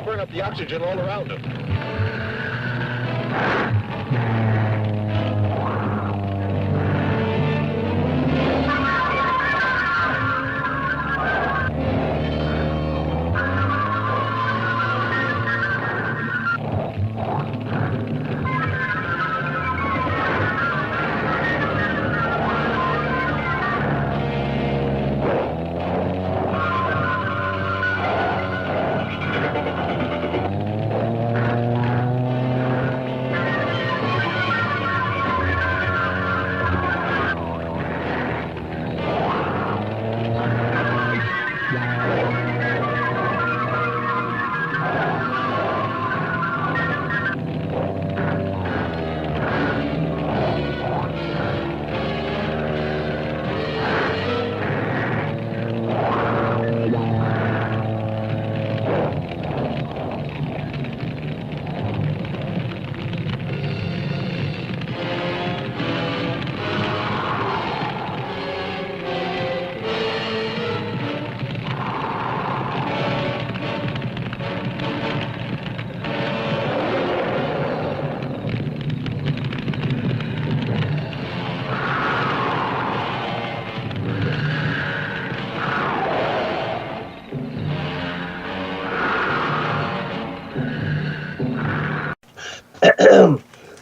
It'll burn up the oxygen all around him.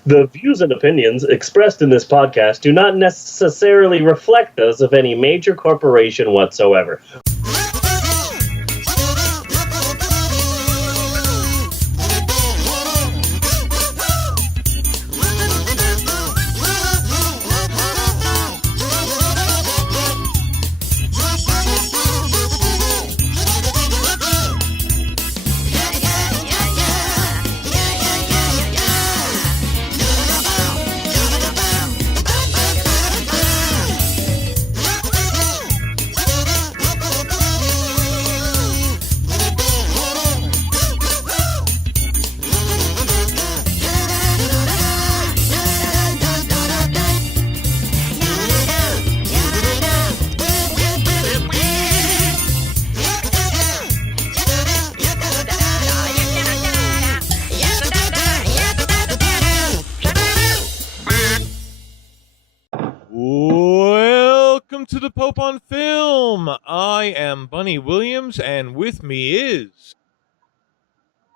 The views and opinions expressed in this podcast do not necessarily reflect those of any major corporation whatsoever. Welcome to the Pope on Film. I am Bunny Williams, and with me is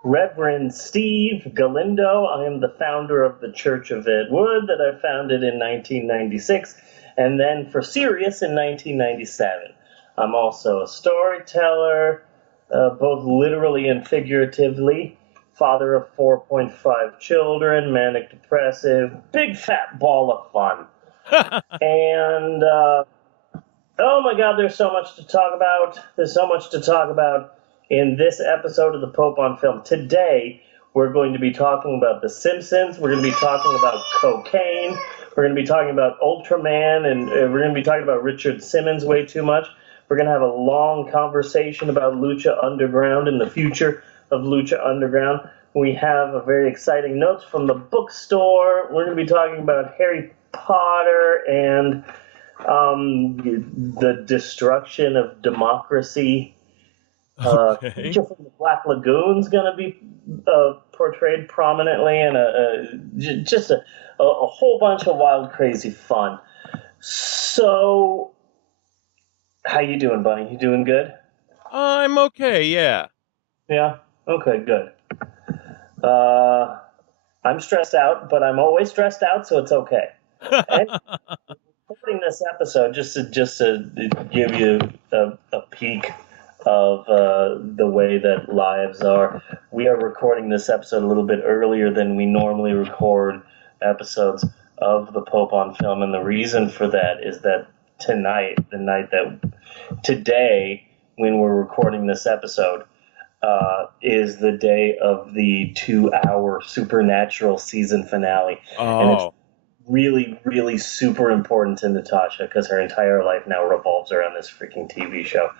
Reverend Steve Galindo. I am the founder of the Church of Ed Wood that I founded in 1996, and then for Sirius in 1997. I'm also a storyteller, both literally and figuratively, father of 4.5 children, manic depressive, big fat ball of fun. And, oh my God, there's so much to talk about. There's so much to talk about in this episode of the Pope on Film. Today, we're going to be talking about The Simpsons. We're going to be talking about cocaine. We're going to be talking about Ultraman, and we're going to be talking about Richard Simmons way too much. We're going to have a long conversation about Lucha Underground and the future of Lucha Underground. We have a very exciting notes from the bookstore. We're going to be talking about Harry Potter and the destruction of democracy. okay. Creature from the Black Lagoon's going to be portrayed prominently, and just a whole bunch of wild, crazy fun. So, how you doing, Bunny? You doing good? I'm okay, yeah. Yeah? Okay, good. I'm stressed out, but I'm always stressed out, so it's okay. And recording this episode, just to give you a peek of the way that lives are, we are recording this episode a little bit earlier than we normally record episodes of the Pope on Film, and the reason for that is that today, when we're recording this episode, is the day of the 2-hour Supernatural season finale. And it's really, really super important to Natasha because her entire life now revolves around this freaking TV show.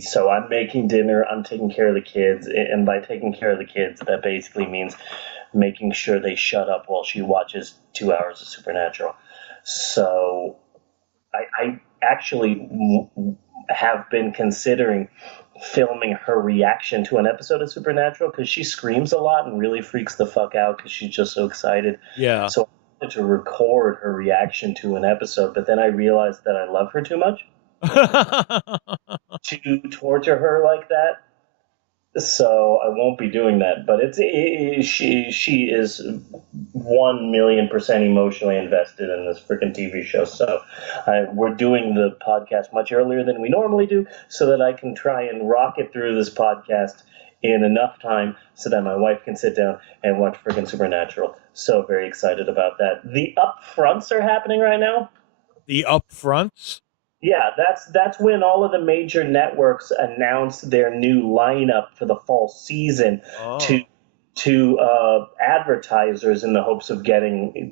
So I'm making dinner, I'm taking care of the kids, and by taking care of the kids, that basically means making sure they shut up while she watches 2 hours of Supernatural. So I actually have been considering filming her reaction to an episode of Supernatural because she screams a lot and really freaks the fuck out because she's just so excited. Yeah. So I wanted to record her reaction to an episode, but then I realized that I love her too much to torture her like that. So I won't be doing that, but she is 1,000,000% emotionally invested in this freaking TV show. So we're doing the podcast much earlier than we normally do, so that I can try and rocket through this podcast in enough time so that my wife can sit down and watch freaking Supernatural. So very excited about that. The upfronts are happening right now. The upfronts? Yeah, that's when all of the major networks announce their new lineup for the fall season to advertisers in the hopes of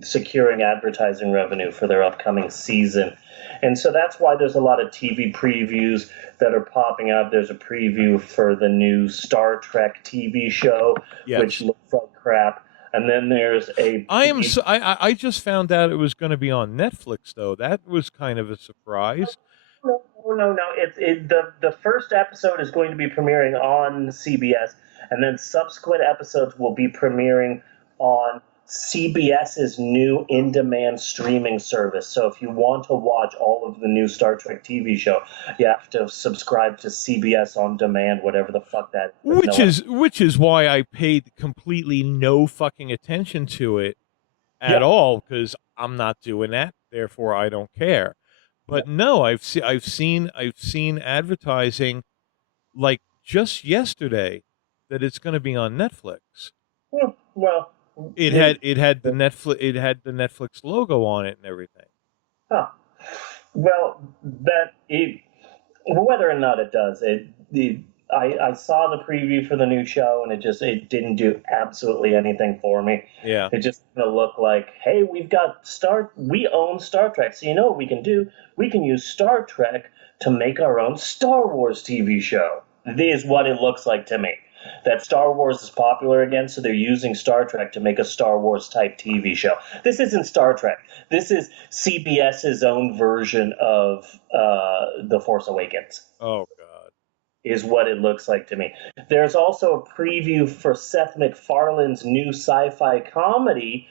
securing advertising revenue for their upcoming season. And so that's why there's a lot of TV previews that are popping up. There's a preview for the new Star Trek TV show, which looks like crap. And then there's I just found out it was going to be on Netflix, though. That was kind of a surprise. No. The first episode is going to be premiering on CBS, and then subsequent episodes will be premiering on CBS's new in-demand streaming service. So if you want to watch all of the new Star Trek TV show, you have to subscribe to CBS On Demand, whatever the fuck that is. Which is why I paid completely no fucking attention to it at all, because I'm not doing that. Therefore, I don't care. But no, I've seen advertising like just yesterday that it's going to be on Netflix. Well, it had the Netflix logo on it and everything. Huh. Well, whether or not it does, I saw the preview for the new show, and it didn't do absolutely anything for me. Yeah. It just kind of looked like, hey, we own Star Trek, so you know what we can do? We can use Star Trek to make our own Star Wars TV show. This is what it looks like to me. That Star Wars is popular again, so they're using Star Trek to make a Star Wars type TV show. This isn't Star Trek. This is CBS's own version of The Force Awakens. Oh, God. Is what it looks like to me. There's also a preview for Seth MacFarlane's new sci-fi comedy,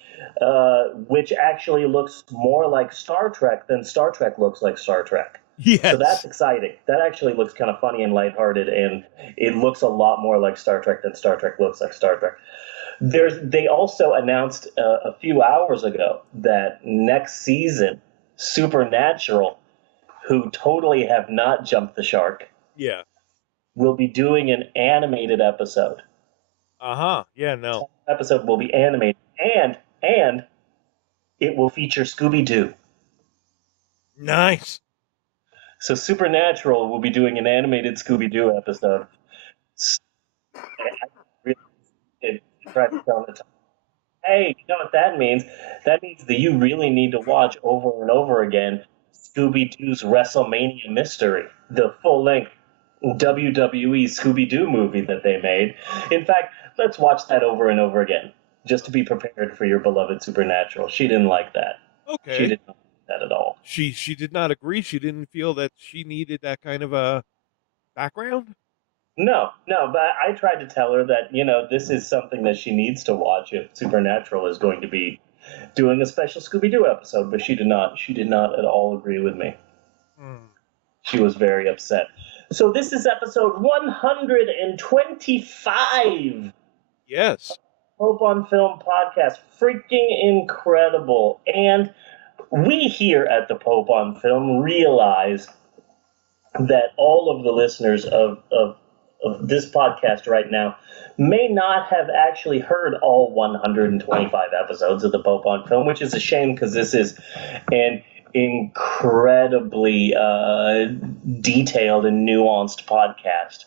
which actually looks more like Star Trek than Star Trek looks like Star Trek. Yes. So that's exciting. That actually looks kind of funny and lighthearted, and it looks a lot more like Star Trek than Star Trek looks like Star Trek. They also announced a few hours ago that next season, Supernatural, who totally have not jumped the shark, will be doing an animated episode. Yeah, no. The episode will be animated, and it will feature Scooby-Doo. Nice. So Supernatural will be doing an animated Scooby-Doo episode. I really tried to tell the time. Hey, you know what that means? That means that you really need to watch over and over again Scooby-Doo's WrestleMania Mystery, the full-length WWE Scooby-Doo movie that they made. In fact, let's watch that over and over again, just to be prepared for your beloved Supernatural. She didn't like that. Okay. She didn't like that at all. She did not agree. She didn't feel that she needed that kind of a background? No, but I tried to tell her that, this is something that she needs to watch if Supernatural is going to be doing a special Scooby-Doo episode, but she did not at all agree with me. She was very upset. So this is episode 125. Yes. Hope on Film podcast. Freaking incredible. And we here at the Pope on Film realize that all of the listeners of this podcast right now may not have actually heard all 125 episodes of the Pope on Film, which is a shame because this is an incredibly detailed and nuanced podcast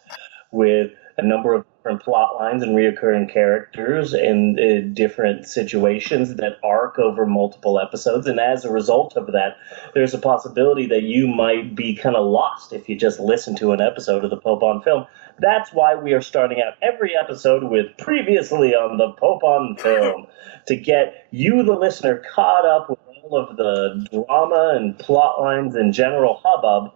with a number of different plot lines and reoccurring characters and different situations that arc over multiple episodes. And as a result of that, there's a possibility that you might be kind of lost if you just listen to an episode of the Pope on Film. That's why we are starting out every episode with Previously on the Pope on Film, to get you, the listener, caught up with all of the drama and plot lines and general hubbub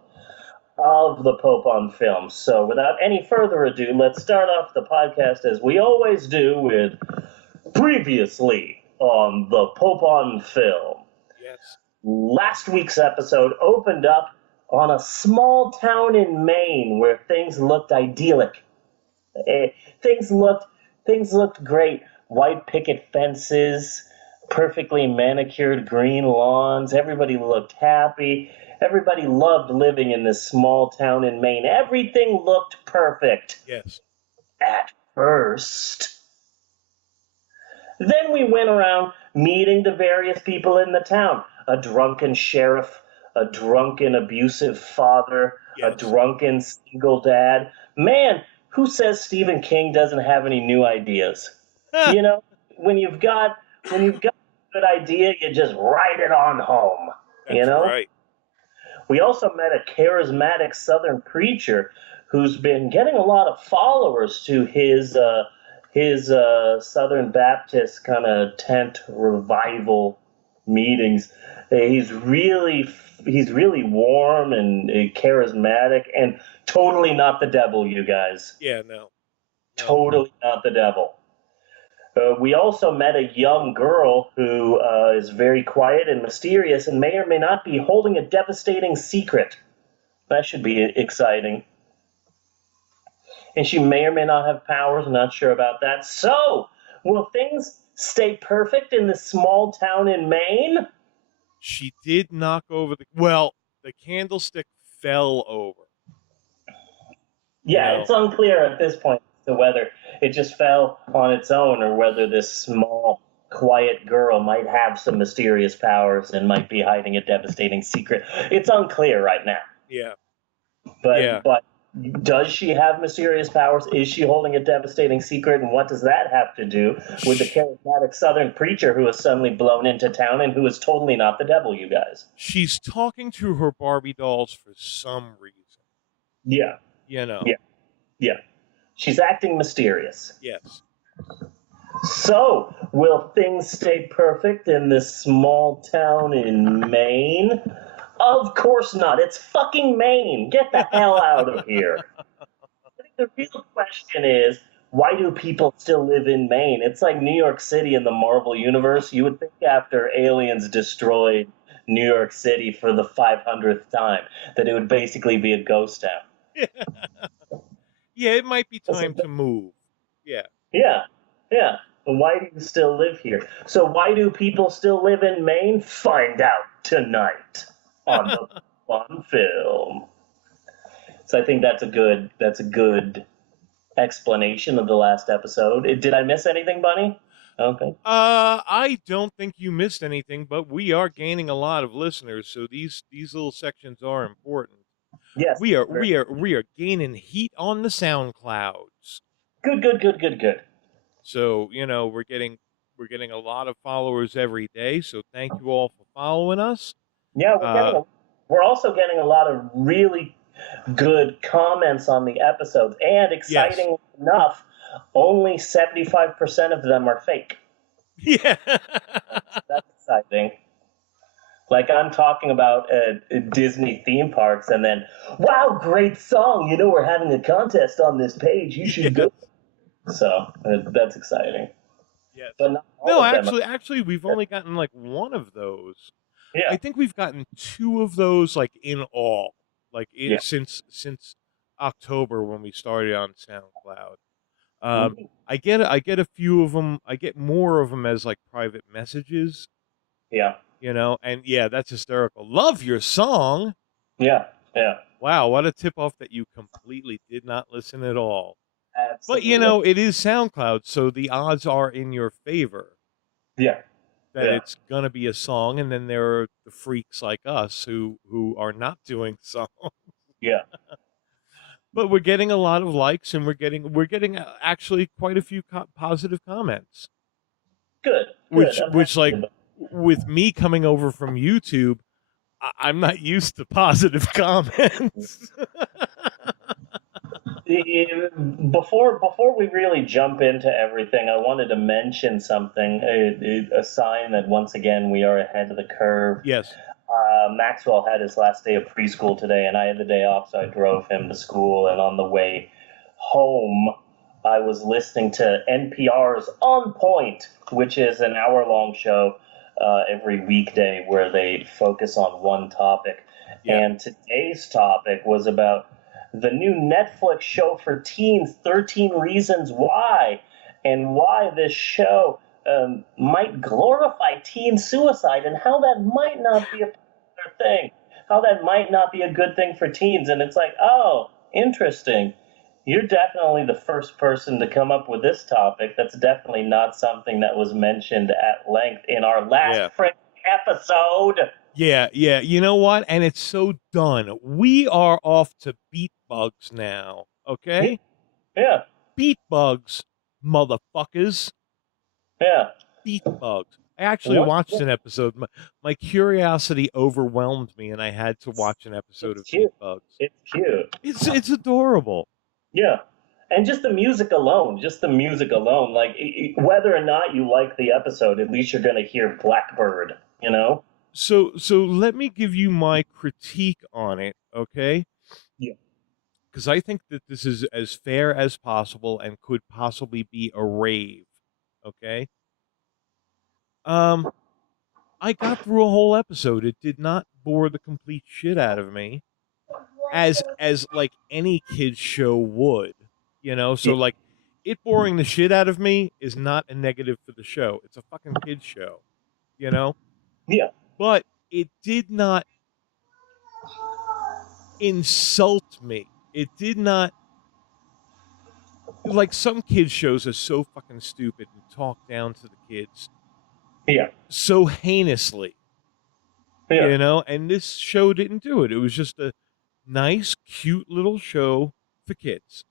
of the Pope on film. So without any further ado, let's start off the podcast as we always do with previously on the Pope on film. Yes. Last week's episode opened up on a small town in Maine where things looked idyllic. Things looked great. White picket fences, perfectly manicured green lawns. Everybody looked happy. Everybody loved living in this small town in Maine. Everything looked perfect. Yes. At first. Then we went around meeting the various people in the town. A drunken sheriff, a drunken abusive father, a Yes. drunken single dad. Man, who says Stephen King doesn't have any new ideas? You know, when you've got a good idea, you just write it on home. You That's know? right. We also met a charismatic Southern preacher who's been getting a lot of followers to his Southern Baptist kind of tent revival meetings. He's really warm and charismatic and totally not the devil, you guys. Yeah, no. Totally not the devil. We also met a young girl who is very quiet and mysterious and may or may not be holding a devastating secret. That should be exciting. And she may or may not have powers, I'm not sure about that. So, will things stay perfect in this small town in Maine? She did knock over the candlestick fell over. Yeah, it's unclear at this point as to whether it just fell on its own or whether this small, quiet girl might have some mysterious powers and might be hiding a devastating secret. It's unclear right now. Yeah. But does she have mysterious powers? Is she holding a devastating secret? And what does that have to do with the charismatic Southern preacher who has suddenly blown into town and who is totally not the devil, you guys? She's talking to her Barbie dolls for some reason. Yeah. Yeah. She's acting mysterious. Yes. So, will things stay perfect in this small town in Maine? Of course not. It's fucking Maine. Get the hell out of here. I think the real question is, why do people still live in Maine? It's like New York City in the Marvel universe. You would think after aliens destroyed New York City for the 500th time that it would basically be a ghost town. Yeah, it might be time to move. Yeah. Yeah. Why do you still live here? So why do people still live in Maine? Find out tonight on the Fun Film. So I think that's a good explanation of the last episode. Did I miss anything, Bunny? Okay. I don't think you missed anything, but we are gaining a lot of listeners, so these little sections are important. Yes. We are gaining heat on the SoundClouds. Good. So, we're getting a lot of followers every day, so thank you all for following us. Yeah, we're also getting a lot of really good comments on the episodes, and exciting enough, only 75% of them are fake. Yeah. That's exciting. Like, I'm talking about Disney theme parks, and then, wow, great song. We're having a contest on this page. You should go. So, that's exciting. Yes. But not all of them actually, we've only gotten like one of those. Yeah. I think we've gotten two of those, like, in all, like, since October when we started on SoundCloud. I get a few of them. I get more of them as like private messages. Yeah. And that's hysterical. Love your song. Yeah. Wow, what a tip-off that you completely did not listen at all. Absolutely. But it is SoundCloud, so the odds are in your favor. Yeah. That it's gonna be a song, and then there are the freaks like us who are not doing songs. Yeah. But we're getting a lot of likes, and we're getting actually quite a few positive comments. Good. Which like with me coming over from YouTube, I'm not used to positive comments. Before we really jump into everything, I wanted to mention something, a sign that once again we are ahead of the curve. Yes. Maxwell had his last day of preschool today, and I had the day off, so I drove him to school. And on the way home, I was listening to NPR's On Point, which is an hour-long show every weekday where they focus on one topic. Yeah. And today's topic was about the new Netflix show for teens, 13 Reasons Why, and why this show might glorify teen suicide and how that might not be a popular thing, how that might not be a good thing for teens. And it's like, oh, interesting. You're definitely the first person to come up with this topic. That's definitely not something that was mentioned at length in our last episode. Yeah. You know what? And it's so done. We are off to beat bugs now. Okay? Yeah. Beat bugs, motherfuckers. Yeah. Beat bugs. I actually watched an episode. My curiosity overwhelmed me, and I had to watch an episode of Beat Bugs. It's cute. It's adorable. Yeah. And just the music alone, like whether or not you like the episode, at least you're going to hear Blackbird, you know? So let me give you my critique on it, okay? Yeah. Because I think that this is as fair as possible and could possibly be a rave, okay? I got through a whole episode. It did not bore the complete shit out of me, as like any kid's show would, you know? So like, it boring the shit out of me is not a negative for the show. It's a fucking kid's show, you know? Yeah. But it did not insult me. It did not, like, some kids shows are so fucking stupid and talk down to the kids. Yeah. So heinously. Yeah. You know, and this show didn't do it. It was just a nice, cute little show for kids.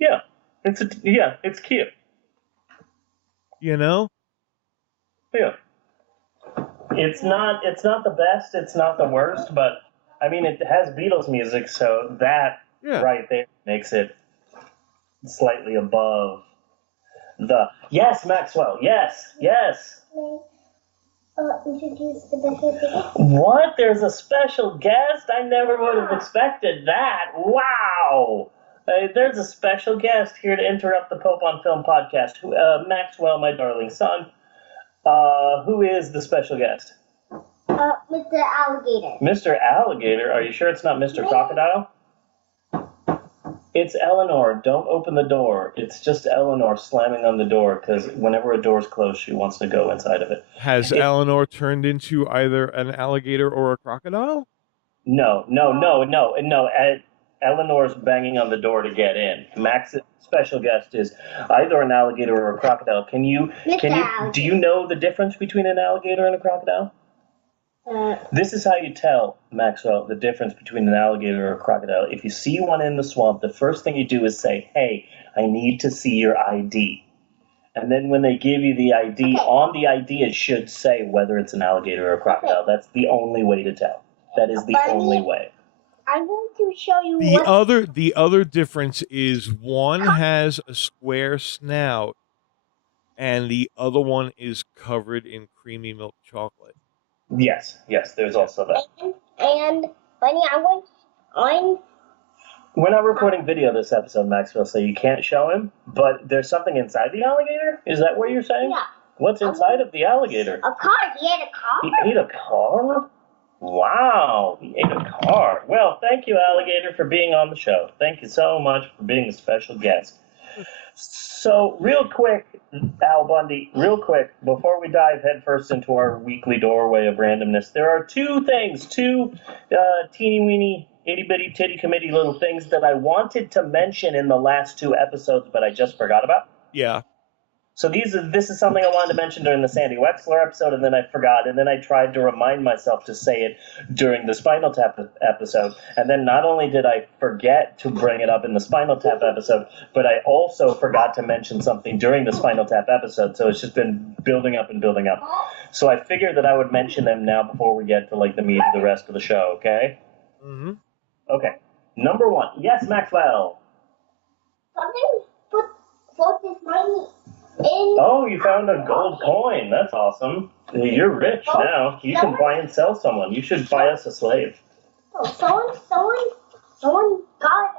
Yeah. It's cute. You know? Yeah. It's not the best, it's not the worst, but I mean it has Beatles music, so that right there makes it slightly above the Yes, Maxwell, yes. Introduce the special guest. What? There's a special guest? I never would have expected that. Wow. There's a special guest here to interrupt the Pope on Film podcast. Maxwell, my darling son. Who is the special guest? Mr. Alligator. Mr. Alligator? Are you sure it's not Mr. Crocodile? It's Eleanor. Don't open the door. It's just Eleanor slamming on the door because whenever a door's closed, she wants to go inside of it. Has Eleanor turned into either an alligator or a crocodile? No. Eleanor's banging on the door to get in. Max's special guest is either an alligator or a crocodile. Do you know the difference between an alligator and a crocodile? This is how you tell, Maxwell, the difference between an alligator or a crocodile. If you see one in the swamp, the first thing you do is say, hey, I need to see your ID. And then when they give you the ID, on the ID it should say whether it's an alligator or a crocodile. That's the only way to tell. That is the only way. I'm going to show you The other difference is one has a square snout and the other one is covered in creamy milk chocolate. Yes, there's also that. And Bunny, we're not recording video this episode, Maxwell, so you can't show him, but there's something inside the alligator? Is that what you're saying? Yeah. What's inside of the alligator? A car. He ate a car. He ate a car? Wow, he ate a car. Well, thank you, alligator, for being on the show. Thank you so much for being a special guest. So, real quick, Al Bundy, before we dive headfirst into our weekly doorway of randomness, there are two teeny-weeny, itty-bitty, titty-committee little things that I wanted to mention in the last two episodes, but I just forgot about. Yeah. So this is something I wanted to mention during the Sandy Wexler episode, and then I forgot, and then I tried to remind myself to say it during the Spinal Tap episode, and then not only did I forget to bring it up in the Spinal Tap episode, but I also forgot to mention something during the Spinal Tap episode, so it's just been building up and building up. So I figured that I would mention them now before we get to like the meat of the rest of the show, okay? Mm-hmm. Okay. Number one. Yes, Maxwell. Something put this money in Oh, you found a gold coin. That's awesome. You're rich now. You can buy and sell someone. You should buy us a slave. Oh, someone got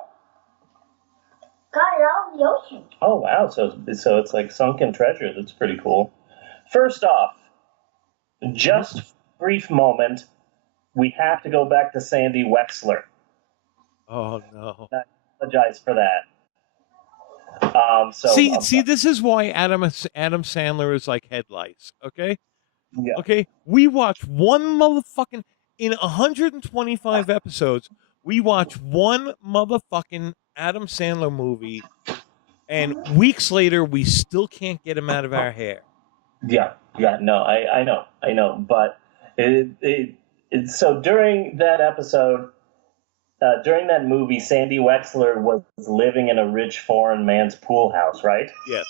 it out of the ocean. Oh, wow. So it's like sunken treasure. That's pretty cool. First off, just brief moment, we have to go back to Sandy Wexler. Oh no. I apologize for that. See, this is why Adam Sandler is like head lice. Okay, yeah. okay. We watch one motherfucking in 125 episodes. We watch one motherfucking Adam Sandler movie, and weeks later we still can't get him out of our hair. Yeah. No, I know. But so during that episode. During that movie, Sandy Wexler was living in a rich foreign man's pool house, right? Yes.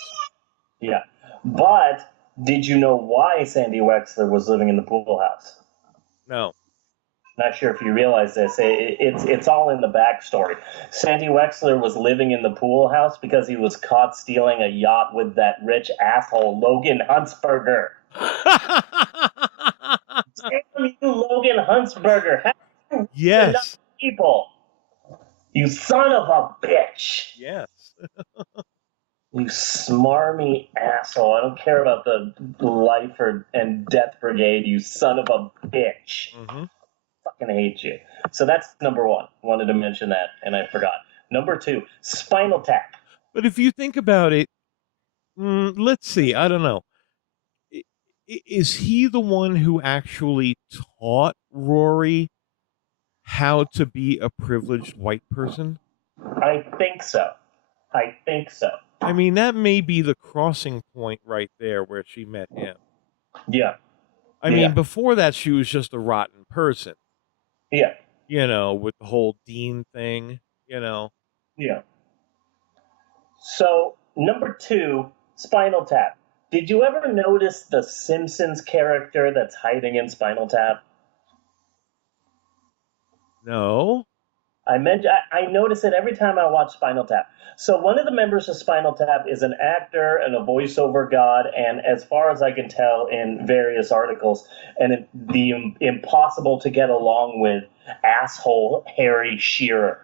Yeah. But did you know why Sandy Wexler was living in the pool house? No. Not sure if you realize this. It's all in the backstory. Sandy Wexler was living in the pool house because he was caught stealing a yacht with that rich asshole Logan Huntsberger. Damn you, Logan Huntsberger! Yes. People, you son of a bitch! Yes. You smarmy asshole! I don't care about the life and death brigade. You son of a bitch! Mm-hmm. Fucking hate you. So that's number one. Wanted to mention that, and I forgot. Number two, Spinal Tap. But if you think about it, let's see. I don't know. Is he the one who actually taught Rory how to be a privileged white person? I think so. I mean, that may be the crossing point right there where she met him. Yeah. I mean, before that, she was just a rotten person. Yeah. You know, with the whole Dean thing, you know. Yeah. So, number two, Spinal Tap. Did you ever notice the Simpsons character that's hiding in Spinal Tap? No. I notice it every time I watch Spinal Tap. So one of the members of Spinal Tap is an actor and a voiceover god, and as far as I can tell in various articles, the impossible to get along with asshole Harry Shearer.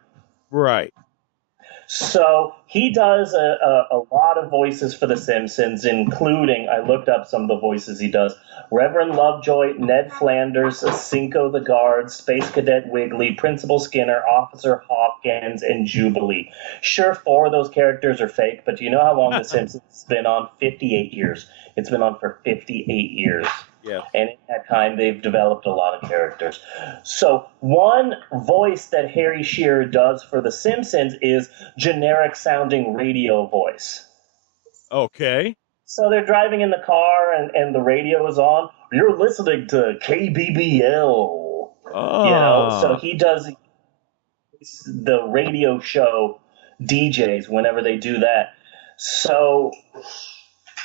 Right. So he does a lot of voices for The Simpsons, including, I looked up some of the voices he does, Reverend Lovejoy, Ned Flanders, Cinco the Guard, Space Cadet Wiggly, Principal Skinner, Officer Hawkins, and Jubilee. Sure, 4 of those characters are fake, but do you know how long The Simpsons has been on? 58 years. It's been on for 58 years. Yeah. And in that time, they've developed a lot of characters. So one voice that Harry Shearer does for The Simpsons is generic-sounding radio voice. Okay. So they're driving in the car, and the radio is on. You're listening to KBBL. Oh. You know, so he does the radio show DJs whenever they do that. So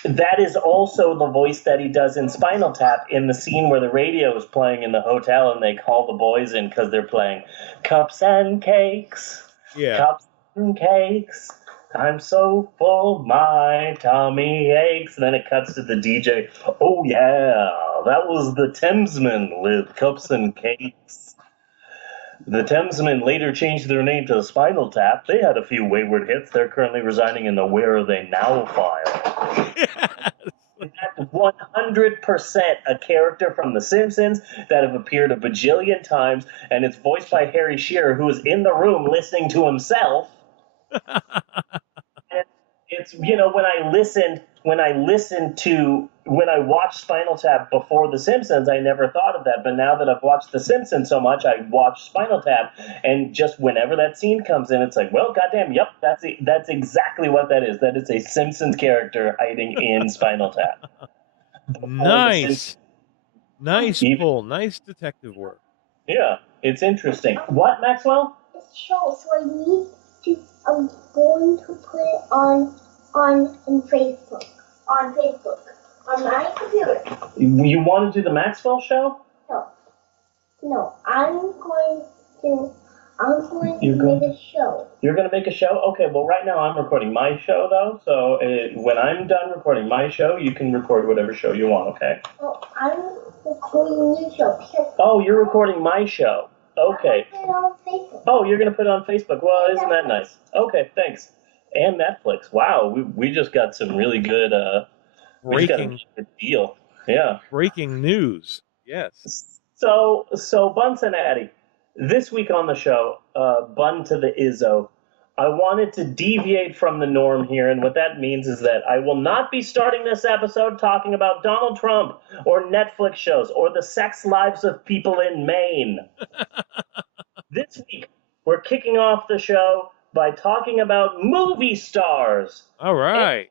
that is also the voice that he does in Spinal Tap in the scene where the radio is playing in the hotel and they call the boys in because they're playing Cups and Cakes. Yeah. Cups and Cakes. I'm so full, my tummy aches. And then it cuts to the DJ. Oh, yeah, that was the Thamesmen with Cups and Cakes. The Thamesmen later changed their name to Spinal Tap. They had a few wayward hits. They're currently residing in the Where Are They Now file. Yes. That's 100% a character from The Simpsons that have appeared a bajillion times, and it's voiced by Harry Shearer, who is in the room listening to himself. And it's, you know, when I watched Spinal Tap before The Simpsons, I never thought of that. But now that I've watched The Simpsons so much, I watch Spinal Tap, and just whenever that scene comes in, it's like, well, goddamn, yep, that's exactly what that is. That is a Simpsons character hiding in Spinal Tap. Nice. Nice pull. Nice detective work. Yeah, it's interesting. What, Maxwell? It's show, so I need to. I'm going to put it on Facebook. On Facebook. On my computer. You want to do the Maxwell show? No, I'm going to I'm going You're to going make a show. You're going to make a show? Okay, well, right now I'm recording my show, though. So when I'm done recording my show, you can record whatever show you want, okay? Oh, I'm recording your show. Oh, you're recording my show. Okay. I'm going to put it on Facebook. Oh, you're going to put it on Facebook. Well, isn't that nice? Okay, thanks. And Netflix. Wow, we just got some really good, we just got a Breaking really good deal. Yeah. breaking news. Yes. So Bunsen Addy, this week on the show, Bun to the Izzo, I wanted to deviate from the norm here, and what that means is that I will not be starting this episode talking about Donald Trump or Netflix shows or the sex lives of people in Maine. This week, we're kicking off the show by talking about movie stars. All right.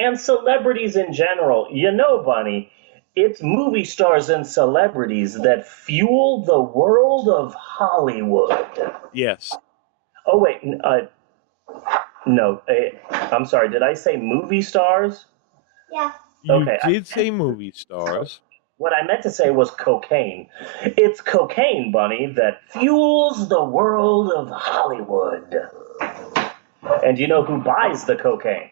And celebrities in general. You know, Bunny, it's movie stars and celebrities that fuel the world of Hollywood. Yes. Oh, wait, no, I'm sorry, did I say movie stars? Yeah. You Okay, did say movie stars. What I meant to say was cocaine. It's cocaine, Bunny, that fuels the world of Hollywood. And you know who buys the cocaine?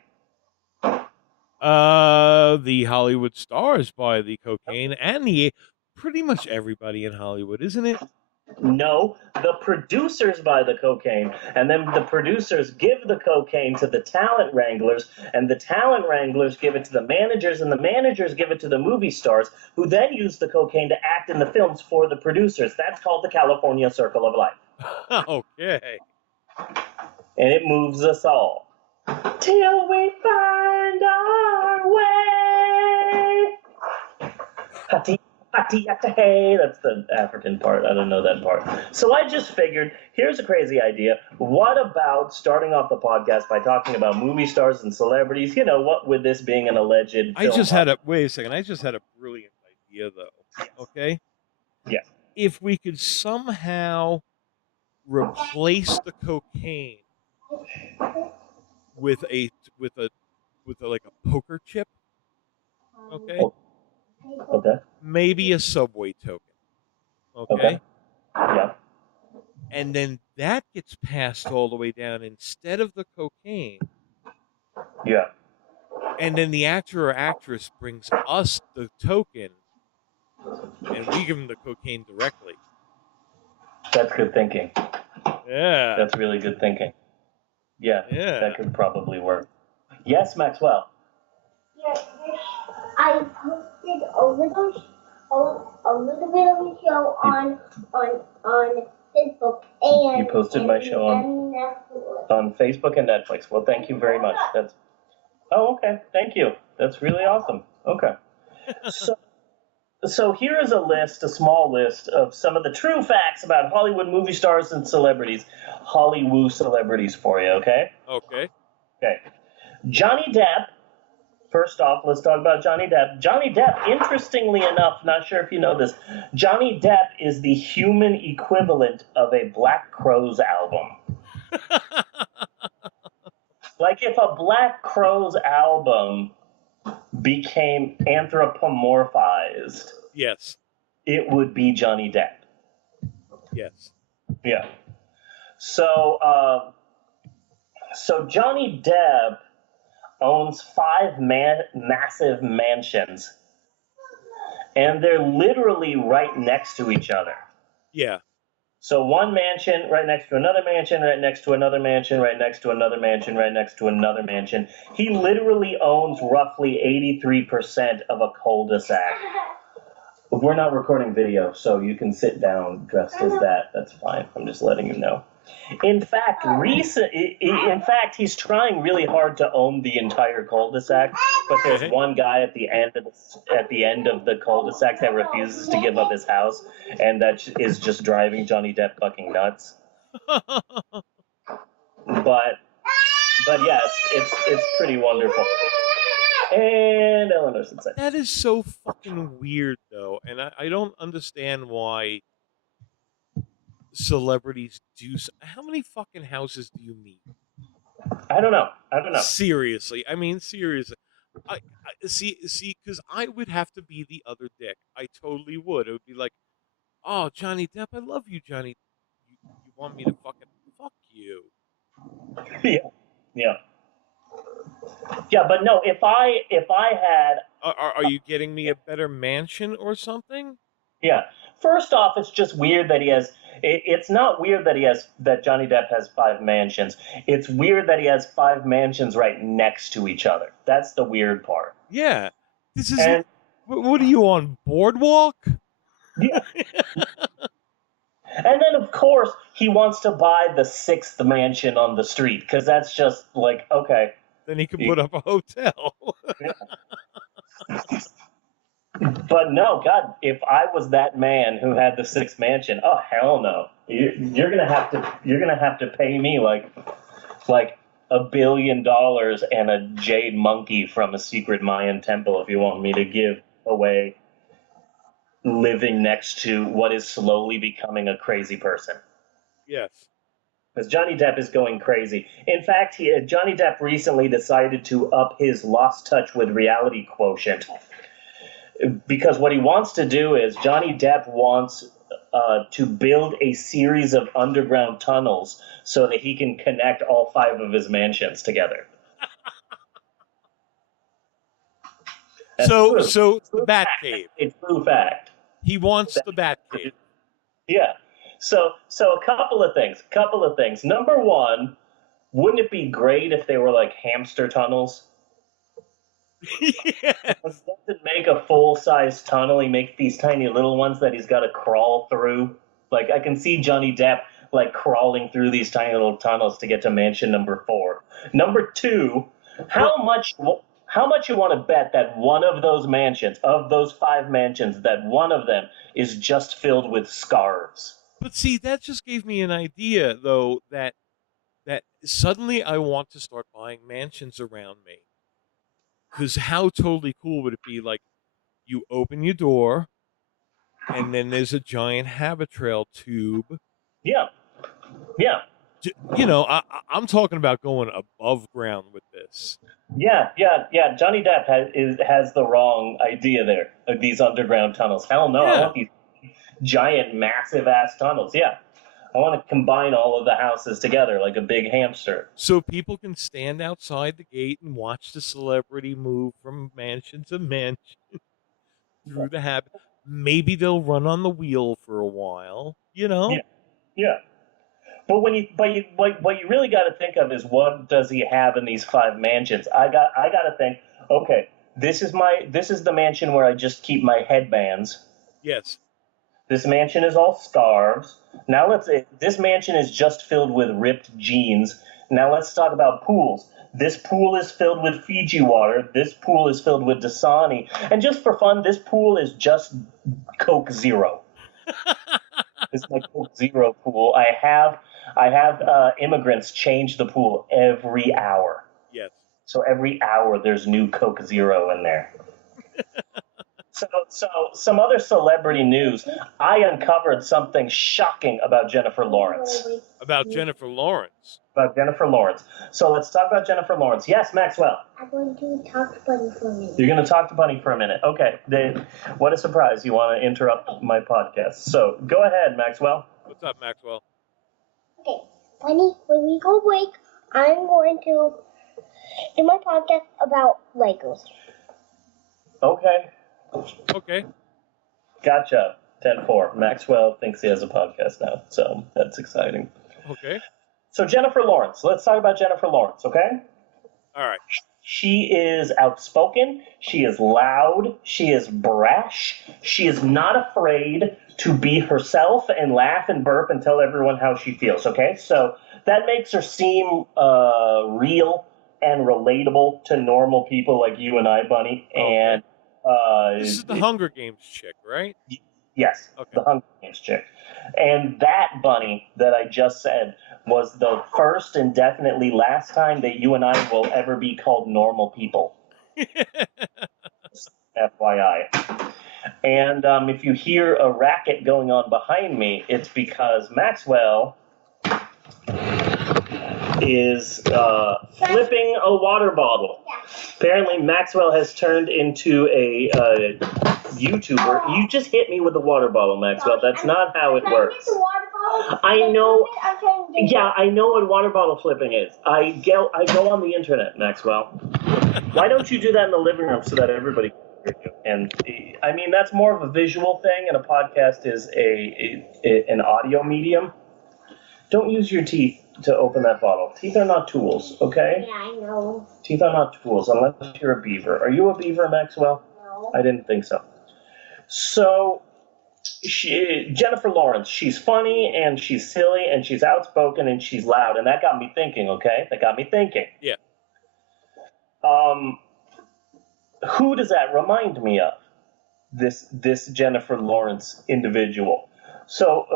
The Hollywood stars buy the cocaine, and pretty much everybody in Hollywood, isn't it? No, the producers buy the cocaine, and then the producers give the cocaine to the talent wranglers, and the talent wranglers give it to the managers, and the managers give it to the movie stars, who then use the cocaine to act in the films for the producers. That's called the California Circle of Life. Okay. And it moves us all. Till we find our way. Hati, hati, hati, hey. That's the African part. I don't know that part. So I just figured, here's a crazy idea. What about starting off the podcast by talking about movie stars and celebrities? You know, what with this being an alleged Wait a second. I just had a brilliant idea, though. Okay? Yeah. If we could somehow replace the cocaine with a like a poker chip, okay? Okay. Maybe a Subway token, okay? Okay. Yeah. And then that gets passed all the way down instead of the cocaine. Yeah. And then the actor or actress brings us the token, and we give them the cocaine directly. That's good thinking. Yeah. That's really good thinking. Yeah. Yeah. That could probably work. Yes, Maxwell. Yes. I posted a little bit of a show on Facebook and You posted my show on Facebook and Netflix. Well, thank you very much. Okay. Thank you. That's really awesome. Okay. So here is a small list of some of the true facts about Hollywood movie stars and celebrities, Hollywood celebrities for you, okay? Okay. Okay. Johnny Depp. First off, let's talk about Johnny Depp. Johnny Depp, interestingly enough, not sure if you know this, Johnny Depp is the human equivalent of a Black Crowes album. Like if a Black Crowes album became anthropomorphized, Yes. it would be Johnny Depp. Yes. Yeah. So Johnny Depp owns 5 massive mansions, and they're literally right next to each other. Yeah. So one mansion right next to another mansion, right next to another mansion, right next to another mansion, right next to another mansion. He literally owns roughly 83% of a cul-de-sac. We're not recording video, so you can sit down dressed as that. That's fine. I'm just letting you know. In fact, he's trying really hard to own the entire cul-de-sac, but there's one guy at the end of the cul-de-sac that refuses to give up his house, and that is just driving Johnny Depp fucking nuts. But yes, it's pretty wonderful. And Eleanor's inside. That is so fucking weird, though, and I don't understand why celebrities do. How many fucking houses do you need? I don't know. Seriously, I mean, seriously. I see, because I would have to be the other dick. I totally would. It would be like, oh, Johnny Depp, I love you, Johnny. You want me to fucking fuck you. Yeah. But no, if I had Are you getting me a better mansion or something? Yeah. First off, it's just weird that he has. It's not weird that Johnny Depp has 5 mansions. It's weird that he has 5 mansions right next to each other. That's the weird part. Yeah. This is. And What are you on, Boardwalk? yeah, and then of course he wants to buy the 6th mansion on the street because that's just like okay. Then he can put up a hotel. But no, God, if I was that man who had the 6th mansion, oh hell no, you're gonna have to pay me like $1 billion and a jade monkey from a secret Mayan temple if you want me to give away living next to what is slowly becoming a crazy person. Yes. Because Johnny Depp is going crazy. In fact, Johnny Depp recently decided to up his lost touch with reality quotient. Because what he wants to do is Johnny Depp wants to build a series of underground tunnels so that he can connect all 5 of his mansions together. So True. the Batcave. It's true fact. He wants the Batcave. Yeah. So a couple of things. Number one, wouldn't it be great if they were like hamster tunnels? Yes. Doesn't make a full-size tunnel. He makes these tiny little ones that he's got to crawl through. Like I can see Johnny Depp like crawling through these tiny little tunnels to get to mansion number 4. Number 2, how much you want to bet that one of those mansions, of those 5 mansions, that one of them is just filled with scarves? But see, that just gave me an idea, though, that suddenly I want to start buying mansions around me. Because how totally cool would it be? Like, you open your door, and then there's a giant Habitrail tube. Yeah. You know, I'm talking about going above ground with this. Yeah. Johnny Depp has the wrong idea there of these underground tunnels. Hell no, Yeah. I want these giant, massive-ass tunnels. Yeah. I want to combine all of the houses together like a big hamster. So people can stand outside the gate and watch the celebrity move from mansion to mansion through the habit. Maybe they'll run on the wheel for a while, you know? Yeah. But what you really got to think of is what does he have in these 5 mansions? I got to think. Okay, this is the mansion where I just keep my headbands. Yes. This mansion is all scarves. Now this mansion is just filled with ripped jeans. Now let's talk about pools. This pool is filled with Fiji water. This pool is filled with Dasani. And just for fun, this pool is just Coke Zero. This is my Coke Zero pool. I have immigrants change the pool every hour. Yes. So every hour there's new Coke Zero in there. So some other celebrity news. I uncovered something shocking about Jennifer Lawrence. About Jennifer Lawrence. So let's talk about Jennifer Lawrence. Yes, Maxwell. I'm going to talk to Bunny for a minute. You're going to talk to Bunny for a minute. Okay. What a surprise. You want to interrupt my podcast. So go ahead, Maxwell. What's up, Maxwell? Okay, Bunny, when we go break, I'm going to do my podcast about Legos. Okay. Gotcha. 10-4. Maxwell thinks he has a podcast now, so that's exciting. Okay. So Jennifer Lawrence. Let's talk about Jennifer Lawrence, okay? All right. She is outspoken. She is loud. She is brash. She is not afraid to be herself and laugh and burp and tell everyone how she feels, okay? So that makes her seem real and relatable to normal people like you and I, Bunny. Okay. And this is the Hunger Games chick, right? Yes, okay. The Hunger Games chick. And that, Bunny, that I just said was the first and definitely last time that you and I will ever be called normal people. FYI. And if you hear a racket going on behind me, it's because Maxwell is flipping a water bottle. Apparently, Maxwell has turned into a YouTuber. You just hit me with the water bottle, Maxwell. That's not how it works. I know. I'm trying to do Yeah, I know what water bottle flipping is. I go on the internet, Maxwell. Why don't you do that in the living room so that everybody can hear you? And I mean, that's more of a visual thing, and a podcast is an audio medium. Don't use your teeth to open that bottle. Teeth are not tools, okay? Yeah, I know. Teeth are not tools unless you're a beaver. Are you a beaver, Maxwell? No. I didn't think so. So, Jennifer Lawrence, she's funny and she's silly and she's outspoken and she's loud, and that got me thinking. Okay, that got me thinking. Yeah. Who does that remind me of? This Jennifer Lawrence individual. So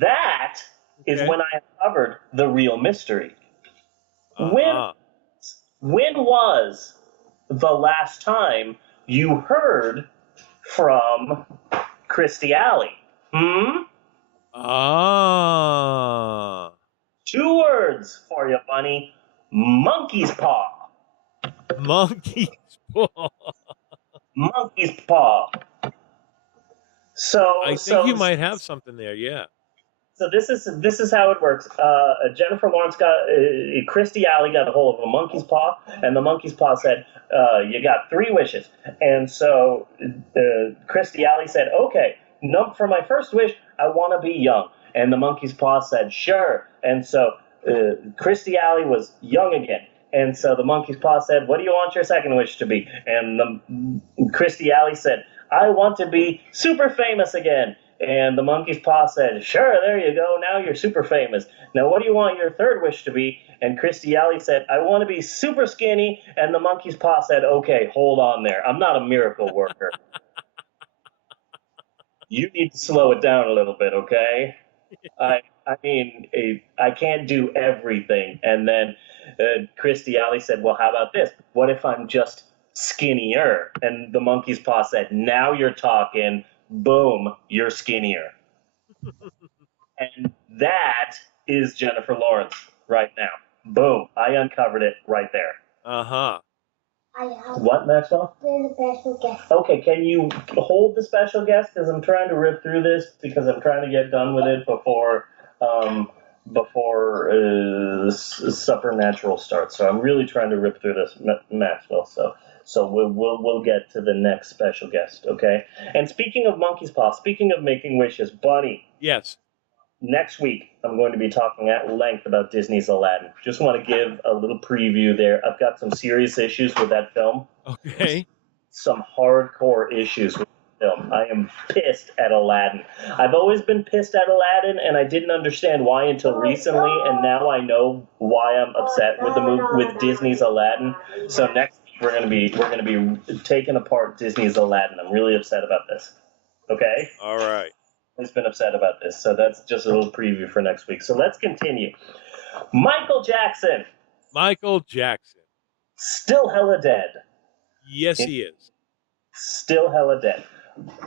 that is Okay. when I uncovered the real mystery. Uh-huh. When was the last time you heard from Christy Alley? Ah. 2 words for you, bunny. Monkey's paw. Monkey's paw. Monkey's paw. So I think you might have something there, yeah. So this is how it works. Jennifer Lawrence Christy Alley got a hold of a monkey's paw, and the monkey's paw said, "You got 3 wishes." And so Christy Alley said, "Okay, for my first wish, I want to be young." And the monkey's paw said, "Sure." And so Christy Alley was young again. And so the monkey's paw said, "What do you want your second wish to be?" And Christy Alley said, "I want to be super famous again." And the monkey's paw said, "Sure, there you go. Now you're super famous. Now what do you want your third wish to be?" And Christy Alley said, "I want to be super skinny." And the monkey's paw said, "Okay, hold on there. I'm not a miracle worker. You need to slow it down a little bit, okay? I mean, I can't do everything." And then Christy Alley said, "Well, how about this? What if I'm just skinnier?" And the monkey's paw said, "Now you're talking. Boom, you're skinnier." And that is Jennifer Lawrence right now. Boom, I uncovered it right there. Uh-huh. I have What, Maxwell? the special guest. Okay, can you hold the special guest? Because I'm trying to rip through this because I'm trying to get done with it before Supernatural starts. So I'm really trying to rip through this, Maxwell. So we'll get to the next special guest, okay? And speaking of monkey's paw, speaking of making wishes, Bunny, Yes. next week I'm going to be talking at length about Disney's Aladdin. Just want to give a little preview there. I've got some serious issues with that film. Okay. Some hardcore issues with the film. I am pissed at Aladdin. I've always been pissed at Aladdin, and I didn't understand why until recently, and now I know why I'm upset with the with Disney's Aladdin. So next week we're gonna be taking apart Disney's Aladdin. I'm really upset about this. Okay? All right. I've been upset about this. So that's just a little preview for next week. So let's continue. Michael Jackson, Michael Jackson. still hella dead. Yes, he is. Still hella dead.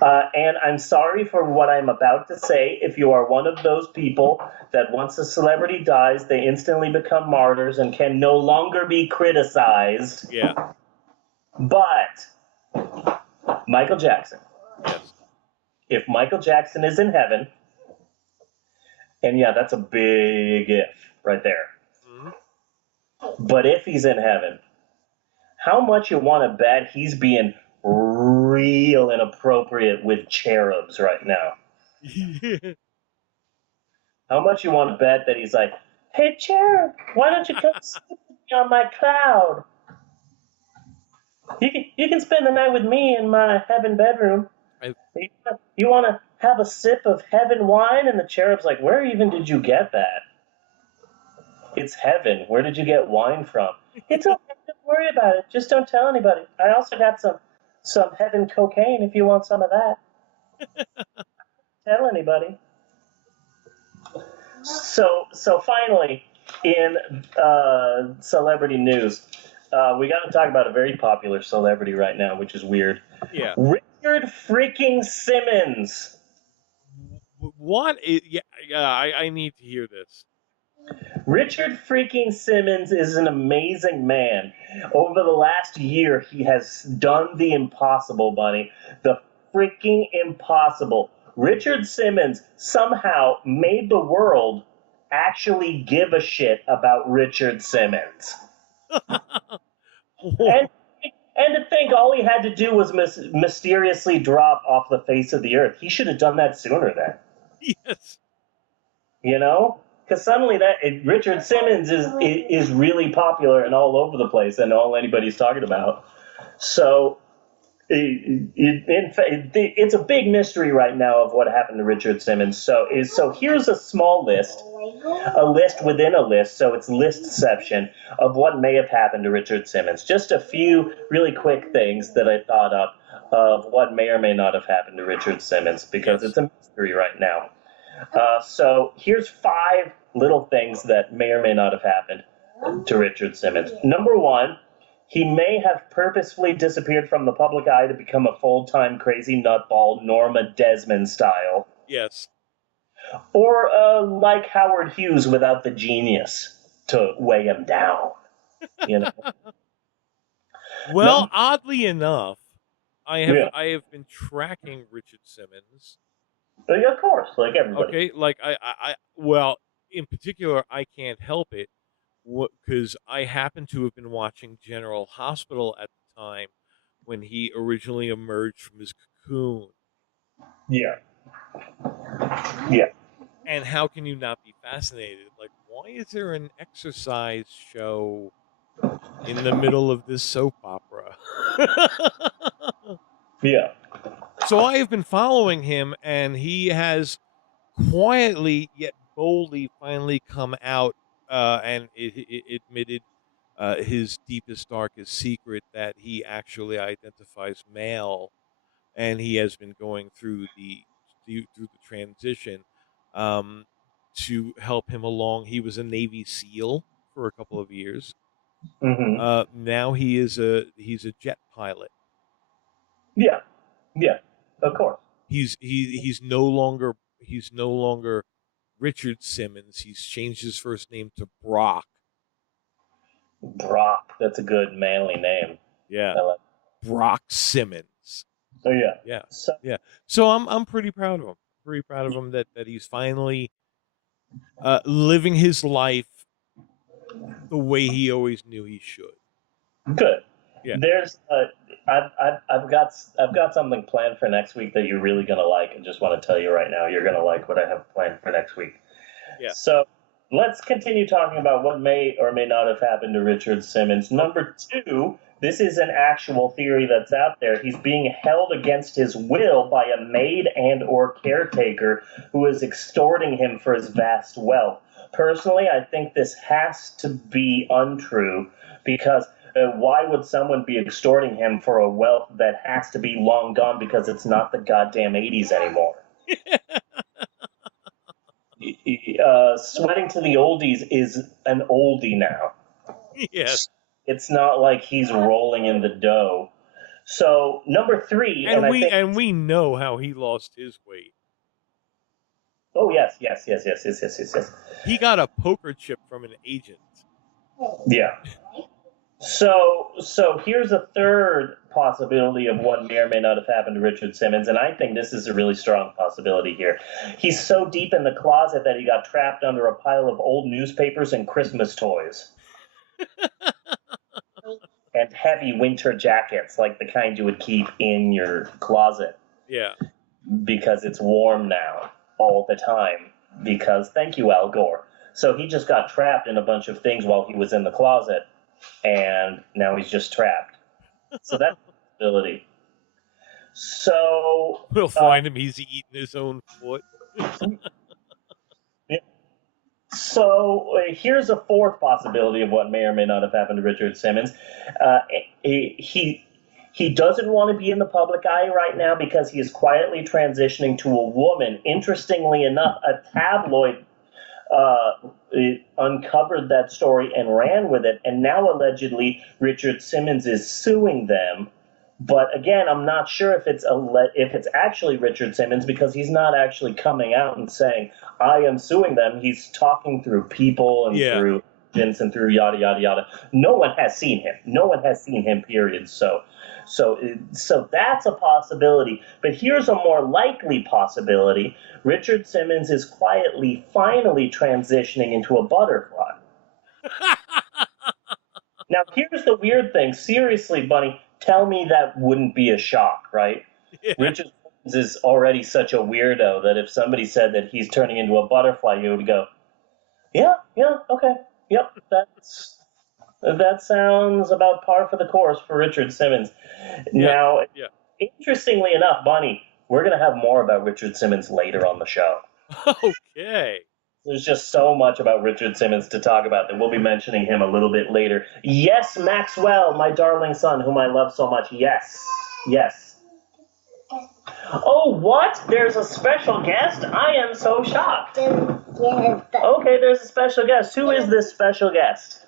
And I'm sorry for what I'm about to say. If you are one of those people that once a celebrity dies, they instantly become martyrs and can no longer be criticized. Yeah. But Michael Jackson. Yes. If Michael Jackson is in heaven, and yeah, that's a big if right there. Mm-hmm. But if he's in heaven, how much you want to bet he's being real inappropriate with cherubs right now? How much you want to bet that he's like, "Hey, cherub, why don't you come sit with me on my cloud? You can spend the night with me in my heaven bedroom. You want to have a sip of heaven wine?" And the cherub's like, "Where even did you get that? It's heaven. Where did you get wine from?" "It's okay. Don't worry about it. Just don't tell anybody. I also got some heaven cocaine if you want some of that." Tell anybody. So finally, in celebrity news, we got to talk about a very popular celebrity right now, which is weird. Yeah. Richard freaking Simmons. What? I need to hear this. Richard freaking Simmons is an amazing man. Over the last year, he has done the impossible, Bunny. The freaking impossible. Richard Simmons somehow made the world actually give a shit about Richard Simmons. And to think all he had to do was mysteriously drop off the face of the earth. He should have done that sooner then. Yes. You know? Because suddenly Richard Simmons is really popular and all over the place and all anybody's talking about. So in fact, it's a big mystery right now of what happened to Richard Simmons. So here's a small list, a list within a list. So it's listception of what may have happened to Richard Simmons. Just a few really quick things that I thought of what may or may not have happened to Richard Simmons, because it's a mystery right now. So here's 5 little things that may or may not have happened to Richard Simmons. Number 1, he may have purposefully disappeared from the public eye to become a full-time crazy nutball, Norma Desmond style. Yes. Or like Howard Hughes without the genius to weigh him down. You know. Well, oddly enough, I have been tracking Richard Simmons. Yeah, of course, like everybody. Okay, like well, in particular, I can't help it because I happen to have been watching General Hospital at the time when he originally emerged from his cocoon. Yeah. Yeah. And how can you not be fascinated? Like, why is there an exercise show in the middle of this soap opera? Yeah. So I have been following him, and he has quietly yet boldly finally come out and it admitted his deepest, darkest secret, that he actually identifies male, and he has been going through the transition to help him along. He was a Navy SEAL for a couple of years. Mm-hmm. Now he's a jet pilot. Yeah. Yeah. Of course. He's no longer Richard Simmons. He's changed his first name to Brock. Brock. That's a good manly name. Yeah. I like Brock Simmons. Oh yeah. Yeah. So, yeah. So I'm pretty proud of him. Pretty proud of him that he's finally living his life the way he always knew he should. Good. Yeah. There's I've got something planned for next week that you're really gonna like, and just want to tell you right now, you're gonna like what I have planned for next week. Yeah. So let's continue talking about what may or may not have happened to Richard Simmons. Number 2, this is an actual theory that's out there. He's being held against his will by a maid and or caretaker who is extorting him for his vast wealth. Personally, I think this has to be untrue, because why would someone be extorting him for a wealth that has to be long gone because it's not the goddamn 80s anymore? Sweating to the oldies is an oldie now. Yes. It's not like he's rolling in the dough. So number 3, and we know how he lost his weight. Oh yes. He got a poker chip from an agent. Yeah. So here's a third possibility of what may or may not have happened to Richard Simmons, and I think this is a really strong possibility here. He's so deep in the closet that he got trapped under a pile of old newspapers and Christmas toys. And heavy winter jackets, like the kind you would keep in your closet. Yeah. Because it's warm now all the time. Because, thank you, Al Gore. So he just got trapped in a bunch of things while he was in the closet, and now he's just trapped. So that's a possibility. So we'll find him. He's eating his own foot. Yeah. So here's a fourth possibility of what may or may not have happened to Richard Simmons. He doesn't want to be in the public eye right now because he is quietly transitioning to a woman. Interestingly enough, a tabloid uncovered that story and ran with it, and now allegedly Richard Simmons is suing them. But again, I'm not sure if it's actually Richard Simmons, because he's not actually coming out and saying, I am suing them. He's talking through people and through intelligence and through yada yada yada. No one has seen him. No one has seen him. Period. So that's a possibility. But here's a more likely possibility: Richard Simmons is quietly, finally transitioning into a butterfly. Now, here's the weird thing. Seriously, Bunny, tell me that wouldn't be a shock, right? Yeah. Richard Simmons is already such a weirdo that if somebody said that he's turning into a butterfly, you would go, yeah, okay, yep, that sounds about par for the course for Richard Simmons. Now, interestingly enough, Bunny, we're going to have more about Richard Simmons later on the show. Okay. There's just so much about Richard Simmons to talk about that we'll be mentioning him a little bit later. Yes, Maxwell, my darling son, whom I love so much. Yes. Oh, what? There's a special guest? I am so shocked. Okay, there's a special guest. Who is this special guest?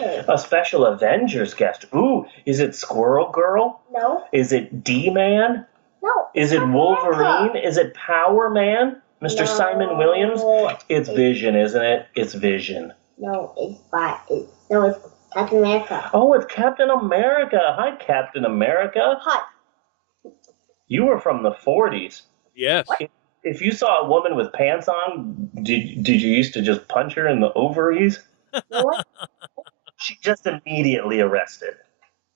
A special Avengers guest. Ooh, is it Squirrel Girl? No. Is it D-Man? No. Is it Wolverine? Is it Power Man? Mr. Simon Williams? It's Vision, isn't it? It's Vision. No, it's Captain America. Oh, it's Captain America. Hi, Captain America. Hi. You were from the 40s. Yes. If you saw a woman with pants on, did you used to just punch her in the ovaries? No, She just immediately arrested.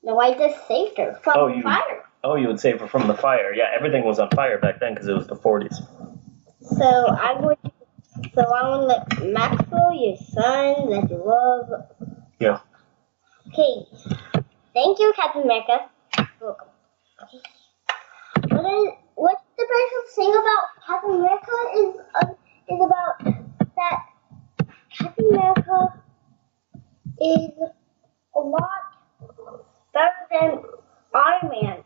no, I just saved her from the fire. Oh, you would save her from the fire. Yeah, everything was on fire back then because it was the 40s. So I would let Maxwell, your son, that you love. Yeah. Okay. Thank you, Captain America. Welcome. Okay. What's the best thing about Captain America is about that Captain America is a lot better than Iron Man.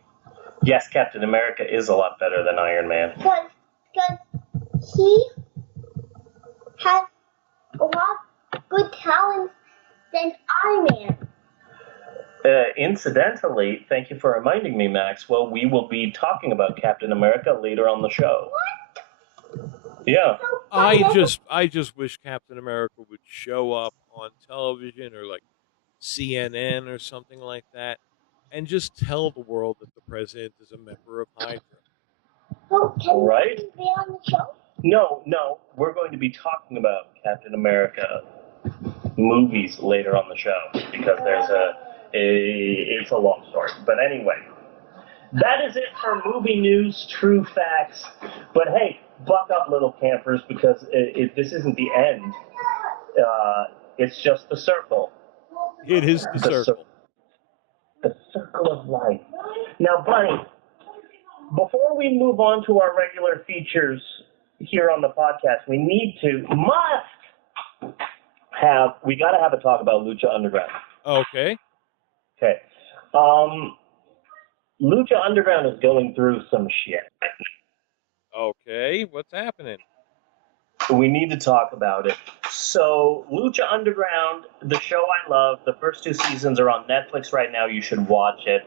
Yes, Captain America is a lot better than Iron Man. Because he has a lot of good talents than Iron Man. Incidentally, thank you for reminding me, Maxwell, we will be talking about Captain America later on the show. What? Yeah. I just wish Captain America would show up on television or like CNN or something like that and just tell the world that the president is a member of Hydra. So can Right? he be on the show? No, we're going to be talking about Captain America movies later on the show because it's a long story. But anyway, that is it for movie news, true facts. But hey, buck up, little campers, because this isn't the end. It's just the circle. It is the circle. The circle of life. Now, Bunny, before we move on to our regular features here on the podcast, we got to have a talk about Lucha Underground. Okay. Okay. Lucha Underground is going through some shit. Okay, what's happening? We need to talk about it. So, Lucha Underground, the show I love, the first 2 seasons are on Netflix right now. You should watch it.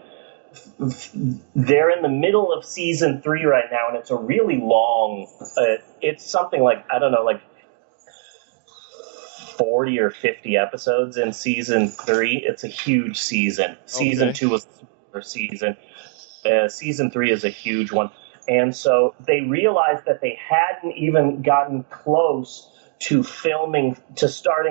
They're in the middle of season 3 right now, and it's a really long, it's something like, I don't know, like 40 or 50 episodes in season 3. It's a huge season. Season 2 was a smaller season. Season 3 is a huge one. And so they realized that they hadn't even gotten close to starting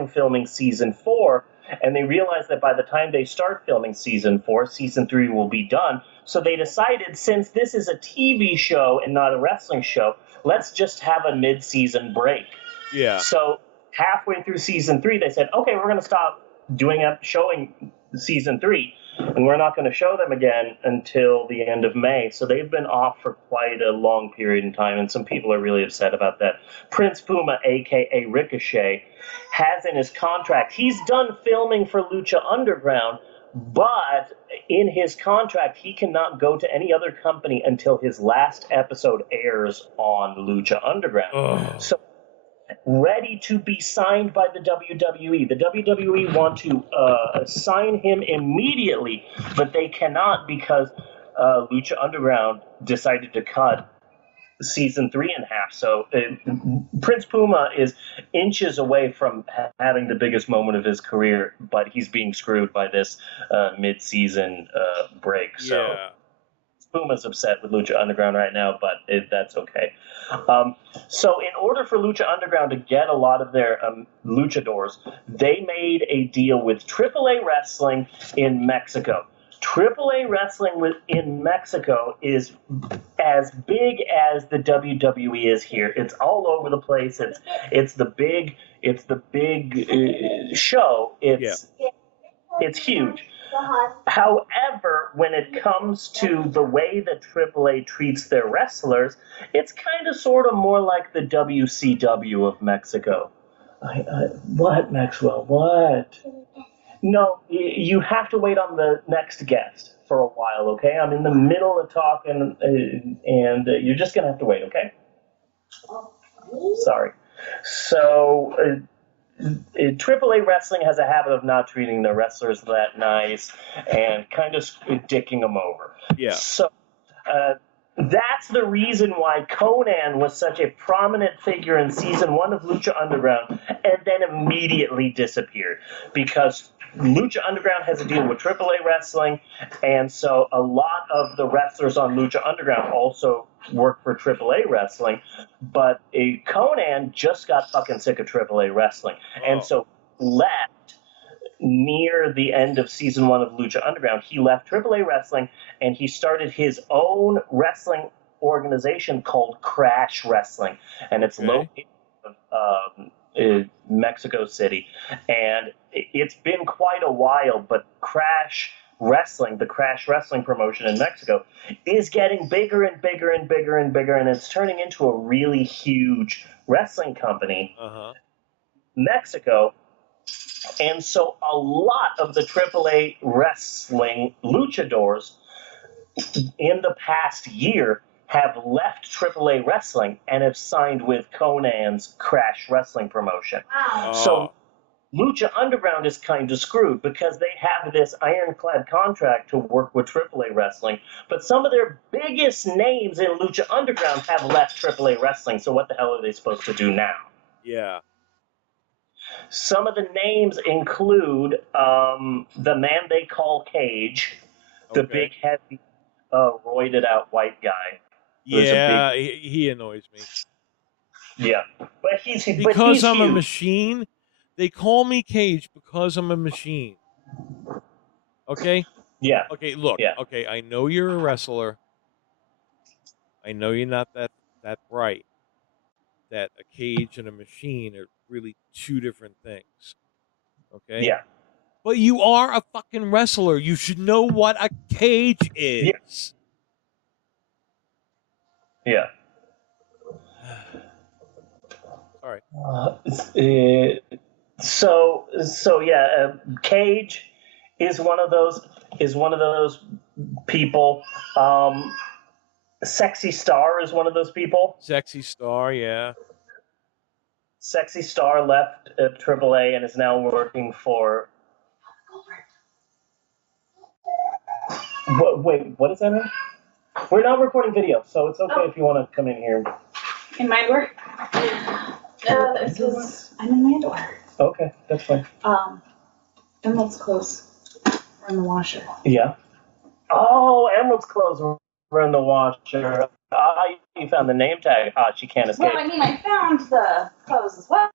filming season 4. And they realized that by the time they start filming season 4, season 3 will be done. So they decided, since this is a TV show and not a wrestling show, let's just have a mid-season break. Yeah. So halfway through season 3, they said, okay, we're going to stop showing season 3, and we're not going to show them again until the end of May. So they've been off for quite a long period in time, and some people are really upset about that. Prince Puma, a.k.a. Ricochet, has in his contract, he's done filming for Lucha Underground, but in his contract, he cannot go to any other company until his last episode airs on Lucha Underground. Oh. So ready to be signed by the WWE. The WWE want to sign him immediately, but they cannot because Lucha Underground decided to cut season 3.5. So Prince Puma is inches away from having the biggest moment of his career, but he's being screwed by this mid-season break. So Yeah. Puma's upset with Lucha Underground right now, but that's okay. So in order for Lucha Underground to get a lot of their luchadors, they made a deal with AAA Wrestling in Mexico. AAA Wrestling in Mexico is as big as the WWE is here. It's all over the place. It's the big show. It's huge. However, when it comes to the way that AAA treats their wrestlers, it's kind of sort of more like the WCW of Mexico. What, Maxwell? What? No, you have to wait on the next guest for a while, okay? I'm in the middle of talking, and you're just going to have to wait, okay? Sorry. So, AAA Wrestling has a habit of not treating their wrestlers that nice and kind of dicking them over. Yeah. So, that's the reason why Conan was such a prominent figure in season 1 of Lucha Underground and then immediately disappeared, because Lucha Underground has a deal with AAA Wrestling, and so a lot of the wrestlers on Lucha Underground also work for AAA Wrestling, but Conan just got fucking sick of AAA Wrestling, and so left near the end of season 1 of Lucha Underground. He left AAA Wrestling, and he started his own wrestling organization called Crash Wrestling, and it's located in Mexico City, and it's been quite a while, but Crash Wrestling, the Crash Wrestling promotion in Mexico, is getting bigger and bigger and bigger and bigger, and it's turning into a really huge wrestling company. Mexico. And so a lot of the AAA Wrestling luchadors in the past year have left AAA Wrestling and have signed with Conan's Crash Wrestling promotion. Wow. So Lucha Underground is kind of screwed because they have this ironclad contract to work with AAA Wrestling, but some of their biggest names in Lucha Underground have left AAA Wrestling, so what the hell are they supposed to do now? Yeah. Some of the names include the man they call Cage, the big, heavy, roided out white guy. Yeah, he annoys me. Yeah, but he's because I'm huge. a machine. They call me Cage because I'm a machine. Okay. Yeah. Okay. Look. Yeah. Okay. I know you're a wrestler. I know you're not that bright. That a cage and a machine are really two different things. Okay? Yeah. But you are a fucking wrestler. You should know what a cage is. Yeah. All right. So yeah, Cage is one of those people. Sexy Star is one of those people. Sexy Star, yeah. Sexy Star left AAA and is now working for. Wait, what is that mean? We're not recording video, so it's okay if you want to come in here. In my door? I'm in my door. Okay, that's fine. Emerald's clothes are in the washer. Yeah. Oh, Emerald's clothes were in the washer. You found the name tag. She can't escape. Well, I mean, I found the clothes as well.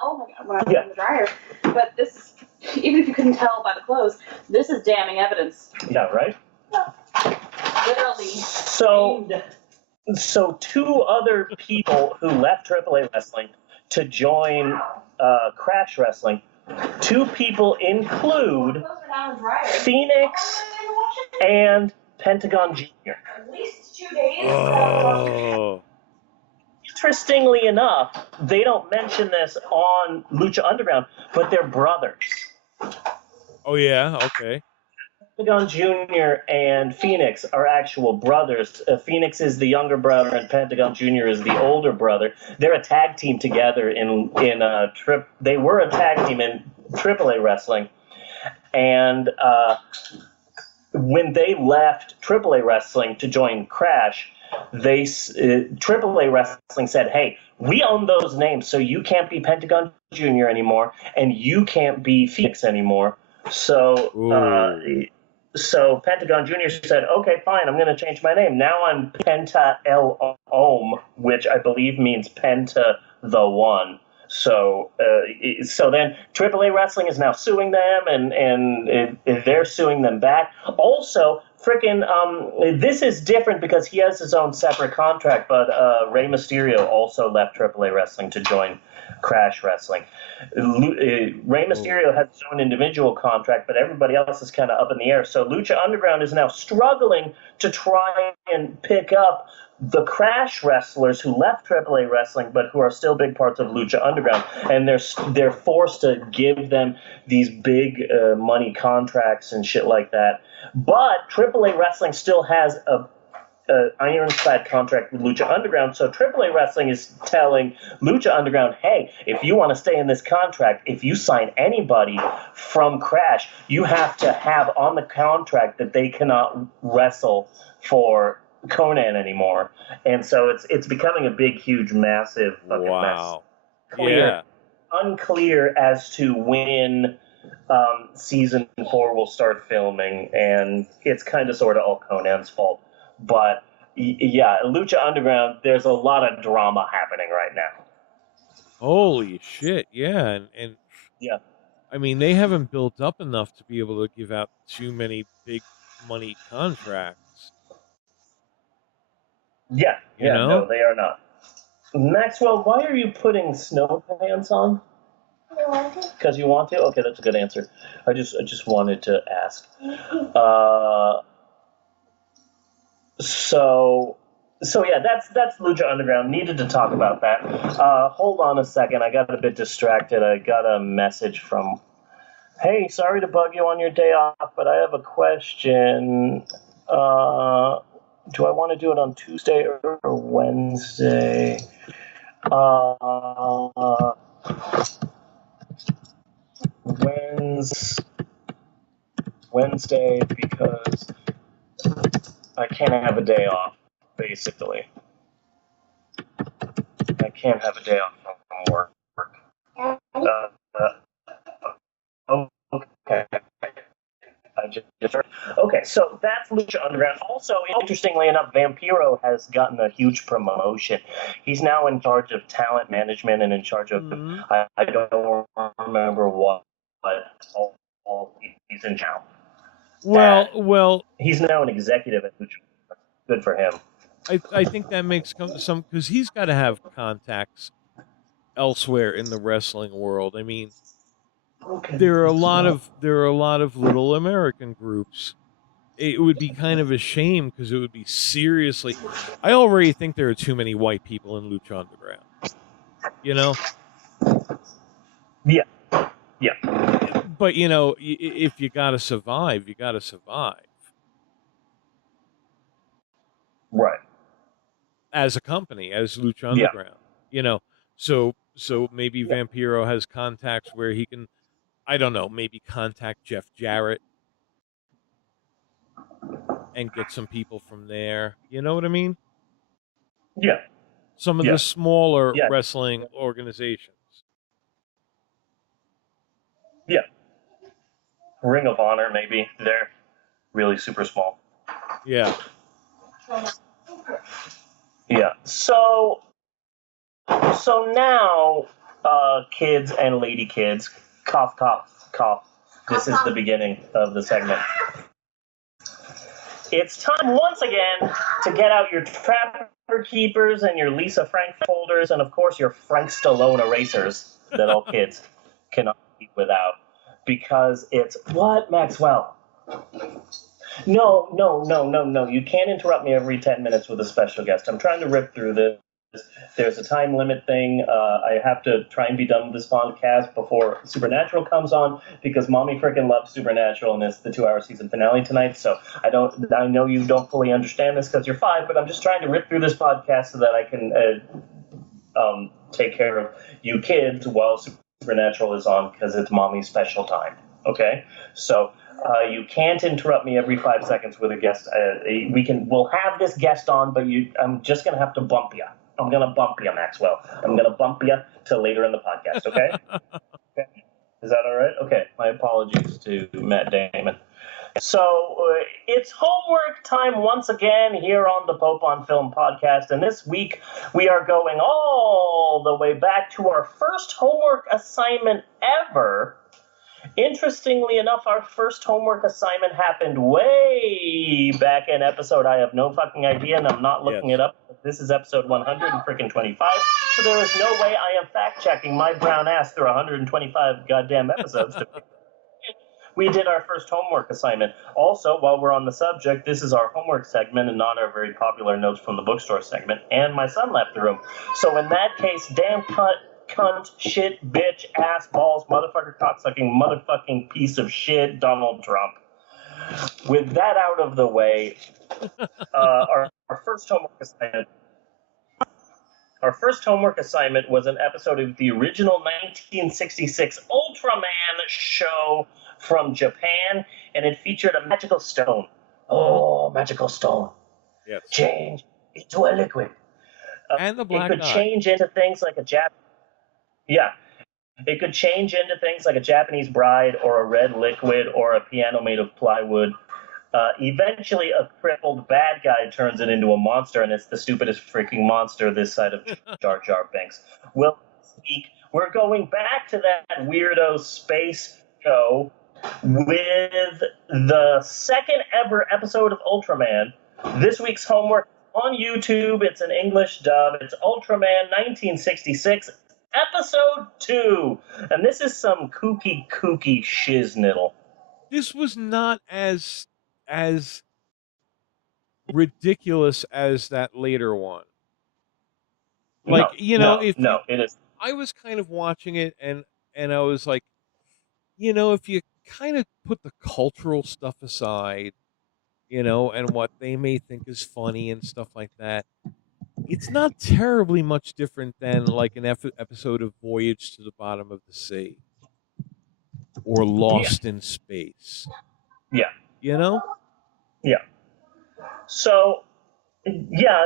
Oh my God, when I was in the dryer. But this, even if you couldn't tell by the clothes, this is damning evidence. Yeah, right? Literally. So two other people who left AAA Wrestling to join Crash Wrestling, two people include Phoenix and Pentagon Jr. At least 2 days. Oh. Interestingly enough, they don't mention this on Lucha Underground, but they're brothers. Oh, yeah? Okay. Pentagon Jr. and Phoenix are actual brothers. Phoenix is the younger brother, and Pentagon Jr. is the older brother. They're a tag team together They were a tag team in AAA Wrestling, and when they left AAA Wrestling to join Crash, AAA Wrestling said, "Hey, we own those names, so you can't be Pentagon Jr. anymore, and you can't be Phoenix anymore." So Pentagon Jr. said, "Okay, fine, I'm going to change my name. Now I'm Penta El Om, which I believe means Penta the One." So then AAA Wrestling is now suing them, and they're suing them back. Also, this is different because he has his own separate contract, but Rey Mysterio also left AAA Wrestling to join Crash Wrestling. Rey Mysterio has his own individual contract, but everybody else is kind of up in the air. So Lucha Underground is now struggling to try and pick up the Crash wrestlers who left AAA Wrestling, but who are still big parts of Lucha Underground, and they're forced to give them these big money contracts and shit like that. But AAA Wrestling still has a ironclad contract with Lucha Underground, so AAA Wrestling is telling Lucha Underground, "Hey, if you want to stay in this contract, if you sign anybody from Crash, you have to have on the contract that they cannot wrestle for Conan anymore." And so it's becoming a big, huge, massive fucking mess. Unclear as to when season 4 will start filming, and it's kind of sort of all Conan's fault. But yeah, Lucha Underground, there's a lot of drama happening right now. Holy shit, yeah. And yeah, I mean, they haven't built up enough to be able to give out too many big money contracts. Yeah, you know? No, they are not. Maxwell, why are you putting snow pants on? I want to. Because you want to? Okay, that's a good answer. I just wanted to ask. So yeah, that's Lucha Underground. Needed to talk about that. Hold on a second. I got a bit distracted. I got a message from, "Hey, sorry to bug you on your day off, but I have a question. Do I want to do it on Tuesday or Wednesday?" Wednesday, because I can't have a day off, basically. I can't have a day off from work. Okay. Okay, so that's Lucha Underground. Also, interestingly enough, Vampiro has gotten a huge promotion. He's now in charge of talent management and in charge of, I don't remember what, but he's in now. Well, he's now an executive at Lucha. Good for him. I think that makes some, because he's got to have contacts elsewhere in the wrestling world. I mean, there are a lot of little American groups. It would be kind of a shame because it would be seriously. I already think there are too many white people in Lucha Underground. You know? Yeah. But you know, if you gotta survive, you gotta survive. Right. As a company, as Lucha Underground. You know, so maybe Vampiro has contacts where he can, I don't know, maybe contact Jeff Jarrett and get some people from there. You know what I mean? Yeah. Some of the smaller wrestling organizations. Yeah. Ring of Honor, maybe. They're really super small. Yeah. Yeah. So now, kids and lady kids, cough, cough, cough. This is the beginning of the segment. It's time once again to get out your Trapper Keepers and your Lisa Frank folders, and of course your Frank Stallone erasers that all kids cannot eat without. Because it's what, Maxwell? No. You can't interrupt me every 10 minutes with a special guest. I'm trying to rip through this. There's a time limit thing. I have to try and be done with this podcast before Supernatural comes on, because mommy freaking loves Supernatural, and it's the 2-hour season finale tonight. So I know you don't fully understand this because you're 5, but I'm just trying to rip through this podcast so that I can take care of you kids while Supernatural is on, because it's mommy's special time. Okay? So You can't interrupt me every 5 seconds with a guest. We'll have this guest on, but I'm just gonna have to bump you. I'm gonna bump you, Maxwell. I'm gonna bump you till later in the podcast. Okay? Okay. Is that all right? Okay. My apologies to Matt Damon. So it's homework time once again here on the Pope on Film podcast, and this week we are going all the way back to our first homework assignment ever. Interestingly enough, our first homework assignment happened way back in episode. I have no fucking idea, and I'm not looking it up. This is episode 125, so there is no way I am fact-checking my brown ass through 125 goddamn episodes. We did our first homework assignment. Also, while we're on the subject, this is our homework segment and not our very popular Notes from the Bookstore segment, and my son left the room. So in that case, damn cunt, shit, bitch, ass, balls, motherfucker, cocksucking, motherfucking piece of shit, Donald Trump. With that out of the way, our first homework assignment. Our first homework assignment was an episode of the original 1966 Ultraman show from Japan, and it featured a magical stone. Oh, magical stone. Yes. Change into a liquid. And the black It could eye. change into things like It could change into things like a Japanese bride or a red liquid or a piano made of plywood. Eventually, a crippled bad guy turns it into a monster, and it's the stupidest freaking monster this side of Jar Jar Binks. Well, we're going back to that weirdo space show with the second ever episode of Ultraman. This week's homework on YouTube. It's an English dub. It's Ultraman 1966, episode 2. And this is some kooky shiznittle. This was not as ridiculous as that later one. Like, no, it is. I was kind of watching it and I was like, if you kind of put the cultural stuff aside, and what they may think is funny and stuff like that, it's not terribly much different than like an episode of Voyage to the Bottom of the Sea or Lost in Space. Yeah. Yeah. So, yeah,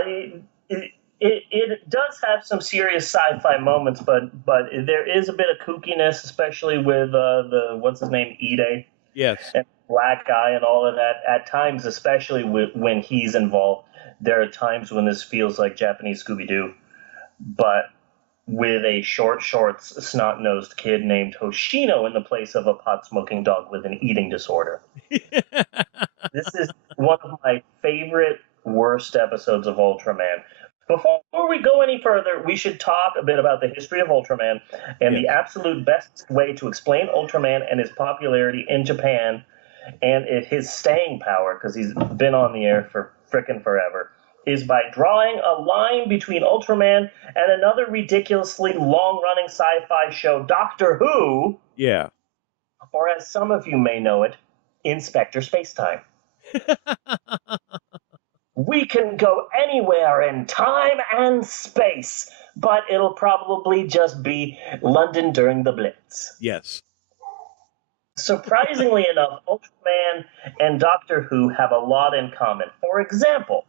it does have some serious sci-fi moments, but there is a bit of kookiness, especially with the what's his name, Ide. Yes. And Black Guy and all of that. At times, especially when he's involved, there are times when this feels like Japanese Scooby-Doo, but with a shorts, snot-nosed kid named Hoshino in the place of a pot-smoking dog with an eating disorder. This is one of my favorite worst episodes of Ultraman. Before we go any further, we should talk a bit about the history of Ultraman and the absolute best way to explain Ultraman and his popularity in Japan and his staying power, because he's been on the air for frickin' forever, is by drawing a line between Ultraman and another ridiculously long-running sci-fi show, Doctor Who. Yeah. Or as some of you may know it, Inspector Spacetime. We can go anywhere in time and space, but it'll probably just be London during the Blitz. Yes. Surprisingly enough, Ultraman and Doctor Who have a lot in common. For example,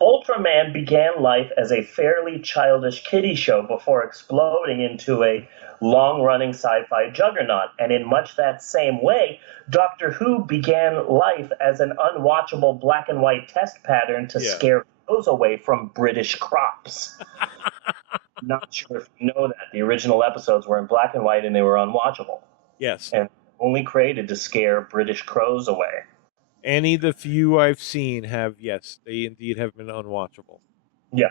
Ultraman began life as a fairly childish kiddie show before exploding into a long-running sci-fi juggernaut, and in much that same way, Doctor Who began life as an unwatchable black and white test pattern to scare those away from British crops. Not sure if you know that. The original episodes were in black and white and they were unwatchable. Yes. And only created to scare British crows away. Any of the few I've seen have, yes, they indeed have been unwatchable. Yeah.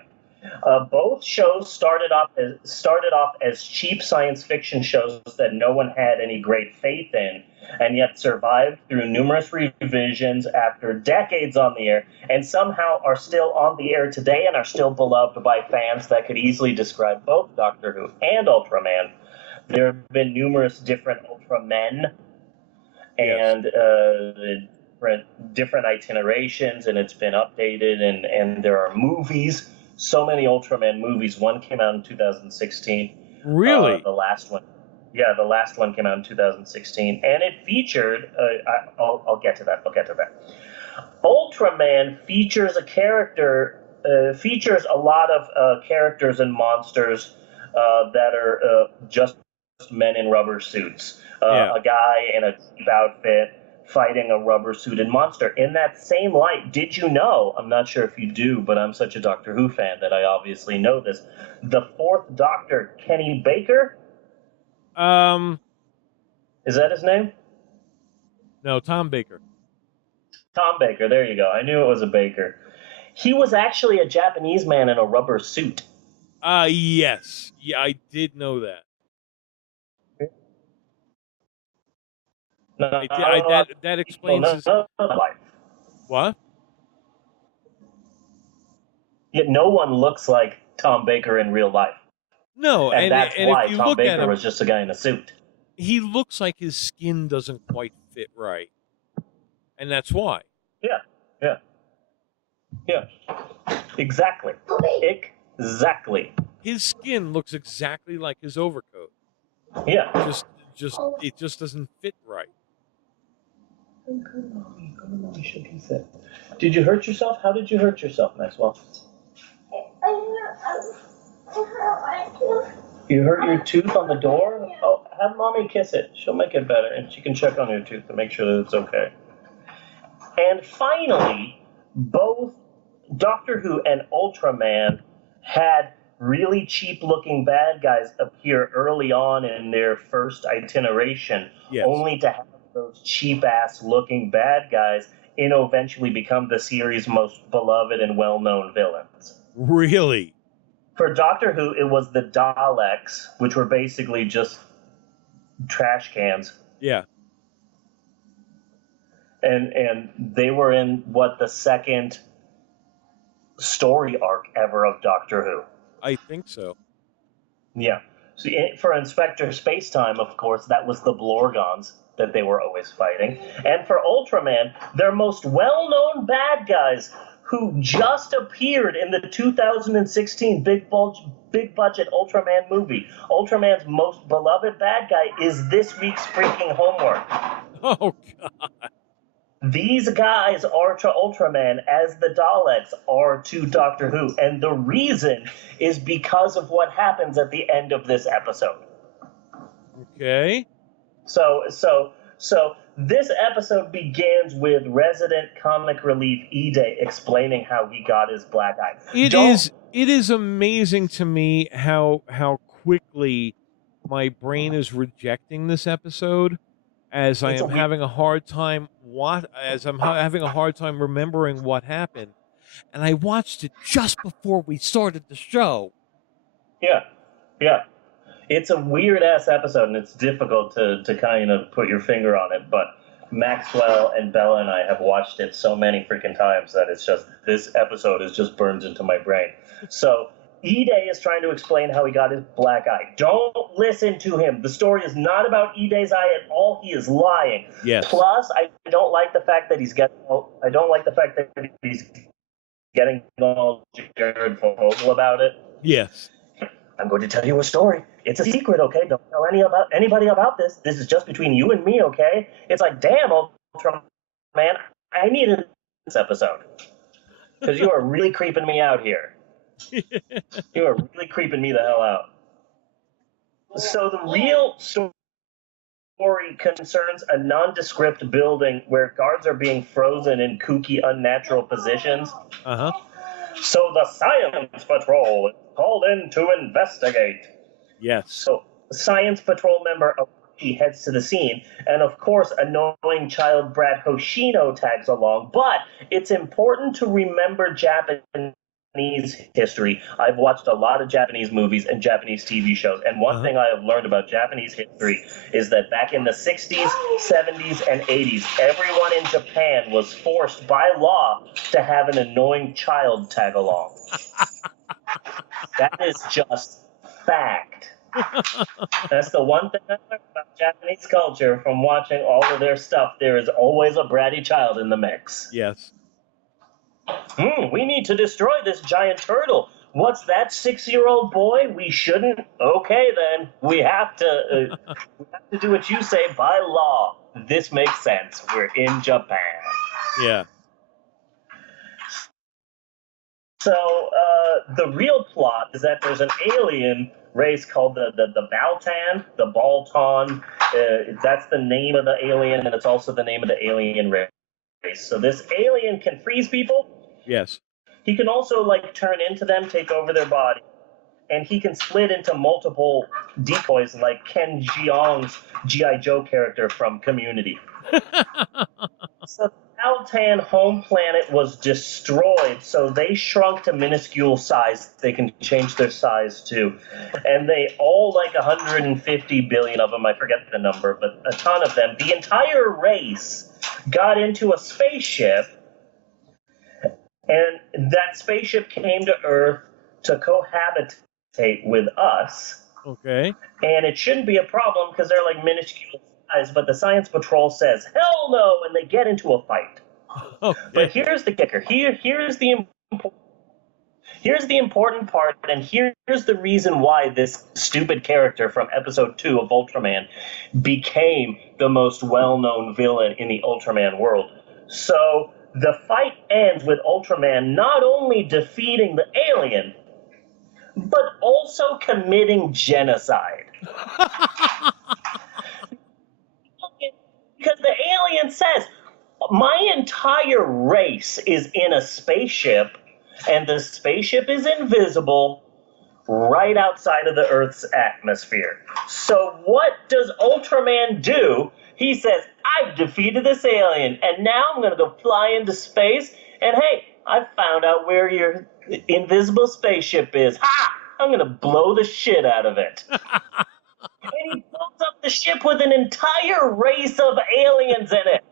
Both shows started off as cheap science fiction shows that no one had any great faith in, and yet survived through numerous revisions after decades on the air, and somehow are still on the air today and are still beloved by fans that could easily describe both Doctor Who and Ultraman. There have been numerous different Ultramen and different itinerations, and it's been updated, and there are movies. So many Ultraman movies. One came out in 2016. Really? The last one. Yeah, the last one came out in 2016, and it featured. I'll get to that. I'll get to that. Ultraman features a character. Features a lot of characters and monsters that are just men in rubber suits. Yeah. A guy in a cheap outfit fighting a rubber suited monster. In that same light, did you know? I'm not sure if you do, but I'm such a Doctor Who fan that I obviously know this. The fourth Doctor, Kenny Baker. Is that his name? No, Tom Baker. Tom Baker, there you go. I knew it was a Baker. He was actually a Japanese man in a rubber suit. Yes. Yeah, I did know that. That explains his... life. What? Yet no one looks like Tom Baker in real life. No, and that's why if you Tom look Baker at him, was just a guy in a suit. He looks like his skin doesn't quite fit right. And that's why. Yeah. Exactly. Exactly. His skin looks exactly like his overcoat. Yeah. It just doesn't fit right. Did you hurt yourself? How did you hurt yourself, Maxwell? You hurt your tooth on the door? Oh, have mommy kiss it. She'll make it better, and she can check on your tooth to make sure that it's okay. And finally, both Doctor Who and Ultraman had really cheap-looking bad guys appear early on in their first itineration, yes. Only to have those cheap-ass-looking bad guys eventually become the series' most beloved and well-known villains. Really? For Doctor Who, it was the Daleks, which were basically just trash cans. Yeah. And they were in, the second story arc ever of Doctor Who. I think so. Yeah. So for Inspector Spacetime, of course, that was the Blorgons that they were always fighting. And for Ultraman, their most well-known bad guys who just appeared in the 2016 big budget Ultraman movie. Ultraman's most beloved bad guy is this week's freaking homework. Oh, God. These guys are to Ultraman as the Daleks are to Doctor Who. And the reason is because of what happens at the end of this episode. Okay. So this episode begins with resident comic relief E-Day explaining how he got his black eye. It is amazing to me how quickly my brain is rejecting this episode, as I am having a hard time having a hard time remembering what happened. And I watched it just before we started the show. Yeah. It's a weird-ass episode, and it's difficult to kind of put your finger on it, but Maxwell and Bella and I have watched it so many freaking times that it's just, this episode is just burns into my brain. So, E-Day is trying to explain how he got his black eye. Don't listen to him. The story is not about E-Day's eye at all. He is lying. Yes. Plus, I don't like the fact that he's getting all Jared Vogel about it. Yes. I'm going to tell you a story. It's a secret, okay? Don't tell anybody about this. This is just between you and me, okay? It's like, damn, Ultraman, I needed this episode. Because you are really creeping me out here. You are really creeping me the hell out. So the real story concerns a nondescript building where guards are being frozen in kooky, unnatural positions. Uh-huh. So the Science Patrol is called in to investigate. Yes. So Science Patrol member Aoki heads to the scene, and of course annoying child brat Hoshino tags along, but it's important to remember Japanese history. I've watched a lot of Japanese movies and Japanese TV shows, and one thing I have learned about Japanese history is that back in the 60s, 70s, and 80s, everyone in Japan was forced by law to have an annoying child tag along. That is just fact. That's the one thing I learned about Japanese culture from watching all of their stuff. There is always a bratty child in the mix. Yes. We need to destroy this giant turtle. What's that, 6-year-old boy? We shouldn't? Okay, then. We have to do what you say by law. This makes sense. We're in Japan. Yeah. So, the real plot is that there's an alien race called the Baltan, the Balton. That's the name of the alien, and it's also the name of the alien race. So this alien can freeze people. Yes. He can also, like, turn into them, take over their body. And he can split into multiple decoys, like Ken Jeong's G.I. Joe character from Community. So the Altan home planet was destroyed, so they shrunk to minuscule size. They can change their size too. And they all, like 150 billion of them, I forget the number, but a ton of them, the entire race got into a spaceship, and that spaceship came to Earth to cohabitate with us. Okay. And it shouldn't be a problem because they're like minuscule size, but the Science Patrol says, hell no, and they get into a fight. Okay. But here's the kicker. Here's the important part, and here's the reason why this stupid character from episode 2 of Ultraman became the most well-known villain in the Ultraman world. So the fight ends with Ultraman not only defeating the alien, but also committing genocide. Because the alien says, my entire race is in a spaceship, and the spaceship is invisible right outside of the Earth's atmosphere. So what does Ultraman do? He says, I've defeated this alien, and now I'm going to go fly into space, and hey, I found out where your invisible spaceship is. Ha! I'm going to blow the shit out of it. And he blows up the ship with an entire race of aliens in it.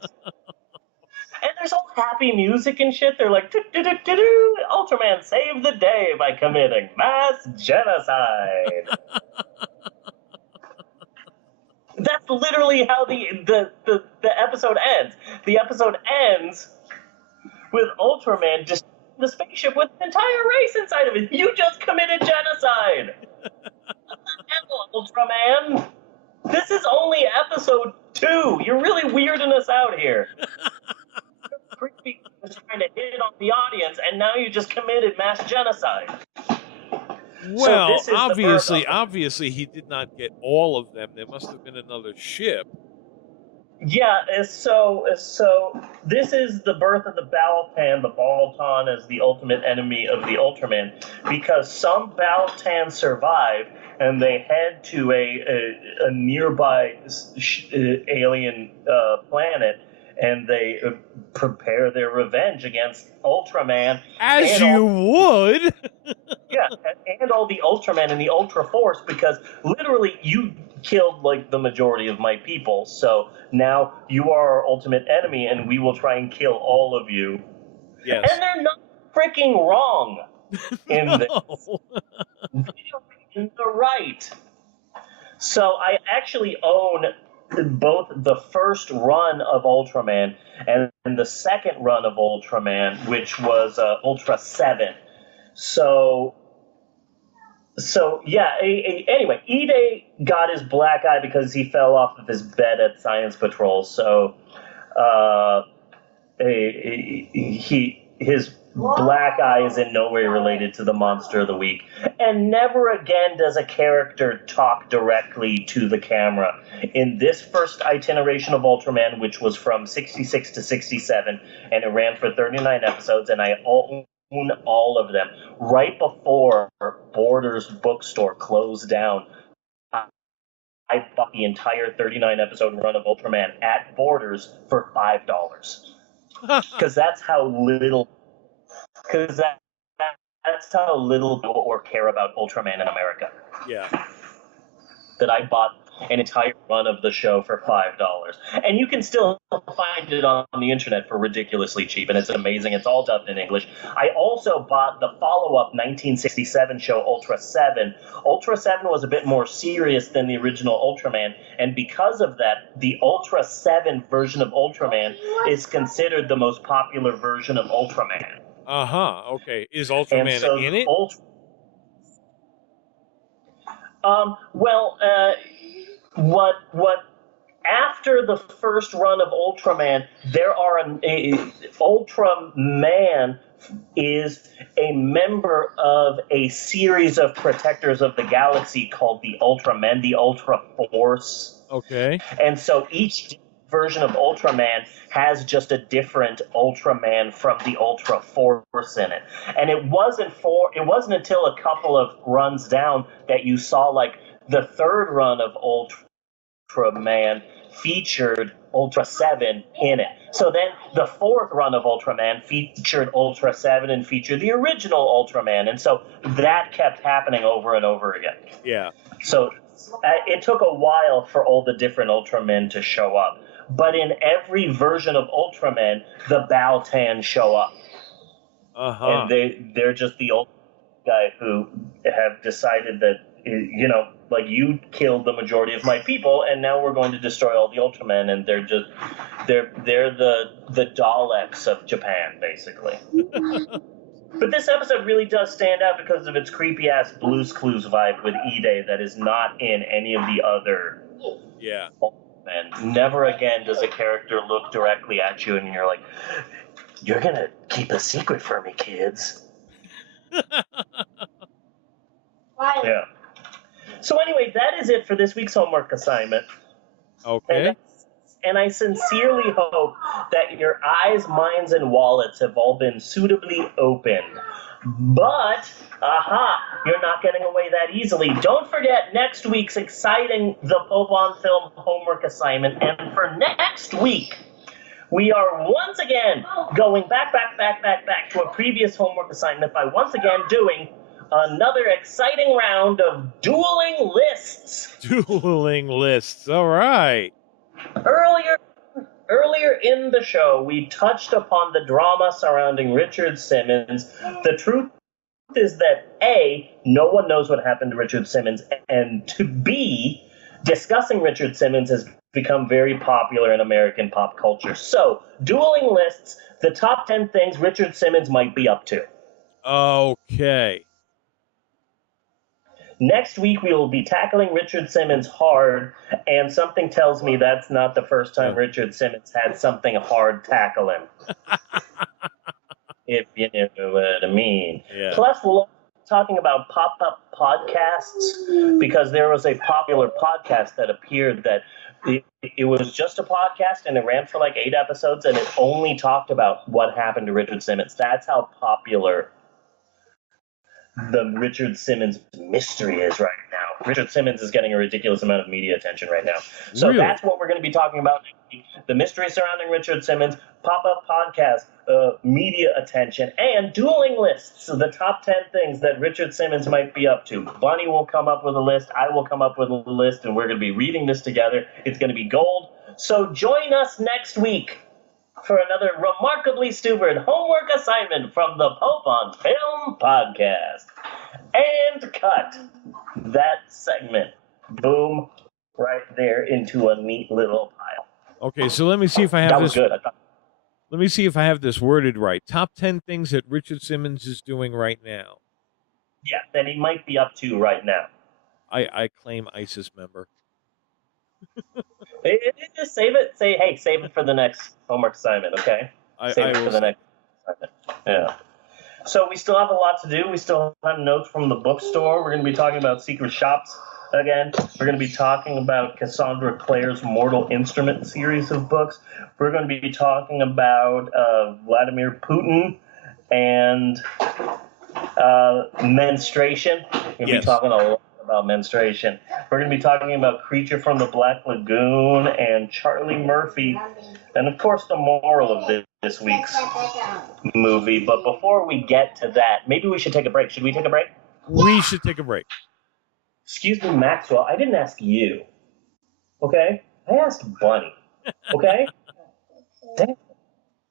And there's all happy music and shit. They're like, do-do-do-do-do, Ultraman saved the day by committing mass genocide. That's literally how the episode ends. The episode ends with Ultraman just the spaceship with an entire race inside of it. You just committed genocide. What the hell, Ultraman? This is only episode 2. You're really weirding us out here. Creepy was trying to hit on the audience, and now you just committed mass genocide. Well, So obviously he did not get all of them. There must have been another ship. Yeah, so this is the birth of the Baltan, the Balton, as the ultimate enemy of the Ultraman, because some Baltan survive and they head to a nearby alien planet, and they prepare their revenge against Ultraman. As you would. Yeah, and all the Ultramen and the Ultra Force, because literally you killed like the majority of my people, so now you are our ultimate enemy, and we will try and kill all of you. Yes. And they're not freaking wrong in No. this. They're in the right. So I actually own both the first run of Ultraman and the second run of Ultraman, which was Ultra 7. So yeah, anyway, Ide got his black eye because he fell off of his bed at Science Patrol, so his black eye is in no way related to the Monster of the Week. And never again does a character talk directly to the camera. In this first iteration of Ultraman, which was from 66 to 67, and it ran for 39 episodes, and I own all of them, right before Borders bookstore closed down, I bought the entire 39 episode run of Ultraman at Borders for $5. Because that's how little people or care about Ultraman in America. Yeah. That I bought an entire run of the show for $5. And you can still find it on the internet for ridiculously cheap, and it's amazing. It's all dubbed in English. I also bought the follow-up 1967 show, Ultra 7. Ultra 7 was a bit more serious than the original Ultraman, and because of that, the Ultra 7 version of Ultraman is considered the most popular version of Ultraman. Uh-huh. Okay. Is Ultraman And so in it? What after the first run of Ultraman, there are Ultraman is a member of a series of protectors of the galaxy called the Ultramen, the Ultra Force. Okay. And so each version of Ultraman has just a different Ultraman from the Ultra Force in it. And it wasn't until a couple of runs down that you saw like the third run of Ultraman featured Ultra 7 in it. So then the fourth run of Ultraman featured Ultra 7 and featured the original Ultraman. And so that kept happening over and over again. Yeah. So it took a while for all the different Ultramen to show up. But in every version of Ultraman, the Baltan show up. Uh-huh. And they're just the old guy who have decided that, you know, like, you killed the majority of my people, and now we're going to destroy all the Ultramen, and they're the Daleks of Japan, basically. But this episode really does stand out because of its creepy-ass Blue's Clues vibe with Ide that is not in any of the other Ultramen. Never again does a character look directly at you and you're like, you're gonna keep a secret from me, kids. Yeah. So anyway, that is it for this week's homework assignment. Okay. And I sincerely hope that your eyes, minds, and wallets have all been suitably opened. But, you're not getting away that easily. Don't forget next week's exciting The Pope on Film homework assignment. And for next week, we are once again going back to a previous homework assignment by once again doing another exciting round of dueling lists. Dueling lists. All right. Earlier in the show, we touched upon the drama surrounding Richard Simmons. The truth is that A, no one knows what happened to Richard Simmons, and B, discussing Richard Simmons has become very popular in American pop culture. So, dueling lists, the top 10 things Richard Simmons might be up to. Okay. Next week, we will be tackling Richard Simmons hard, and something tells me that's not the first time Richard Simmons had something hard tackle him. If you know what I mean. Yeah. Plus, we'll be talking about pop-up podcasts, because there was a popular podcast that appeared that it was just a podcast, and it ran for like 8 episodes, and it only talked about what happened to Richard Simmons. That's how popular the Richard Simmons mystery is right now. Richard Simmons is getting a ridiculous amount of media attention right now. So Really? That's what we're going to be talking about next week. The mystery surrounding Richard Simmons, pop-up podcast, media attention, and dueling lists. So the top 10 things that Richard Simmons might be up to. Bunny will come up with a list. I will come up with a list, and we're going to be reading this together. It's going to be gold. So join us next week for another remarkably stupid homework assignment from the Pope on Film podcast. And cut that segment. Boom. Right there into a neat little pile. Okay, so let me see if I have That was good. Let me see if I have this worded right. Top 10 things that Richard Simmons is doing right now. Yeah, that he might be up to right now. I claim ISIS member. Just save it. Save it for the next homework assignment, okay? Save it for the next assignment. Yeah. So we still have a lot to do. We still have notes from the bookstore. We're going to be talking about Secret Shops again. We're going to be talking about Cassandra Clare's Mortal Instrument series of books. We're going to be talking about Vladimir Putin and menstruation. We're going to be talking a lot about menstruation. We're going to be talking about Creature from the Black Lagoon and Charlie Murphy, and of course the moral of this week's movie. But before we get to that, maybe we should take a break. Should we take a break? We should take a break. Excuse me, Maxwell, I didn't ask you. Okay? I asked Bunny. Okay?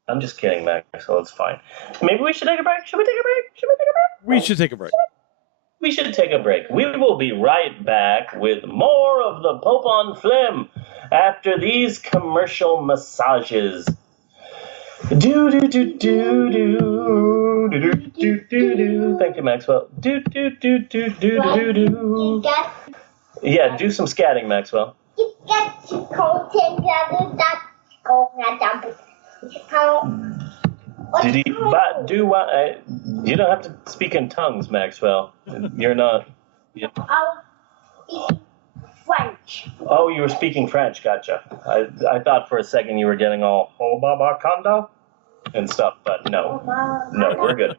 I'm just kidding, Maxwell. It's fine. Maybe we should take a break. Should we take a break? We should take a break. We should take a break. We will be right back with more of the Pope on Film after these commercial massages. Do do do do do do do do do do. Thank you, Maxwell. Do do do do do do do. Yeah, do some scatting, Maxwell. Did he? But do what? You don't have to speak in tongues, Maxwell. You're not. I'll speak French. Oh, you were speaking French. Gotcha. I thought for a second you were getting all "oh baba kanda" and stuff, but no, we're good.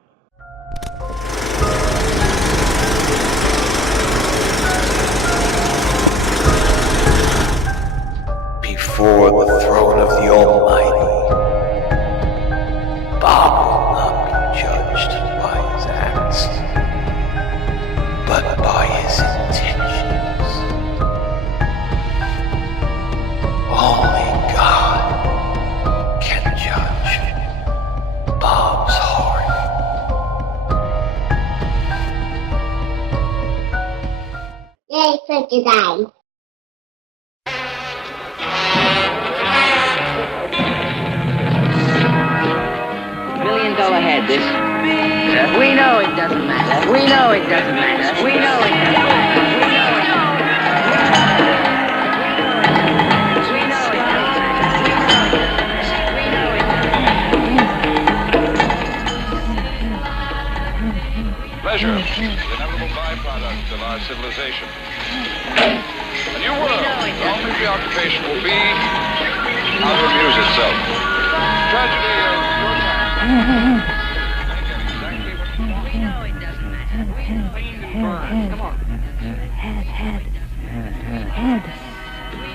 Before the throne of the Almighty, Bob will not be judged by his acts, but by his intentions. Only God can judge Bob's heart. Yay, such a die. $1 million head, this. We know it doesn't matter. We know it doesn't matter. We know it doesn't matter. We know it doesn't matter. Pleasure, the inevitable byproduct of our civilization. A new world, the only preoccupation will be how to amuse itself. Tragedy of your time. We know it doesn't matter. Come on.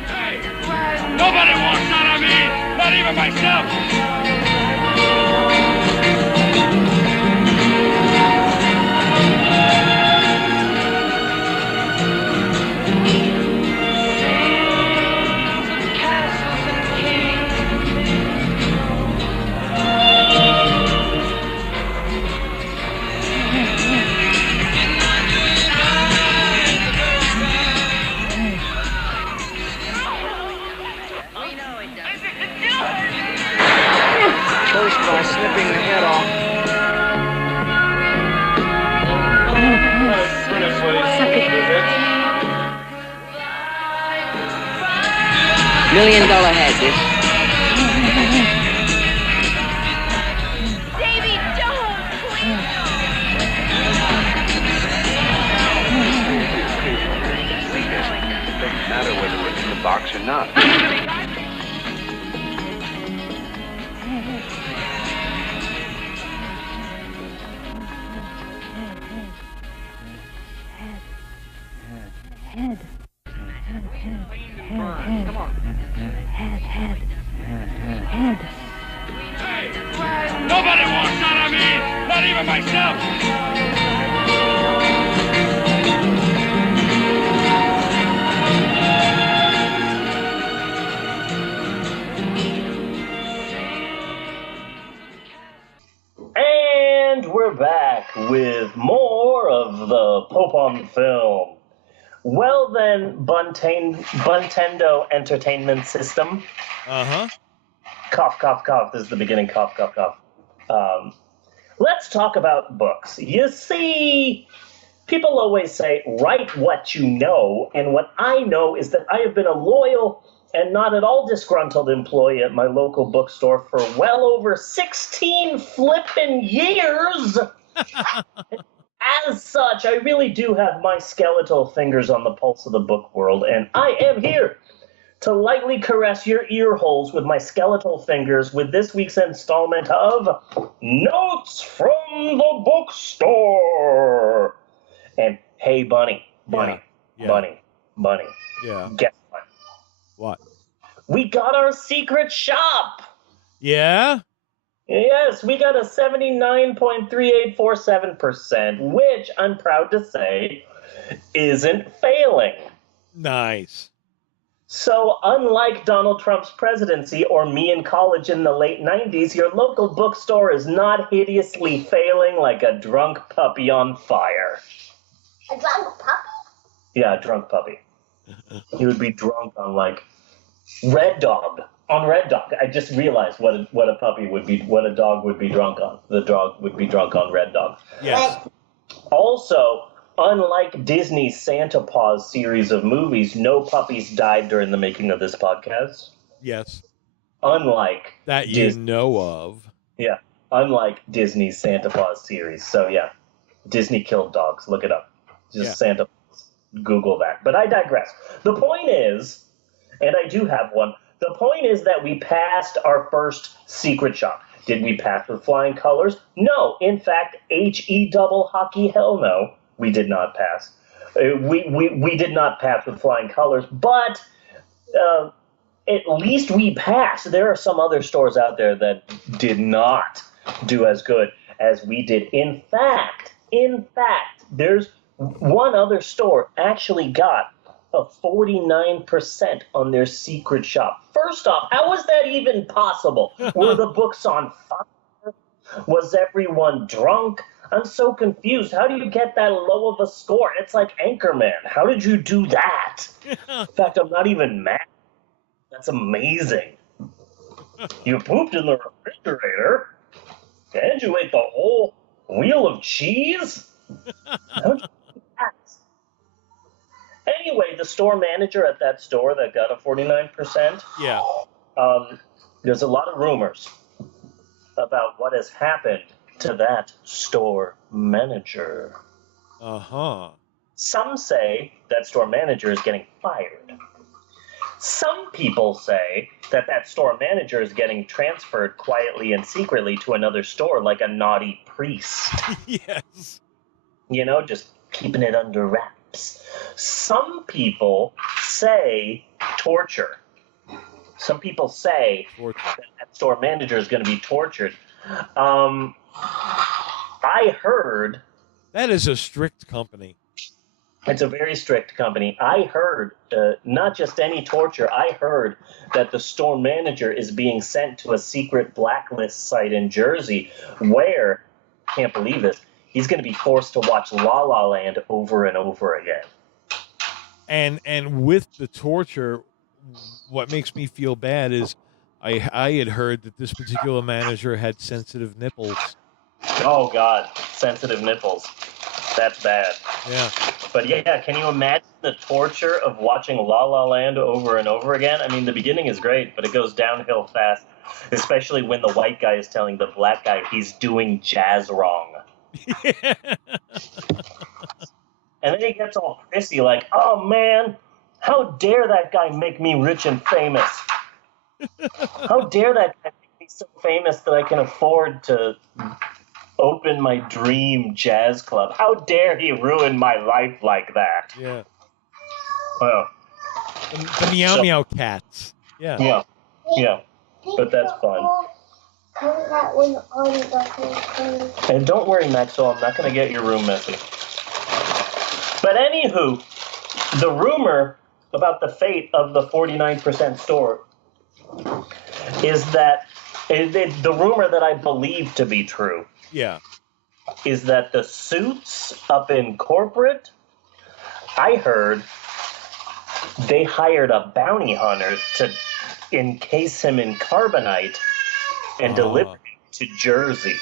Hey, nobody wants none of me, not even myself. First by snipping the head off. $1 million head, this. Davey, don't! It doesn't matter whether it's in the box or not. Hey, nobody wants none of me, not even myself. And we're back with more of the Pope on Film. Well then, Buntendo Entertainment System. Uh-huh. Cough, cough, cough. This is the beginning. Cough, cough, cough. Let's talk about books. You see, people always say, write what you know. And what I know is that I have been a loyal and not at all disgruntled employee at my local bookstore for well over 16 flippin' years. As such, I really do have my skeletal fingers on the pulse of the book world, and I am here to lightly caress your ear holes with my skeletal fingers with this week's installment of Notes from the Bookstore. And hey, Bunny, Yeah. Bunny. Yeah. Guess what? What? We got our secret shop. Yeah? Yes, we got a 79.3847%, which I'm proud to say isn't failing. Nice. So unlike Donald Trump's presidency or me in college in the late 90s, your local bookstore is not hideously failing like a drunk puppy on fire. A drunk puppy? Yeah, a drunk puppy. He would be drunk on, like, Red Dog. On Red Dog. I just realized what a puppy would be, what a dog would be drunk on. The dog would be drunk on Red Dog. Yes. Also, unlike Disney's Santa Paws series of movies, no puppies died during the making of this podcast. Yes. Unlike That you know of. Yeah, unlike Disney's Santa Paws series. So yeah, Disney killed dogs. Look it up. Just Santa Paws. Google that. But I digress. The point is, and I do have one, the point is that we passed our first secret shop. Did we pass with flying colors? No. In fact, H-E double hockey hell no, we did not pass. We did not pass with flying colors, but at least we passed. There are some other stores out there that did not do as good as we did. In fact, there's one other store actually got a 49% on their secret shop. First off, how was that even possible? Were the books on fire? Was everyone drunk? I'm so confused. How do you get that low of a score? It's like Anchorman. How did you do that? In fact, I'm not even mad. That's amazing. You pooped in the refrigerator? And you ate the whole wheel of cheese? How'd you do that? Anyway, the store manager at that store that got a 49%, there's a lot of rumors about what has happened to that store manager. Uh-huh. Some say that store manager is getting fired. Some people say that that store manager is getting transferred quietly and secretly to another store like a naughty priest. Yes. You know, just keeping it under wraps. Some people say torture. Some people say that store manager is going to be tortured. I heard... That is a strict company. It's a very strict company. I heard, not just any torture, I heard that the store manager is being sent to a secret blacklist site in Jersey where, can't believe this, he's going to be forced to watch La La Land over and over again. And with the torture, what makes me feel bad is I had heard that this particular manager had sensitive nipples. Oh, God. Sensitive nipples. That's bad. Yeah. But yeah, can you imagine the torture of watching La La Land over and over again? I mean, the beginning is great, but it goes downhill fast, especially when the white guy is telling the black guy he's doing jazz wrong. And then he gets all prissy like, oh man, how dare that guy make me rich and famous? How dare that guy make me so famous that I can afford to open my dream jazz club? How dare he ruin my life like that? Yeah. Well, the meow meow cats. Yeah. Yeah. But that's fun. And don't worry, Maxwell, I'm not going to get your room messy. But anywho, the rumor about the fate of the 49% store is that the rumor that I believe to be true. Yeah. Is that the suits up in corporate, I heard they hired a bounty hunter to encase him in carbonite and deliver him to Jersey.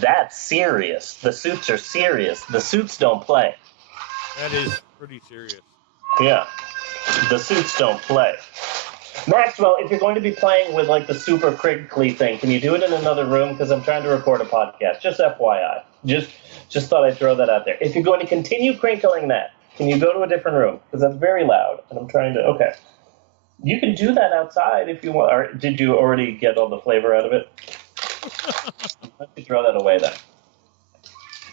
That's serious. The suits are serious. The suits don't play. That is pretty serious. Yeah. The suits don't play. Maxwell, if you're going to be playing with like the super crinkly thing, can you do it in another room? Because I'm trying to record a podcast. Just FYI. Just thought I'd throw that out there. If you're going to continue crinkling that, can you go to a different room? Because that's very loud. And I'm trying to... Okay. You can do that outside if you want. Or did you already get all the flavor out of it? Let me throw that away then.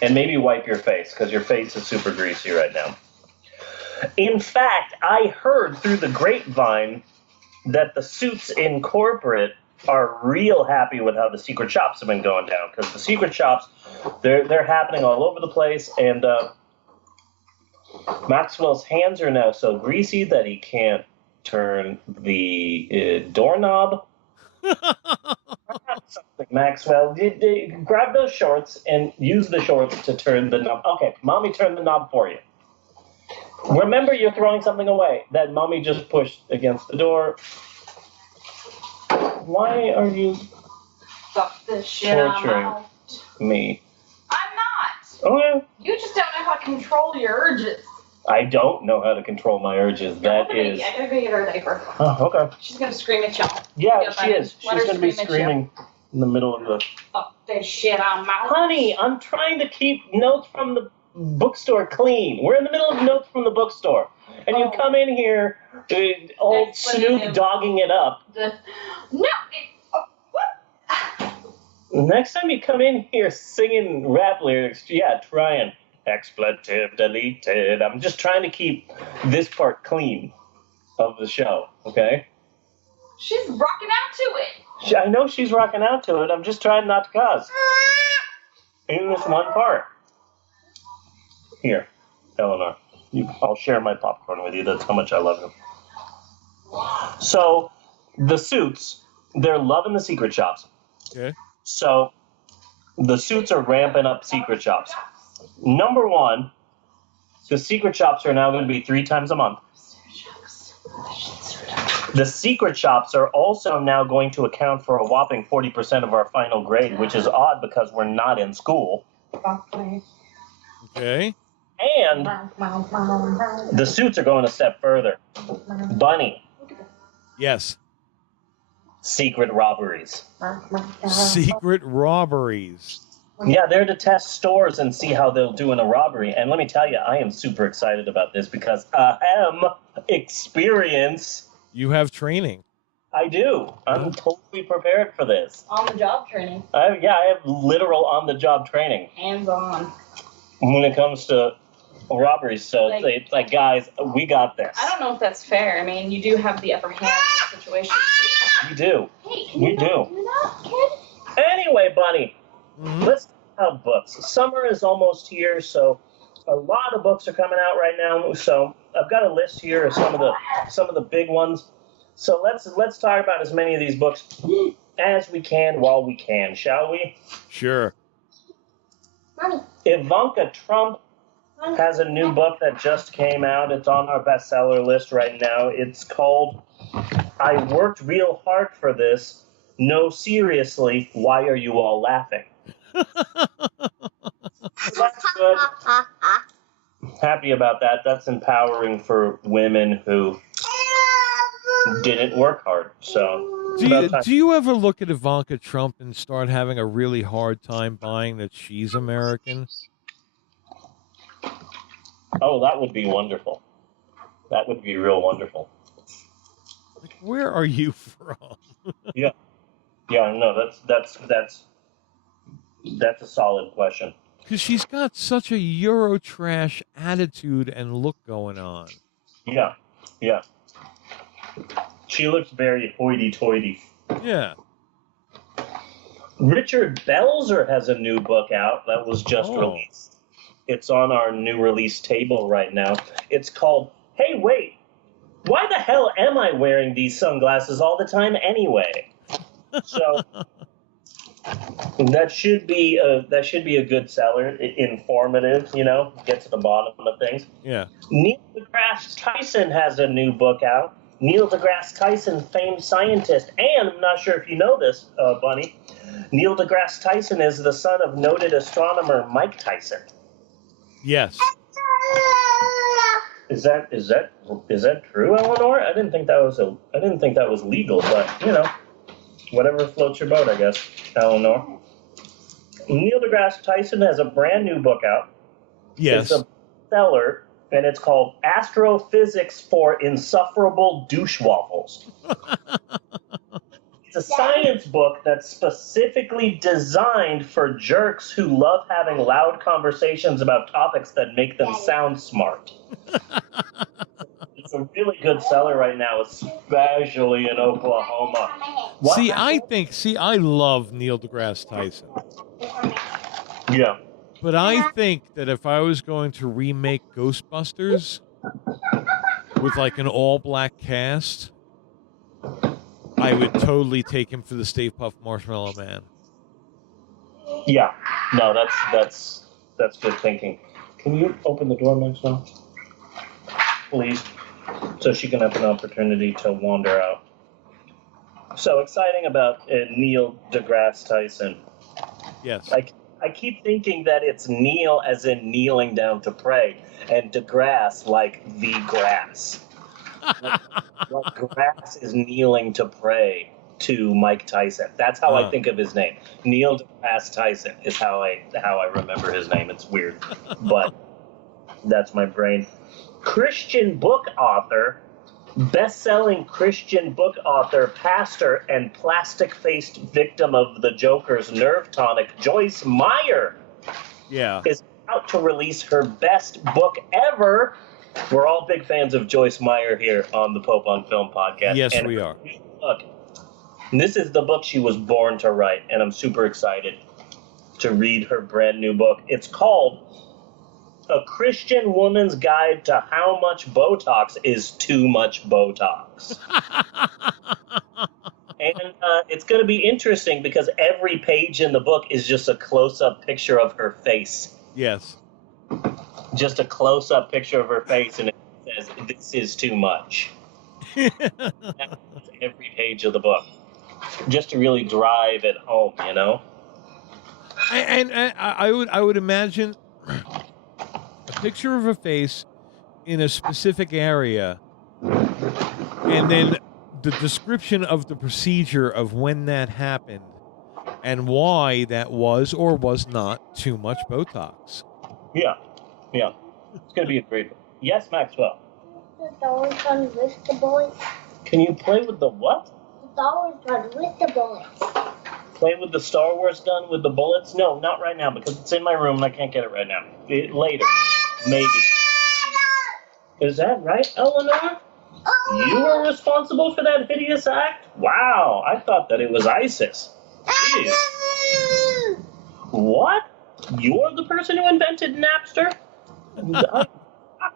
And maybe wipe your face, because your face is super greasy right now. In fact, I heard through the grapevine that the suits in corporate are real happy with how the secret shops have been going down, because the secret shops, they're happening all over the place, and Maxwell's hands are now so greasy that he can't turn the doorknob. Something, Maxwell. Grab those shorts and use the shorts to turn the knob. Okay, Mommy turned the knob for you. Remember, you're throwing something away that Mommy just pushed against the door. Why are you torturing me? I'm not. Okay. You just don't know how to control your urges. I don't know how to control my urges. That is. I gotta go get her a diaper. Oh, okay. She's gonna scream at y'all. Yeah, she is. Let She's her going to be scream at you. screaming in the middle of the. Fuck this shit on my. Honey, I'm trying to keep notes from the bookstore clean. We're in the middle of notes from the bookstore. And you come in here, old That's what Snoop you do. dogging it up. No! Next time you come in here singing rap lyrics, yeah, trying. Expletive deleted. I'm just trying to keep this part clean of the show, okay? She's rocking out to it. I know she's rocking out to it. I'm just trying not to cause. In this one part. Here, Eleanor. I'll share my popcorn with you. That's how much I love you. So, the Suits, they're loving the secret shops. Okay. So, the Suits are ramping up secret shops. Number one, the secret shops are now going to be 3 times a month. The secret shops are also now going to account for a whopping 40% of our final grade, which is odd because we're not in school. Okay. And the Suits are going a step further. Bunny, Yes. secret robberies. Secret robberies. Yeah, they're to test stores and see how they'll do in a robbery. And let me tell you, I am super excited about this because experience. You have training. I do. I'm totally prepared for this. On the job training. I have literal on-the-job training Hands on. when it comes to robberies. So it's like, guys, we got this. I don't know if that's fair. I mean, you do have the upper hand in the situation. We do. Hey, can We you do. not do that, kid? Anyway, Bunny, Mhm. let's talk about books. Summer is almost here, so a lot of books are coming out right now. So I've got a list here of some of the big ones. So let's talk about as many of these books as we can while we can, shall we? Sure. Mommy. Ivanka Trump has a new book that just came out. It's on our bestseller list right now. It's called I Worked Real Hard for This. No, seriously, why are you all laughing? That's good. Happy about that. That's empowering for women who didn't work hard. So, Do you ever look at Ivanka Trump and start having a really hard time buying that she's American? oh, that would be wonderful. That would be real wonderful. Like, where are you from? Yeah, no, that's a solid question. Because she's got such a Eurotrash attitude and look going on. Yeah. She looks very hoity-toity. Yeah. Richard Belzer has a new book out that was just released. It's on our new release table right now. It's called, Hey, Wait, Why the Hell Am I Wearing These Sunglasses All the Time Anyway? So that should be a good seller, informative, get to the bottom of things. Yeah. Neil deGrasse Tyson has a new book out. Neil deGrasse Tyson, famed scientist, and I'm not sure if you know this, Bunny, Neil deGrasse Tyson is the son of noted astronomer Mike Tyson. Yes. Is that true, Eleanor? I didn't think that was legal, but whatever floats your boat, I guess, Eleanor. Neil deGrasse Tyson has a brand new book out. Yes. It's a bestseller, and it's called Astrophysics for Insufferable Douche Waffles. It's a science book that's specifically designed for jerks who love having loud conversations about topics that make them sound smart. It's a really good seller right now, especially in Oklahoma. I love Neil deGrasse Tyson. Yeah. But I think that if I was going to remake Ghostbusters with like an all-black cast, I would totally take him for the Stay Puft Marshmallow Man. Yeah. No, that's good thinking. Can you open the door, Maxwell? Please. So she can have an opportunity to wander out. So exciting about Neil deGrasse Tyson. Yes. I keep thinking that it's kneel as in kneeling down to pray, and DeGrasse like the grass. Like grass is kneeling to pray to Mike Tyson. That's how I think of his name. Neil deGrasse Tyson is how I remember his name. It's weird, but that's my brain. Christian book author, best-selling Christian book author, pastor, and plastic-faced victim of the Joker's nerve tonic, Joyce Meyer, is out to release her best book ever. We're all big fans of Joyce Meyer here on the Pope on Film podcast. Yes, and we are. Look, this is the book she was born to write, and I'm super excited to read her brand new book. It's called A Christian Woman's Guide to How Much Botox is Too Much Botox. And it's going to be interesting because every page in the book is just a close-up picture of her face. Yes. Just a close-up picture of her face, and it says, "This is too much." That's every page of the book. Just to really drive it home, you know? And I would imagine a picture of her face in a specific area, and then the description of the procedure of when that happened and why that was or was not too much Botox. Yeah. It's going to be a great book. Yes, Maxwell? The dollar gun with the bullets. Can you play with the what? The dollar gun with the bullets. Play with the Star Wars gun with the bullets? No, not right now, because it's in my room and I can't get it right now. Later. Maybe. Is that right, Eleanor? You were responsible for that hideous act? Wow, I thought that it was ISIS. Jeez. What? You're the person who invented Napster? I'm shocked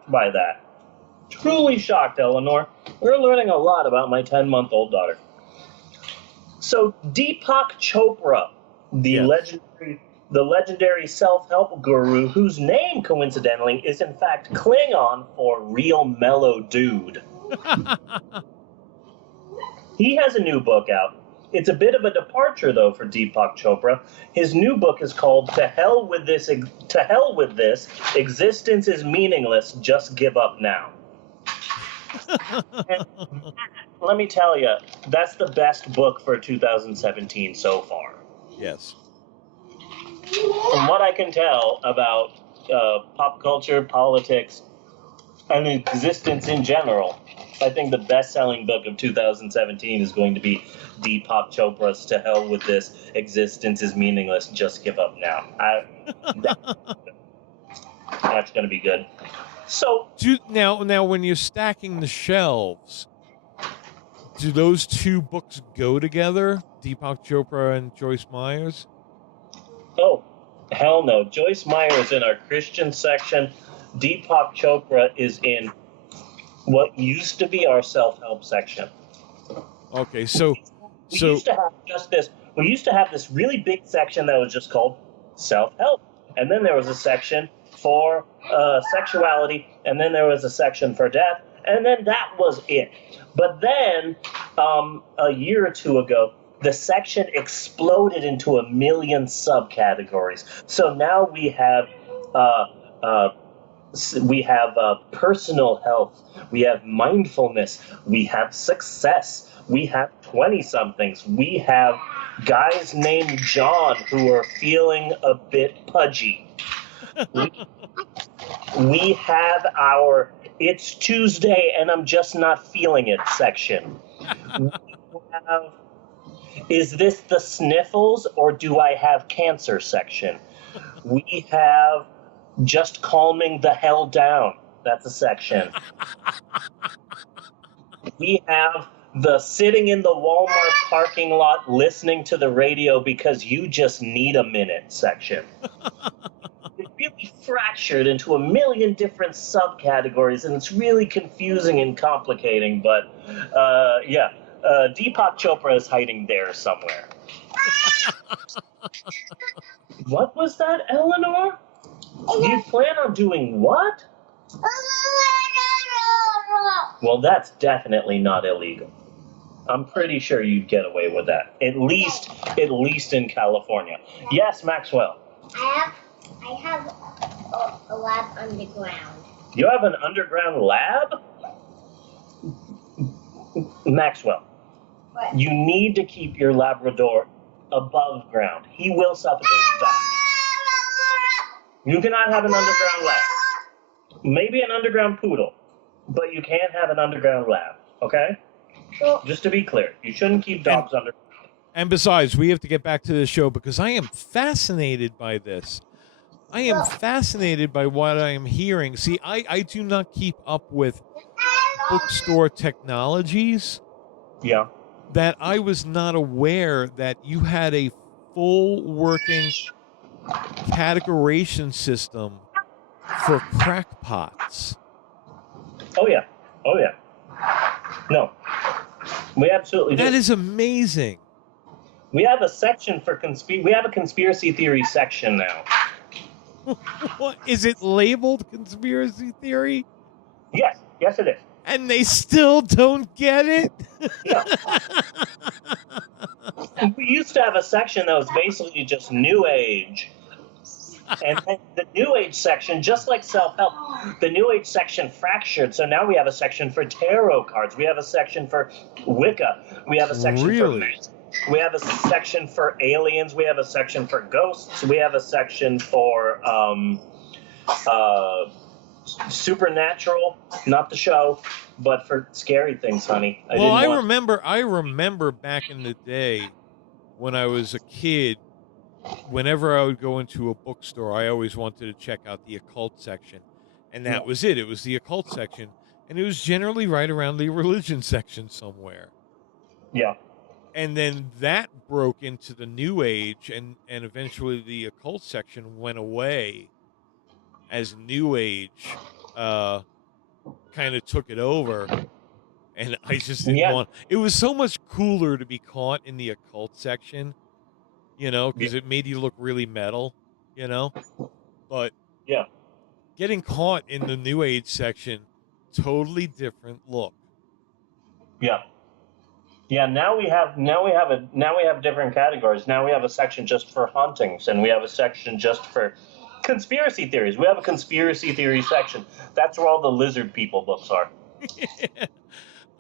by that. Truly shocked, Eleanor. We're learning a lot about my 10-month-old daughter. So Deepak Chopra, the legendary self-help guru, whose name, coincidentally, is in fact Klingon for real mellow dude. He has a new book out. It's a bit of a departure, though, for Deepak Chopra. His new book is called To Hell with This, Existence is Meaningless, Just Give Up Now. And let me tell you, that's the best book for 2017 so far. Yes. From what I can tell about pop culture, politics, and existence in general, I think the best-selling book of 2017 is going to be Deepak Chopra's To Hell with This, Existence is Meaningless, Just Give Up Now. That's going to be good. So now, when you're stacking the shelves, do those two books go together? Deepak Chopra and Joyce Meyer's? Oh, hell no. Joyce Meyer is in our Christian section. Deepak Chopra is in what used to be our self-help section. Okay, we used to have this really big section that was just called self-help, and then there was a section for sexuality, and then there was a section for death, and then that was it. But then a year or two ago, the section exploded into a million subcategories. So now we have personal health, we have mindfulness, we have success, we have 20-somethings, we have guys named John who are feeling a bit pudgy. We have our It's Tuesday and I'm just not feeling it section. We have Is this the sniffles or do I have cancer section? We have Just Calming the Hell Down. That's a section. We have the Sitting in the Walmart parking lot listening to the radio because you just need a minute section. It's really fractured into a million different subcategories, and it's really confusing and complicating, but Deepak Chopra is hiding there somewhere. What was that, Eleanor? You plan on doing what? Well, that's definitely not illegal. I'm pretty sure you'd get away with that. At least in California. Yes, Maxwell. I have a lab underground. You have an underground lab? Maxwell, What? you need to keep your Labrador above ground. He will suffocate and die. You cannot have an underground lab. Maybe an underground poodle, but you can't have an underground lab, okay? Well, Just to be clear, you shouldn't keep dogs under. And besides, we have to get back to the show because I am fascinated by this. I am fascinated by what I am hearing. See, I do not keep up with bookstore technologies. Yeah. That I was not aware that you had a full working categorization system for crackpots. Oh yeah. Oh yeah. No. We absolutely do. That is amazing. We have a section for we have a conspiracy theory section now. What is it labeled conspiracy theory? Yes. Yes, it is. And they still don't get it? Yeah. We used to have a section that was basically just New Age. And the New Age section, just like self-help, the New Age section fractured. So now we have a section for tarot cards. We have a section for Wicca. We have a section for magic. We have a section for aliens. We have a section for ghosts. We have a section for supernatural, not the show, but for scary things, honey. I remember back in the day when I was a kid, whenever I would go into a bookstore, I always wanted to check out the occult section. And that was it. It was the occult section. And it was generally right around the religion section somewhere. Yeah. And then that broke into the New Age, and eventually the occult section went away as New Age kind of took it over. And I just didn't want... It was so much cooler to be caught in the occult section, you know, because it made you look really metal, you know? But getting caught in the New Age section, totally different look. Yeah. Yeah, now we have different categories. Now we have a section just for hauntings, and we have a section just for conspiracy theories. We have a conspiracy theory section. That's where all the lizard people books are.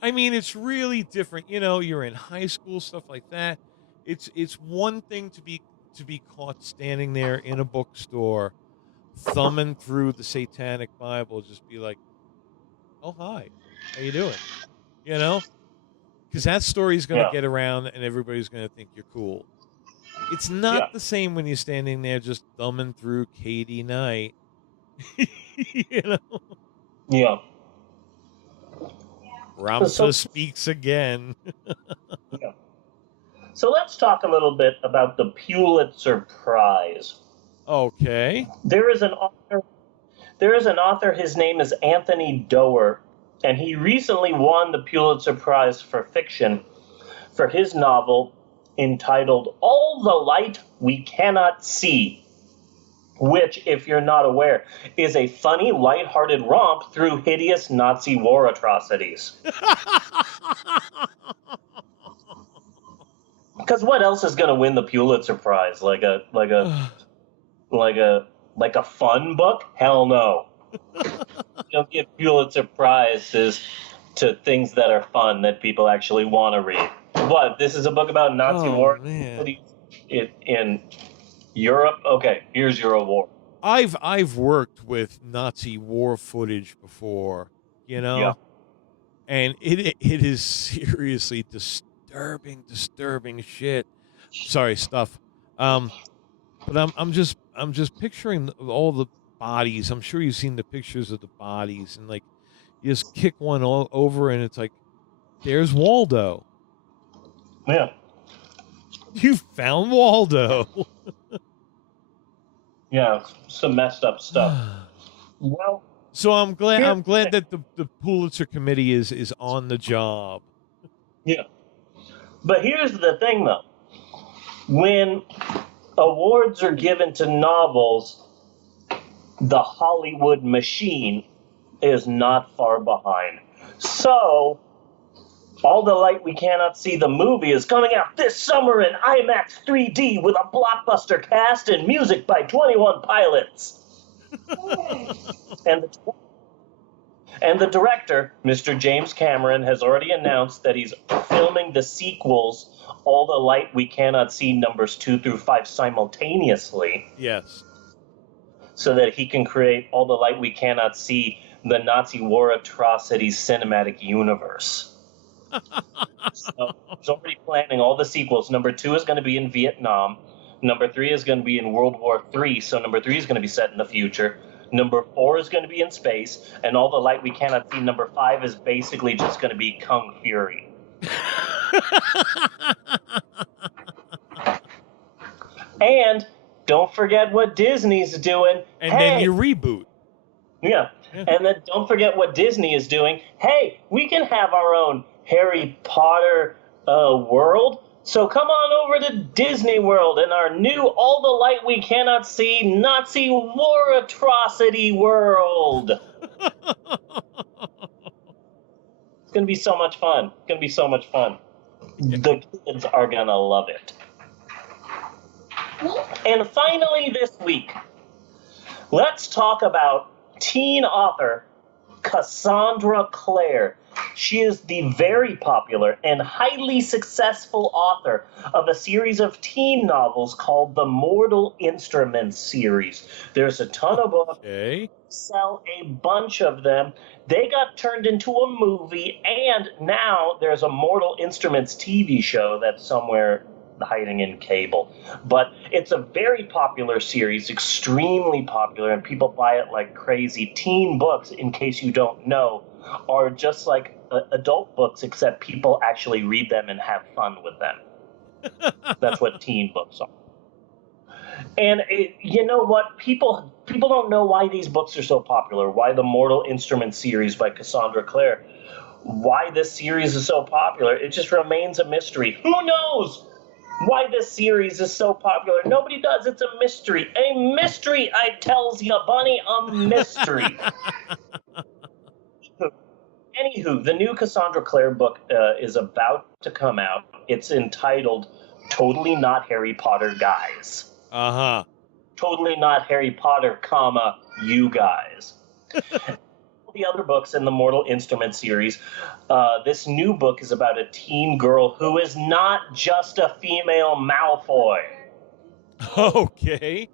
I mean, it's really different. You know, you're in high school, stuff like that. It's one thing to be caught standing there in a bookstore, thumbing through the Satanic Bible, just be like, "Oh, hi, how you doing?" You know. Because that story's going to get around and everybody's going to think you're cool. It's not the same when you're standing there just thumbing through Katie Knight. You know? Yeah. Ramsa speaks again. Yeah. So let's talk a little bit about the Pulitzer Prize. Okay. There is an author, his name is Anthony Doerr. And he recently won the Pulitzer Prize for fiction for his novel entitled All the Light We Cannot See, which, if you're not aware, is a funny, lighthearted romp through hideous Nazi war atrocities. Because what else is going to win the Pulitzer Prize? Like a fun book? Hell no. You don't give Pulitzer Prizes to things that are fun that people actually want to read. What? This is a book about Nazi war in Europe? Okay, here's your award. I've worked with Nazi war footage before, you know? Yeah. And it is seriously disturbing shit. Sorry, stuff. But I'm just picturing all the bodies. I'm sure you've seen the pictures of the bodies, and like you just kick one all over and it's like, there's Waldo. Yeah. You found Waldo. Yeah, some messed up stuff. Well, so I'm glad that the Pulitzer Committee is on the job. Yeah. But here's the thing though. When awards are given to novels, the Hollywood machine is not far behind. So, All the Light We Cannot See, the movie, is coming out this summer in IMAX 3D with a blockbuster cast and music by 21 Pilots. And the director, Mr. James Cameron, has already announced that he's filming the sequels, All the Light We Cannot See, numbers 2 through 5, simultaneously. Yes. So that he can create All the Light We Cannot See, the Nazi war atrocities cinematic universe. So he's already planning all the sequels. Number 2 is going to be in Vietnam. Number 3 is going to be in World War III. So number 3 is going to be set in the future. Number 4 is going to be in space. And All the Light We Cannot See, number 5 is basically just going to be Kung Fury. And don't forget what Disney's doing. And then you reboot. Yeah. And then don't forget what Disney is doing. Hey, we can have our own Harry Potter world. So come on over to Disney World and our new All the Light We Cannot See Nazi war atrocity world. It's going to be so much fun. It's going to be so much fun. The kids are going to love it. And finally this week, let's talk about teen author Cassandra Clare. She is the very popular and highly successful author of a series of teen novels called the Mortal Instruments series. There's a ton of books. Okay. Sell a bunch of them. They got turned into a movie, and now there's a Mortal Instruments TV show that's somewhere hiding in cable. But it's a very popular series, extremely popular, and people buy it like crazy. Teen books, in case you don't know, are just like adult books, except people actually read them and have fun with them. That's what teen books are. And you know what? People don't know why these books are so popular, why the Mortal Instruments series by Cassandra Clare, why this series is so popular. It just remains a mystery. Who knows why this series is so popular? Nobody does. It's a mystery. A mystery, I tells you, Bunny, a mystery. Anywho, the new Cassandra Clare book is about to come out. It's entitled Totally Not Harry Potter Guys. Uh-huh. Totally Not Harry Potter, comma, you guys. The other books in the Mortal Instruments series, this new book is about a teen girl who is not just a female Malfoy. Okay.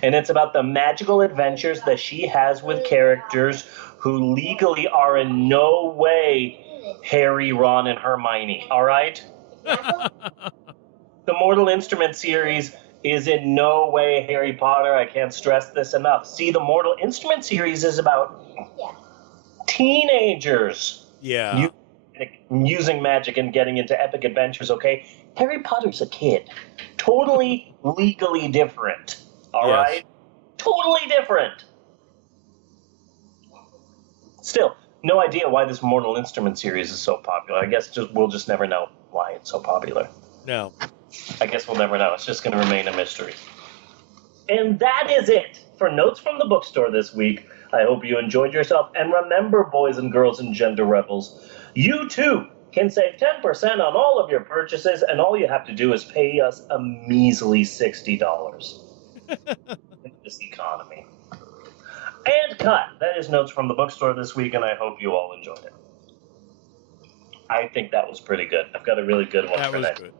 And it's about the magical adventures that she has with characters who legally are in no way Harry, Ron, and Hermione, all right? The Mortal Instruments series is in no way Harry Potter. I can't stress this enough. See, the Mortal Instruments series is about teenagers using magic and getting into epic adventures, okay? Harry Potter's a kid. Totally legally different, all right? Totally different. Still, no idea why this Mortal Instruments series is so popular. I guess we'll just never know why it's so popular. No. I guess we'll never know. It's just going to remain a mystery. And that is it for Notes from the Bookstore this week. I hope you enjoyed yourself. And remember, boys and girls and gender rebels, you too can save 10% on all of your purchases, and all you have to do is pay us a measly $60 in this economy. And cut. That is Notes from the Bookstore this week, and I hope you all enjoyed it. I think that was pretty good. I've got a really good one for next week.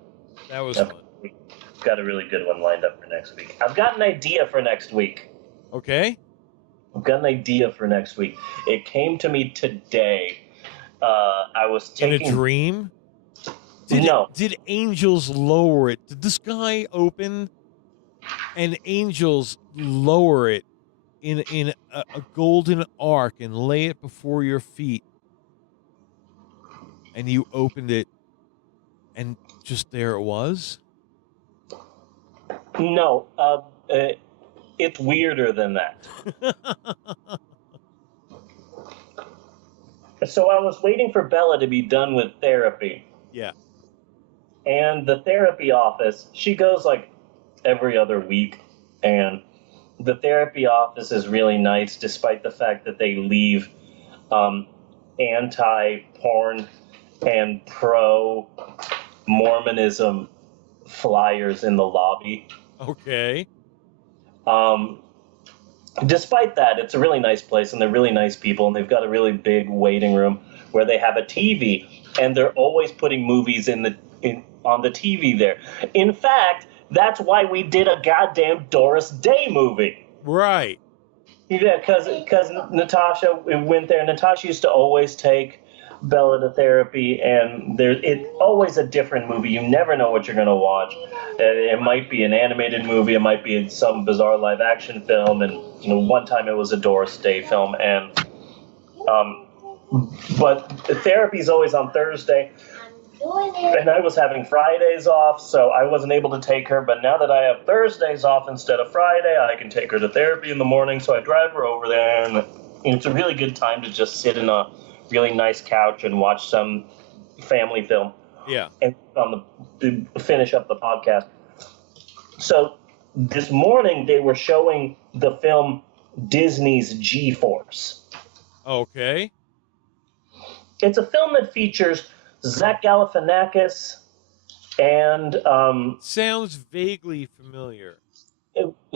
That was fun. I've got a really good one lined up for next week. I've got an idea for next week. Okay. I've got an idea for next week. It came to me today. I was taking... In a dream? No. Did angels lower it? Did the sky open and angels lower it in a golden ark and lay it before your feet? And you opened it and just there it was? No. It's weirder than that. So I was waiting for Bella to be done with therapy. Yeah. And the therapy office, she goes like every other week. And the therapy office is really nice, despite the fact that they leave anti-porn and pro-Mormonism flyers in the lobby. Okay. Despite that, it's a really nice place, and they're really nice people, and they've got a really big waiting room where they have a TV, and they're always putting movies on the TV there. In fact, that's why we did a goddamn Doris Day movie. Right. Yeah, because Natasha went there. Natasha used to always take Bella to therapy, and it's always a different movie. You never know what you're going to watch. It might be an animated movie, it might be some bizarre live action film, and one time it was a Doris Day film. And but therapy's always on Thursday, and I was having Fridays off, so I wasn't able to take her. But now that I have Thursdays off instead of Friday, I can take her to therapy in the morning. So I drive her over there, and it's a really good time to just sit in a really nice couch and watch some family film. Yeah. And finish up the podcast. So this morning they were showing the film Disney's G-Force. Okay. It's a film that features Zach Galifianakis and sounds vaguely familiar.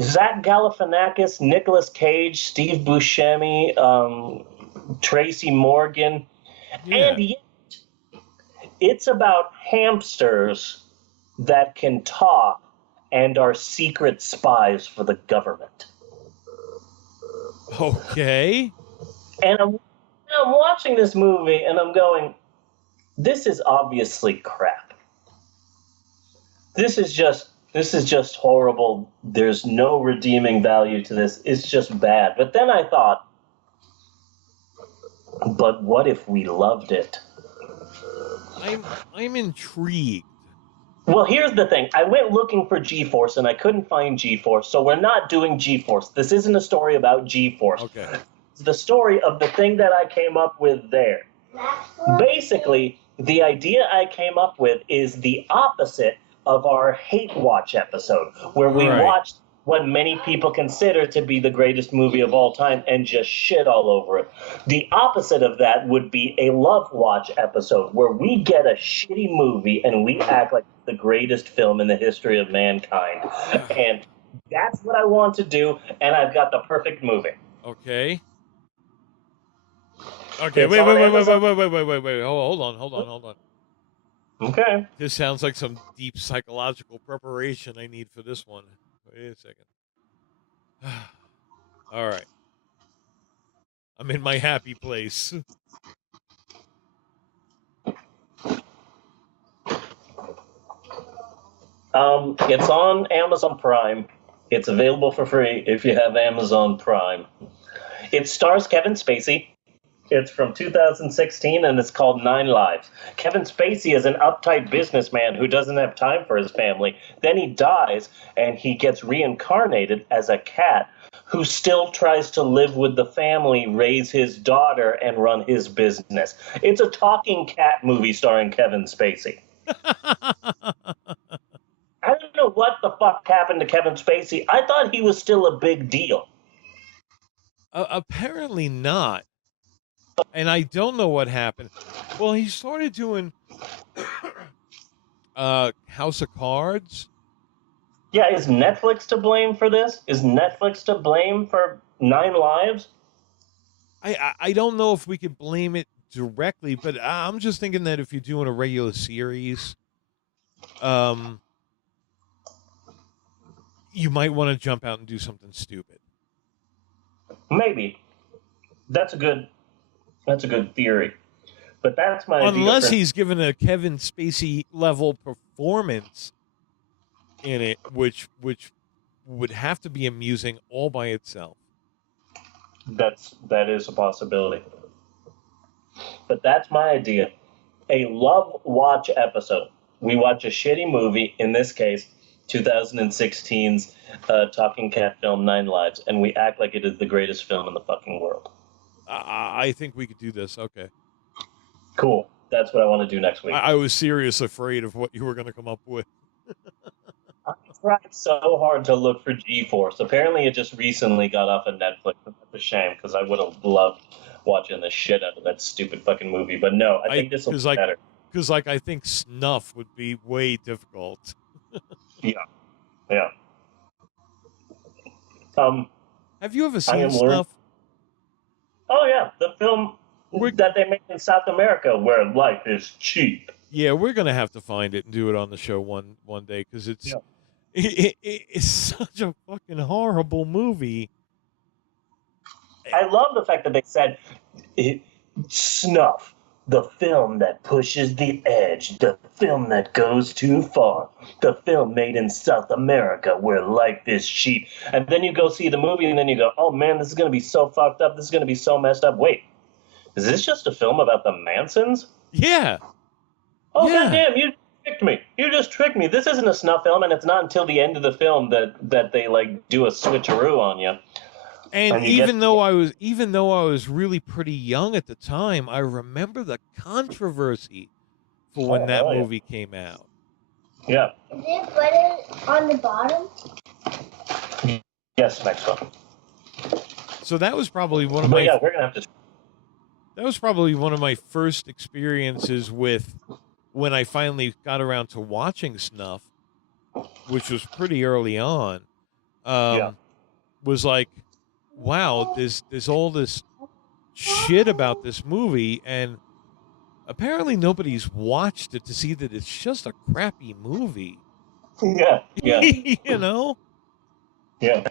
Zach Galifianakis, Nicolas Cage, Steve Buscemi, Tracy Morgan, and yet it's about hamsters that can talk and are secret spies for the government. Okay. And I'm watching this movie and I'm going, this is obviously crap. This is just horrible. There's no redeeming value to this. It's just bad. But then I thought, but what if we loved it? I'm intrigued. Well, here's the thing. I went looking for G-Force, and I couldn't find G-Force, so we're not doing G-Force. This isn't a story about G-Force. Okay. It's the story of the thing that I came up with there. Basically, the idea I came up with is the opposite of our Hate Watch episode, where we watched what many people consider to be the greatest movie of all time and just shit all over it. The opposite of that would be a Love Watch episode, where we get a shitty movie and we act like the greatest film in the history of mankind. And that's what I want to do, and I've got the perfect movie. Okay. Okay, wait. Hold on. Okay. This sounds like some deep psychological preparation I need for this one. Wait a second. All right. I'm in my happy place. It's on Amazon Prime. It's available for free if you have Amazon Prime. It stars Kevin Spacey. It's from 2016, and it's called 9 Lives. Kevin Spacey is an uptight businessman who doesn't have time for his family. Then he dies, and he gets reincarnated as a cat who still tries to live with the family, raise his daughter, and run his business. It's a talking cat movie starring Kevin Spacey. I don't know what the fuck happened to Kevin Spacey. I thought he was still a big deal. Apparently not. And I don't know what happened. Well, he started doing House of Cards. Yeah, is Netflix to blame for this? Is Netflix to blame for 9 Lives? I don't know if we could blame it directly, but I'm just thinking that if you're doing a regular series, you might want to jump out and do something stupid. Maybe. That's a good theory. But that's my idea. Unless he's given a Kevin Spacey level performance in it, which would have to be amusing all by itself. That is a possibility. But that's my idea. A Love Watch episode. We watch a shitty movie, in this case, 2016's talking cat film 9 Lives, and we act like it is the greatest film in the fucking world. I think we could do this. Okay. Cool. That's what I want to do next week. I was serious afraid of what you were going to come up with. I tried so hard to look for G-Force. Apparently it just recently got off of Netflix. That's a shame, because I would have loved watching the shit out of that stupid fucking movie. But no, I think this will be better. because like I think Snuff would be way difficult. Yeah. Have you ever I seen am Snuff? Oh yeah, the film that they made in South America where life is cheap. Yeah, we're gonna have to find it and do it on the show one day because it's it's such a fucking horrible movie. I love the fact that they said Snuff, the film that pushes the edge, the film that goes too far, the film made in South America where life is cheap. And then you go see the movie and then you go, oh man, this is going to be so fucked up. This is going to be so messed up. Wait, is this just a film about the Mansons? Yeah. Oh, goddamn, you tricked me. You just tricked me. This isn't a Snuff film, and it's not until the end of the film that they, like, do a switcheroo on you. And even though I was really pretty young at the time, I remember the controversy for when that movie came out. Yeah. Is it butter on the bottom? Yes, Maxwell. So that was probably one of my. Yeah, we're gonna have to. That was probably one of my first experiences with when I finally got around to watching Snuff, which was pretty early on. Was like, wow, there's all this shit about this movie, and apparently nobody's watched it to see that it's just a crappy movie. Yeah. You know? Yeah.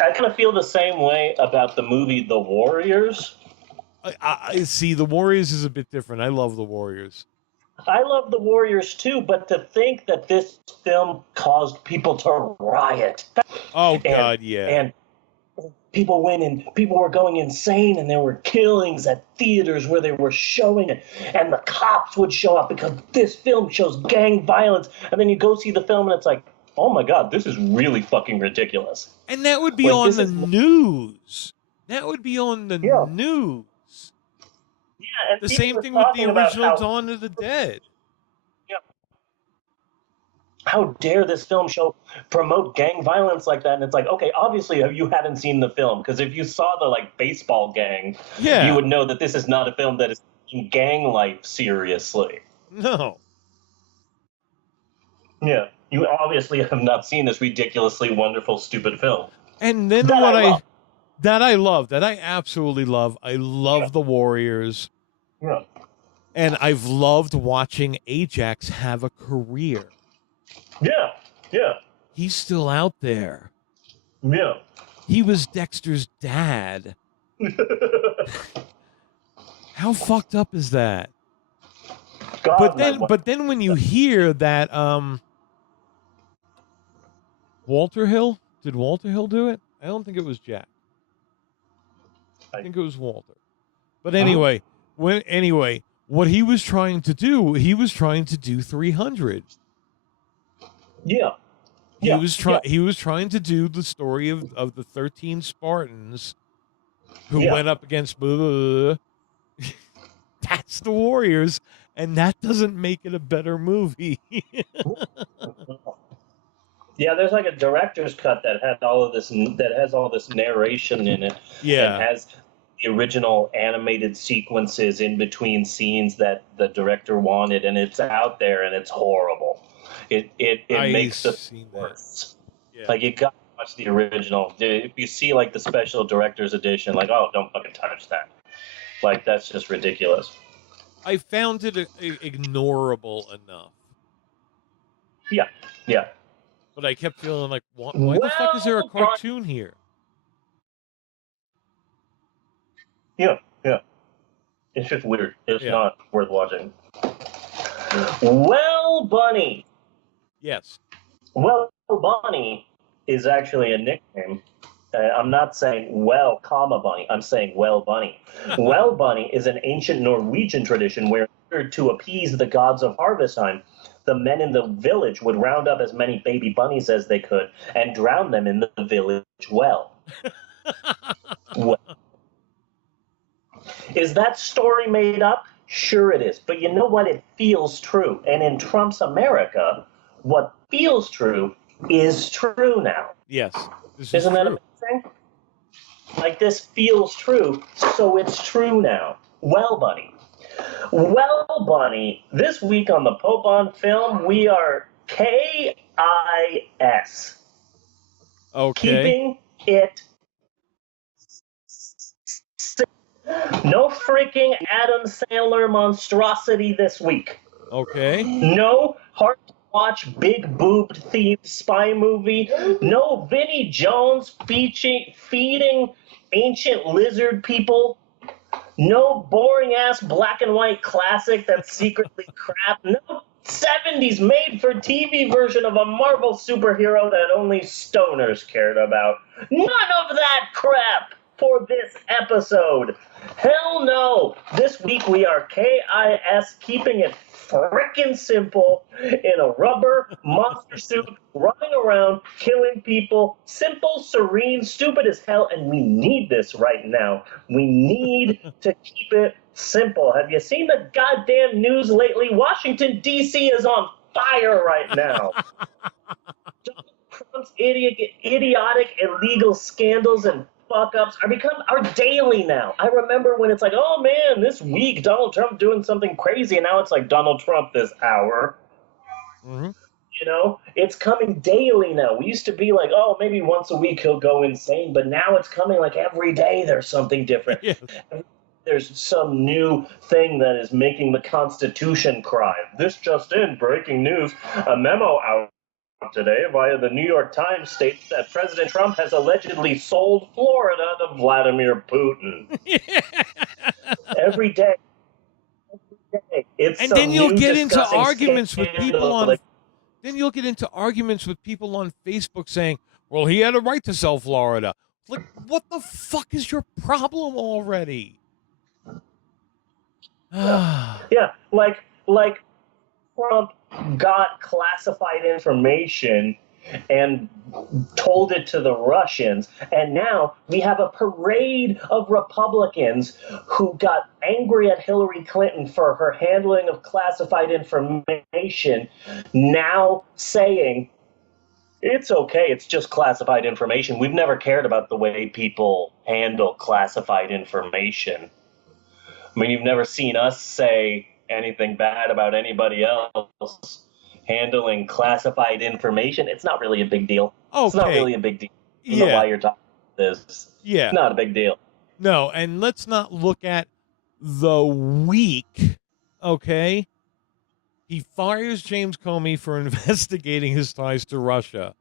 I kind of feel the same way about the movie The Warriors. I see, The Warriors is a bit different. I love The Warriors. I love The Warriors too, but to think that this film caused people to riot. Oh, God, yeah. And people went and people were going insane, and there were killings at theaters where they were showing it, and the cops would show up because this film shows gang violence, and then you go see the film and it's like, oh my God, this is really fucking ridiculous. And that would be on the news. That would be on the news. Yeah, and the same thing with the original Dawn of the Dead. Yeah. How dare this film promote gang violence like that? And it's like, okay, obviously you haven't seen the film, because if you saw the like baseball gang, you would know that this is not a film that is taking gang life seriously. No. Yeah, you obviously have not seen this ridiculously wonderful, stupid film. And then that I absolutely love. I love The Warriors. Yeah. And I've loved watching Ajax have a career. Yeah. He's still out there. Yeah. He was Dexter's dad. How fucked up is that? God, but then when you hear that Walter Hill, did Walter Hill do it? I don't think it was Jack. I think it was Walter. But anyway, what he was trying to do 300. Yeah. He was trying to do the story of the 13 Spartans who went up against that's the Warriors, and that doesn't make it a better movie. Yeah, there's like a director's cut that has all this narration in it. Yeah. And has the original animated sequences in between scenes that the director wanted, and it's out there, and it's horrible. It makes it worse. Yeah. Like, you gotta watch the original. If you see like the special director's edition, like, oh, don't fucking touch that. Like, that's just ridiculous. I found it ignorable enough. Yeah. But I kept feeling like, why the fuck is there a cartoon here? Yeah. It's just weird. It's not worth watching. Well, Bunny. Yes. Well, Bunny is actually a nickname. I'm not saying well, Bunny. I'm saying well, Bunny. Well, Bunny is an ancient Norwegian tradition where, in order to appease the gods of harvest time, the men in the village would round up as many baby bunnies as they could and drown them in the village well. Is that story made up? Sure it is. But you know what? It feels true. And in Trump's America, what feels true is true now. Yes. Isn't that amazing? Like, this feels true, so it's true now. Well, Bunny. Well, Bunny, this week on the Pope on Film, we are KIS. Okay. Keeping it. No freaking Adam Sandler monstrosity this week. Okay. No hard-to-watch, big-boobed-themed spy movie. No Vinnie Jones feeding ancient lizard people. No boring-ass black-and-white classic that's secretly crap. No 70s made-for-TV version of a Marvel superhero that only stoners cared about. None of that crap for this episode. Hell no! This week we are KIS, keeping it frickin' simple, in a rubber monster suit, running around, killing people. Simple, serene, stupid as hell, and we need this right now. We need to keep it simple. Have you seen the goddamn news lately? Washington, D.C. is on fire right now. Trump's idiotic, illegal scandals and fuck-ups are daily now. I remember when it's like, oh man, this week Donald Trump doing something crazy, and now it's like Donald Trump this hour. Mm-hmm. You know, it's coming daily now. We used to be like, oh, maybe once a week he'll go insane, but now it's coming like every day there's something different. Yes. There's some new thing that is making the Constitution cry. This just in, breaking news, a memo out today via the New York Times states that President Trump has allegedly sold Florida to Vladimir Putin. Every day. It's and some then you'll new get into disgusting arguments with people scandal, on. like, Then you'll get into arguments with people on Facebook saying, "Well, he had a right to sell Florida." Like, what the fuck is your problem already? yeah, like Trump got classified information and told it to the Russians, and now we have a parade of Republicans who got angry at Hillary Clinton for her handling of classified information, now saying, it's okay, it's just classified information. We've never cared about the way people handle classified information. I mean, you've never seen us say anything bad about anybody else handling classified information. It's not really a big deal. Okay. It's not really a big deal. I don't know why you're talking about this. Yeah. It's not a big deal. No, and let's not look at the week, okay? He fires James Comey for investigating his ties to Russia,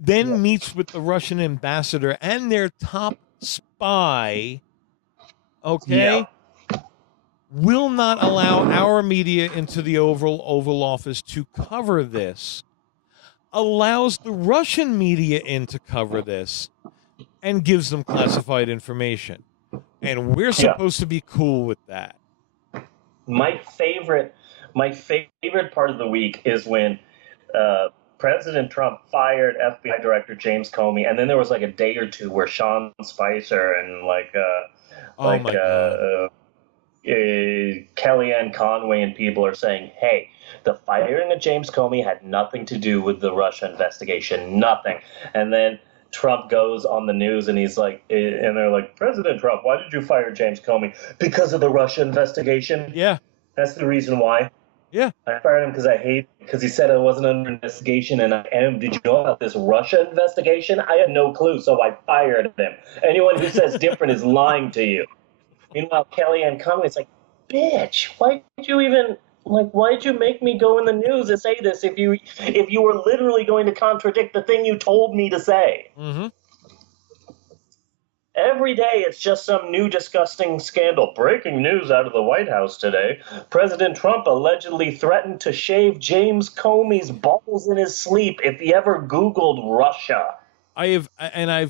then meets with the Russian ambassador and their top spy, okay? Yeah. Will not allow our media into the Oval Office to cover this, allows the Russian media in to cover this, and gives them classified information. And we're supposed to be cool with that. My favorite part of the week is when President Trump fired FBI Director James Comey, and then there was like a day or two where Sean Spicer and Kellyanne Conway and people are saying, hey, the firing of James Comey had nothing to do with the Russia investigation, nothing. And then Trump goes on the news and he's like, and they're like, President Trump, why did you fire James Comey? Because of the Russia investigation. Yeah. That's the reason why. Yeah. I fired him because he said I wasn't under investigation, and I am. Did you know about this Russia investigation? I had no clue, so I fired him. Anyone who says different is lying to you. Meanwhile, Kellyanne Conway's like, bitch, why did you make me go in the news and say this if you were literally going to contradict the thing you told me to say? Mm-hmm. Every day it's just some new disgusting scandal. Breaking news out of the White House today. President Trump allegedly threatened to shave James Comey's balls in his sleep if he ever Googled Russia. I've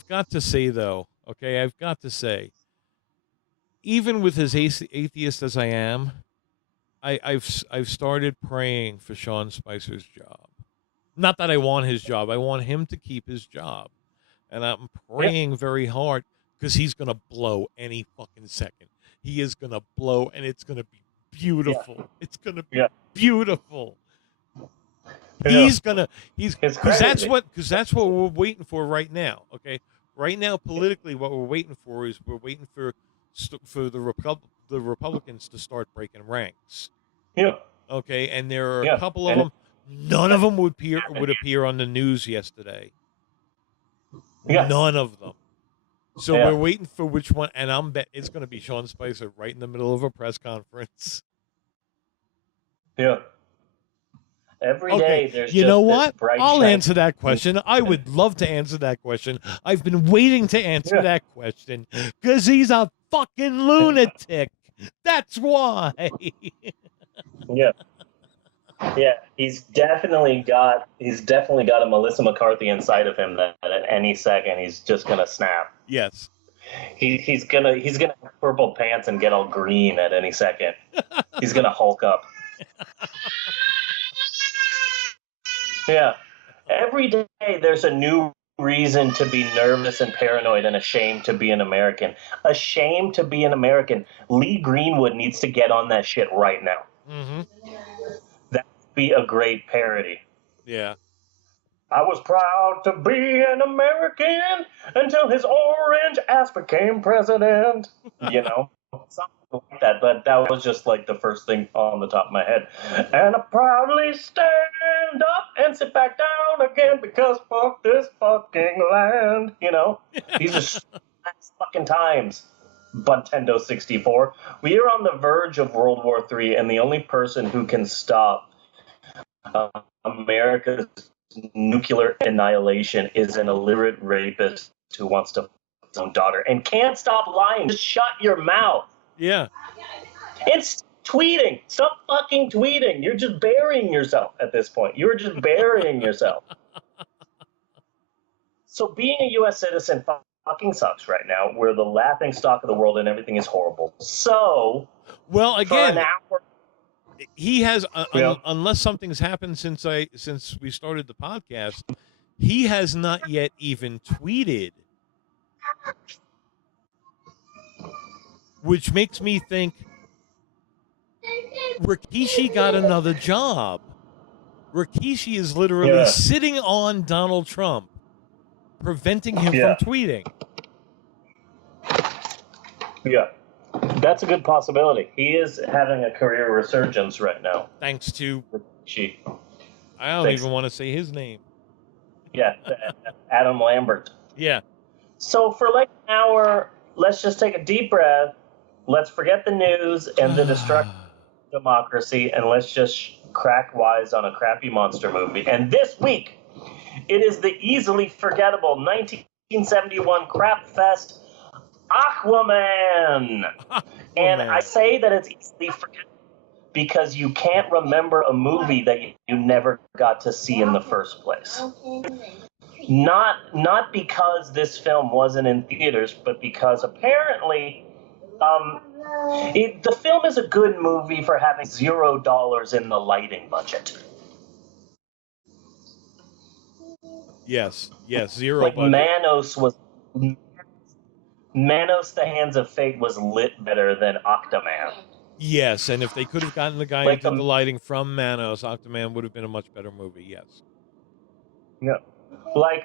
got to say, though, okay, even with as atheist as I am, I've started praying for Sean Spicer's job. Not that I want his job. I want him to keep his job. And I'm praying very hard because he's going to blow any fucking second. He is going to blow, and it's going to be beautiful. Yeah. It's going to be beautiful. He's gonna because that's what we're waiting for right now. Okay, right now politically, what we're waiting for is the the Republicans to start breaking ranks. Yeah. Okay, and there are Yeah, a couple of and them. None of them would appear on the news yesterday. Yeah. None of them. So Yeah. we're waiting for which one, and I'm bet it's going to be Sean Spicer right in the middle of a press conference. Yeah. Every day there's you just know this what? bright I'll shiny- answer that question. I would love to answer that question. I've been waiting to answer Yeah. that question because he's a fucking lunatic. That's why. Yeah. Yeah, he's definitely got a Melissa McCarthy inside of him that at any second he's just gonna snap. Yes. He's gonna have purple pants and get all green at any second. He's gonna Hulk up. Yeah. Every day there's a new reason to be nervous and paranoid and ashamed to be an American. Ashamed to be an American. Lee Greenwood needs to get on that shit right now. Mm-hmm. That would be a great parody. Yeah. I was proud to be an American until his orange ass became president. You know, something like that. But that was just like the first thing on the top of my head. And I proudly stand up and sit back down again because fuck this fucking land. You know, these are fucking times. Nintendo 64. We are on the verge of World War III, and the only person who can stop America's nuclear annihilation is an illiterate rapist who wants to fuck his own daughter and can't stop lying. Just shut your mouth. Yeah. It's tweeting. Stop fucking tweeting. You're just burying yourself at this point. You're just burying yourself. So being a U.S. citizen fucking sucks right now. We're the laughing stock of the world and everything is horrible. So, well, again, for an hour, he has Yeah. unless something's happened since we started the podcast, he has not yet even tweeted, which makes me think Rikishi got another job. Rikishi is literally Yeah. sitting on Donald Trump, preventing him Yeah. from tweeting. Yeah. That's a good possibility. He is having a career resurgence right now. Thanks to She. I don't Thanks. even want to say his name. Yeah, Adam Lambert. Yeah. So for like an hour, let's just take a deep breath. Let's forget the news and the destruction of democracy, and let's just crack wise on a crappy monster movie. And this week, it is the easily forgettable 1971 crap fest, Aquaman. And I say that it's easily forgettable because you can't remember a movie that you never got to see in the first place. Not because this film wasn't in theaters, but because apparently the film is a good movie for having $0 in the lighting budget. Yes, zero Like budget. Manos, the Hands of Fate was lit better than Octaman. Yes, and if they could have gotten the guy Like who did the lighting from Manos, Octaman would have been a much better movie. Yes. Yeah. Like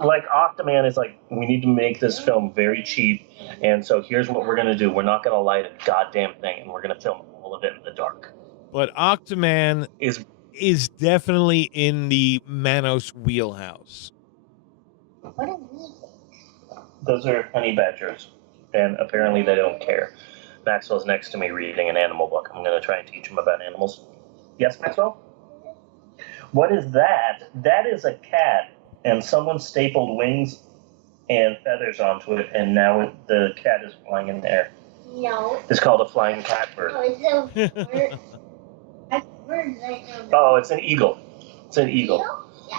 Octaman is like, we need to make this film very cheap, and so here's what we're gonna do. We're not gonna light a goddamn thing, and we're gonna film all of it in the dark. But Octaman is definitely in the Manos wheelhouse. What are these? Those are honey badgers, and apparently they don't care. Maxwell's next to me reading an animal book. I'm gonna try and teach him about animals. Yes, Maxwell? What is that? That is a cat, and someone stapled wings and feathers onto it, and now the cat is flying in the air. No. It's called a flying catbird. No, it's a bird. A bird right now. Oh, it's an eagle. It's an eagle.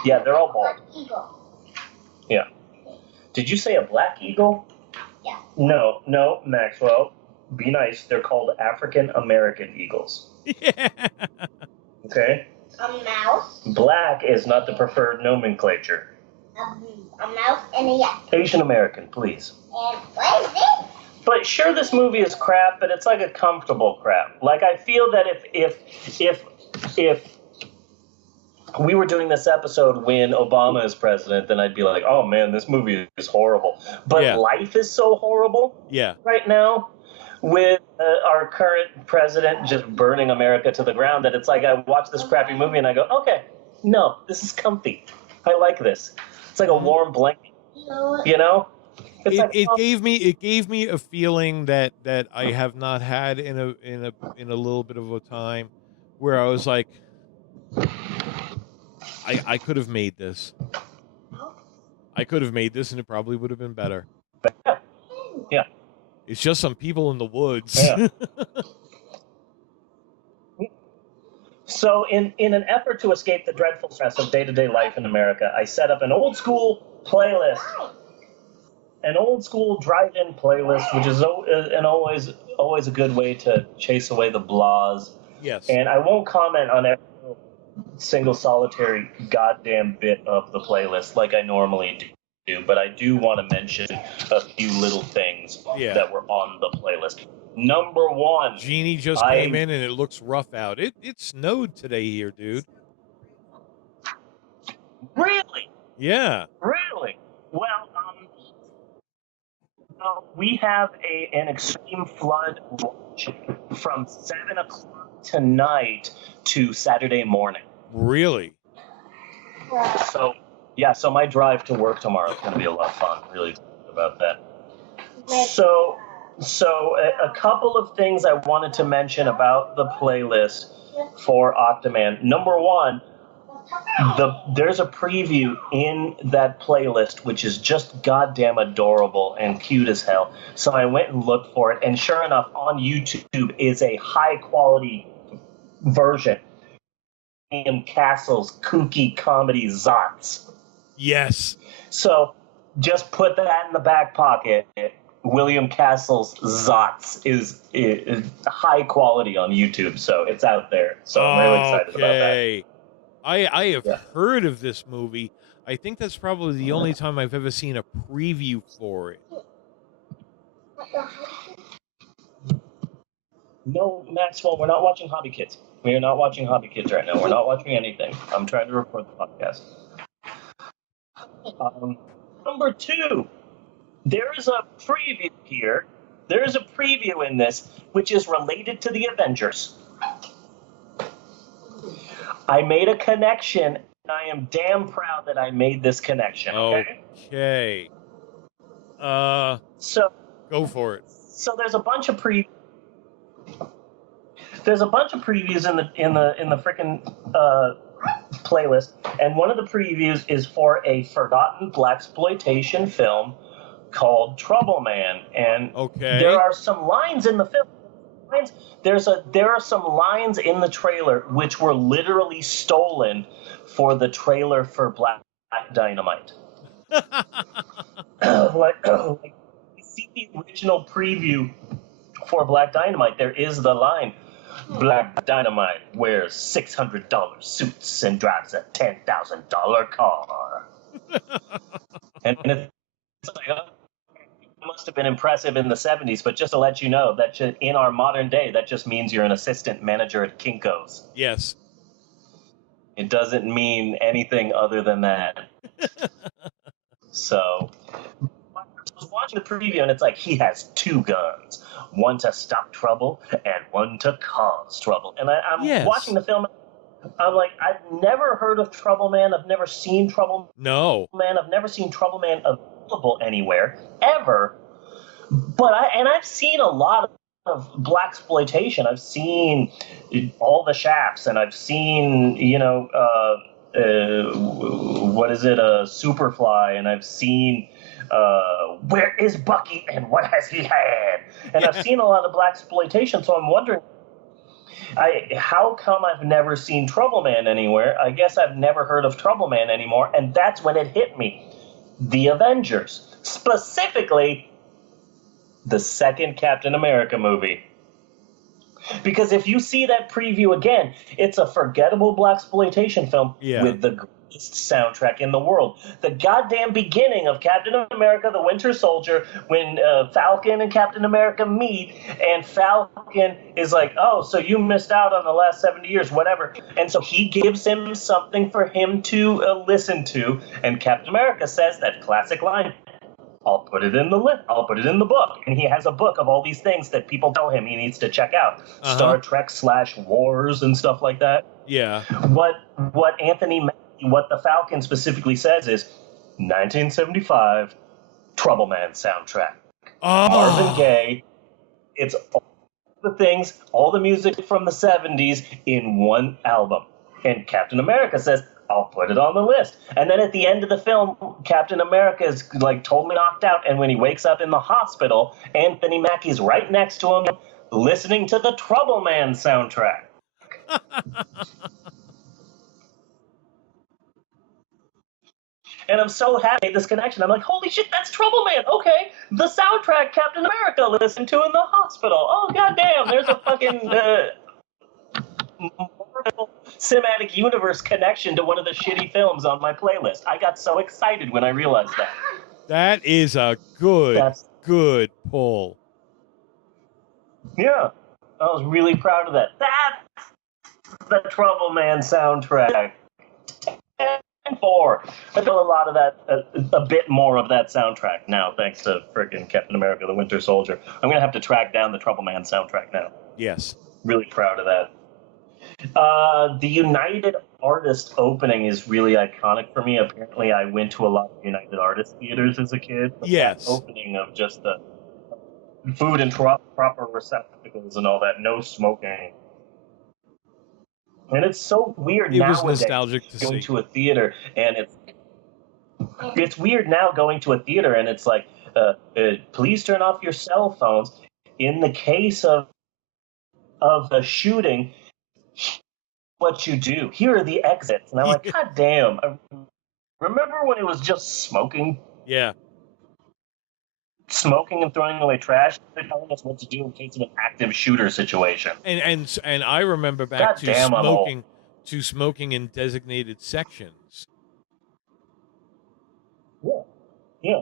Yeah, they're all bald. Black eagle. Yeah. Did you say a black eagle? Yeah. No, Maxwell. Be nice. They're called African American eagles. Yeah. Okay? A mouse. Black is not the preferred nomenclature. A mouse and a yak. Asian American, please. And what is this? But sure, this movie is crap, but it's like a comfortable crap. Like, I feel that if we were doing this episode when Obama is president, then I'd be like, oh man, this movie is horrible. But Yeah. life is so horrible Yeah. right now. with our current president just burning America to the ground that it's like I watch this crappy movie and I go, okay, no, this is comfy. I like this. It's like a warm blanket, you know? It's It gave me a feeling that I have not had in a little bit of a time, where I was like, I could have made this. I could have made this and it probably would have been better. Yeah. It's just some people in the woods. Yeah. So in an effort to escape the dreadful stress of day-to-day life in America, I set up an old school playlist. An old school drive-in playlist, which is always a good way to chase away the blahs. Yes. And I won't comment on every single solitary goddamn bit of the playlist like I normally do, but I do want to mention a few little things that were on the playlist. Number one, Jeannie just came in and it looks rough out. It snowed today here, dude. Really? Yeah. Really? Well, we have an extreme flood watch from 7 o'clock tonight to Saturday morning. Really? So my drive to work tomorrow is going to be a lot of fun. Really excited about that. So a couple of things I wanted to mention about the playlist for Octaman. Number one, there's a preview in that playlist which is just goddamn adorable and cute as hell. So I went and looked for it, and sure enough, on YouTube is a high quality version. William Castle's kooky comedy Zots. Yes. So just put that in the back pocket. William Castle's Zots is high quality on YouTube, so it's out there. So I'm really excited about that. I have heard of this movie. I think that's probably the only time I've ever seen a preview for it. No, Maxwell, we're not watching Hobby Kids. We are not watching Hobby Kids right now. We're not watching anything. I'm trying to record the podcast. Number two, there is a preview here. There is a preview in this which is related to the Avengers. I made a connection, and I am damn proud that I made this connection. Okay. So go for it. So there's a bunch of previews in the frickin' playlist, and one of the previews is for a forgotten blaxploitation film called Trouble Man, and there are some lines in the film. There are some lines in the trailer which were literally stolen for the trailer for Black Dynamite. like you see the original preview for Black Dynamite, there is the line, Black Dynamite wears $600 suits and drives a $10,000 car. and it's like, must have been impressive in the 70s, but just to let you know that in our modern day, that just means you're an assistant manager at Kinko's. Yes. It doesn't mean anything other than that. So I was watching the preview, and it's like, he has two guns, one to stop trouble and one to cause trouble. And I'm watching the film, I'm like, I've never heard of Trouble Man. I've never seen Trouble Man. I've never seen Trouble Man available anywhere ever. But I've seen a lot of blaxploitation. I've seen all the Shafts, and I've seen Superfly, and I've seen Where is Bucky and What Has He Had? And I've seen a lot of blaxploitation. So I'm wondering, how come I've never seen Trouble Man anywhere? I guess I've never heard of Trouble Man anymore, and that's when it hit me. The Avengers. Specifically, the second Captain America movie. Because if you see that preview again, it's a forgettable blaxploitation film with the greatest soundtrack in the world. The goddamn beginning of Captain America, the Winter Soldier, when Falcon and Captain America meet, and Falcon is like, oh, so you missed out on the last 70 years, whatever. And so he gives him something for him to listen to, and Captain America says that classic line, I'll put it in the list. I'll put it in the book. And he has a book of all these things that people tell him he needs to check out. Star Trek / Wars and stuff like that. Yeah. What the Falcon specifically says is 1975 Trouble Man soundtrack. Oh. Marvin Gaye. It's all the things, all the music from the 70s in one album. And Captain America says, I'll put it on the list. And then at the end of the film, Captain America is like totally knocked out. And when he wakes up in the hospital, Anthony Mackie's right next to him listening to the Trouble Man soundtrack. And I'm so happy this connection. I'm like, holy shit, that's Trouble Man. Okay, the soundtrack Captain America listened to in the hospital. Oh, goddamn, there's a fucking Marvel Cinematic Universe connection to one of the shitty films on my playlist. I got so excited when I realized that. That is a good pull. Yeah, I was really proud of that. That's the Trouble Man soundtrack. I feel a lot of that, a bit more of that soundtrack now, thanks to freaking Captain America: The Winter Soldier. I'm gonna have to track down the Trouble Man soundtrack now. Yes. Really proud of that. The United Artists opening is really iconic for me. Apparently, I went to a lot of United Artists theaters as a kid. Yes. That opening of just the food and proper receptacles and all that, no smoking. And it's so weird it nowadays was nostalgic to going see. to a theater, and it's weird now going to a theater, and it's like, please turn off your cell phones. In the case of a shooting, what you do. Here are the exits. And I'm like, God damn. Remember when it was just smoking? Yeah. Smoking and throwing away trash. They're telling us what to do in case of an active shooter situation. And I remember back to smoking in designated sections. Yeah.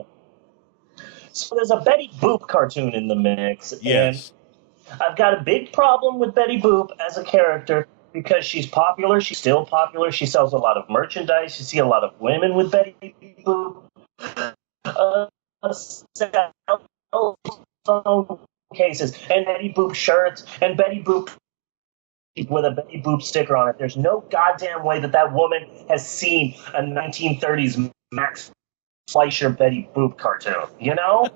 So there's a Betty Boop cartoon in the mix. Yes. And I've got a big problem with Betty Boop as a character because she's popular. She's still popular. She sells a lot of merchandise. You see a lot of women with Betty Boop. Cell phone cases and Betty Boop shirts and Betty Boop with a Betty Boop sticker on it. There's no goddamn way that woman has seen a 1930s Max Fleischer Betty Boop cartoon, you know?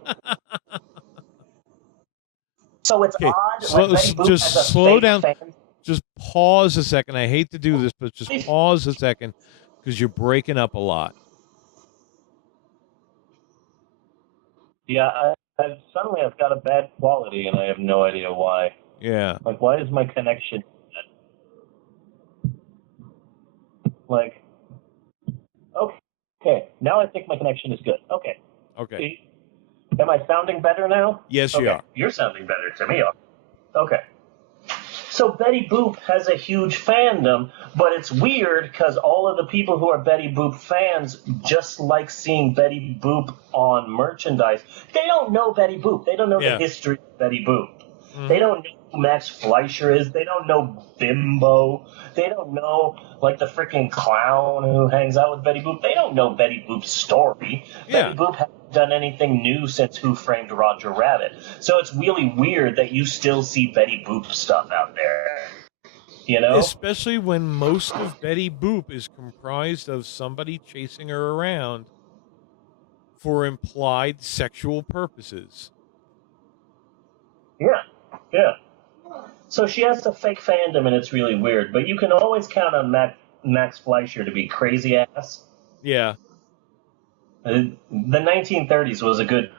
So it's odd. Just slow down. Just pause a second. I hate to do this, but just pause a second because you're breaking up a lot. Yeah, suddenly I've got a bad quality, and I have no idea why. Yeah. Like, why is my connection like, okay, now I think my connection is good. Okay. Am I sounding better now? Yes, you are. You're sounding better to me. Okay. So Betty Boop has a huge fandom, but it's weird because all of the people who are Betty Boop fans just like seeing Betty Boop on merchandise. They don't know Betty Boop. They don't know the history of Betty Boop. Mm-hmm. They don't know who Max Fleischer is. They don't know Bimbo. They don't know, like, the freaking clown who hangs out with Betty Boop. They don't know Betty Boop's story. Yeah. Betty Boop hasn't done anything new since Who Framed Roger Rabbit. So it's really weird that you still see Betty Boop stuff out there. You know? Especially when most of Betty Boop is comprised of somebody chasing her around for implied sexual purposes. Yeah. So she has a fake fandom, and it's really weird. But you can always count on Max Fleischer to be crazy ass. Yeah. The 1930s was a good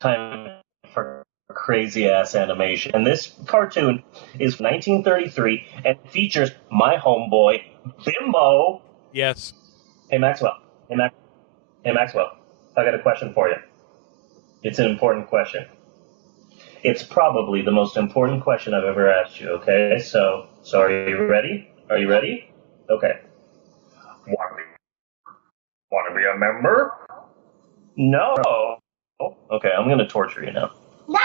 time for crazy ass animation. And this cartoon is 1933 and features my homeboy, Bimbo. Yes. Hey, Maxwell. Hey, Maxwell. I got a question for you. It's an important question. It's probably the most important question I've ever asked you, okay? So are you ready? Are you ready? Okay. Want to be a member? No. Okay, I'm going to torture you now. No!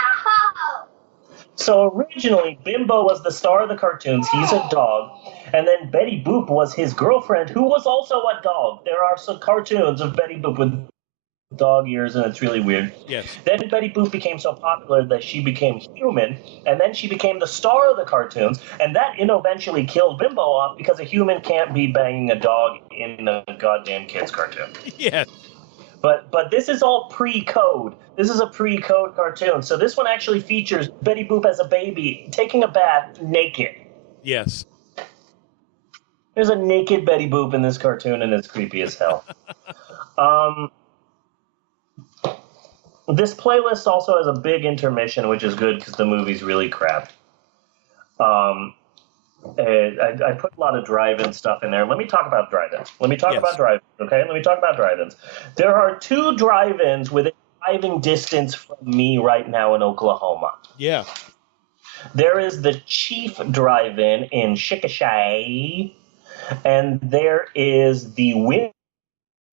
So originally, Bimbo was the star of the cartoons. He's a dog. And then Betty Boop was his girlfriend, who was also a dog. There are some cartoons of Betty Boop with dog ears, and it's really weird. Yes. Then Betty Boop became so popular that she became human, and then she became the star of the cartoons, and that eventually killed Bimbo off because a human can't be banging a dog in a goddamn kids cartoon. Yes. But this is all pre-code. This is a pre-code cartoon. So this one actually features Betty Boop as a baby taking a bath naked. Yes. There's a naked Betty Boop in this cartoon, and it's creepy as hell. This playlist also has a big intermission, which is good because the movie's really crap. I put a lot of drive-in stuff in there. Let me talk about drive-ins. Okay? Let me talk about drive-ins. There are 2 drive-ins within driving distance from me right now in Oklahoma. Yeah. There is the Chief Drive-In in Chickasha, and there is the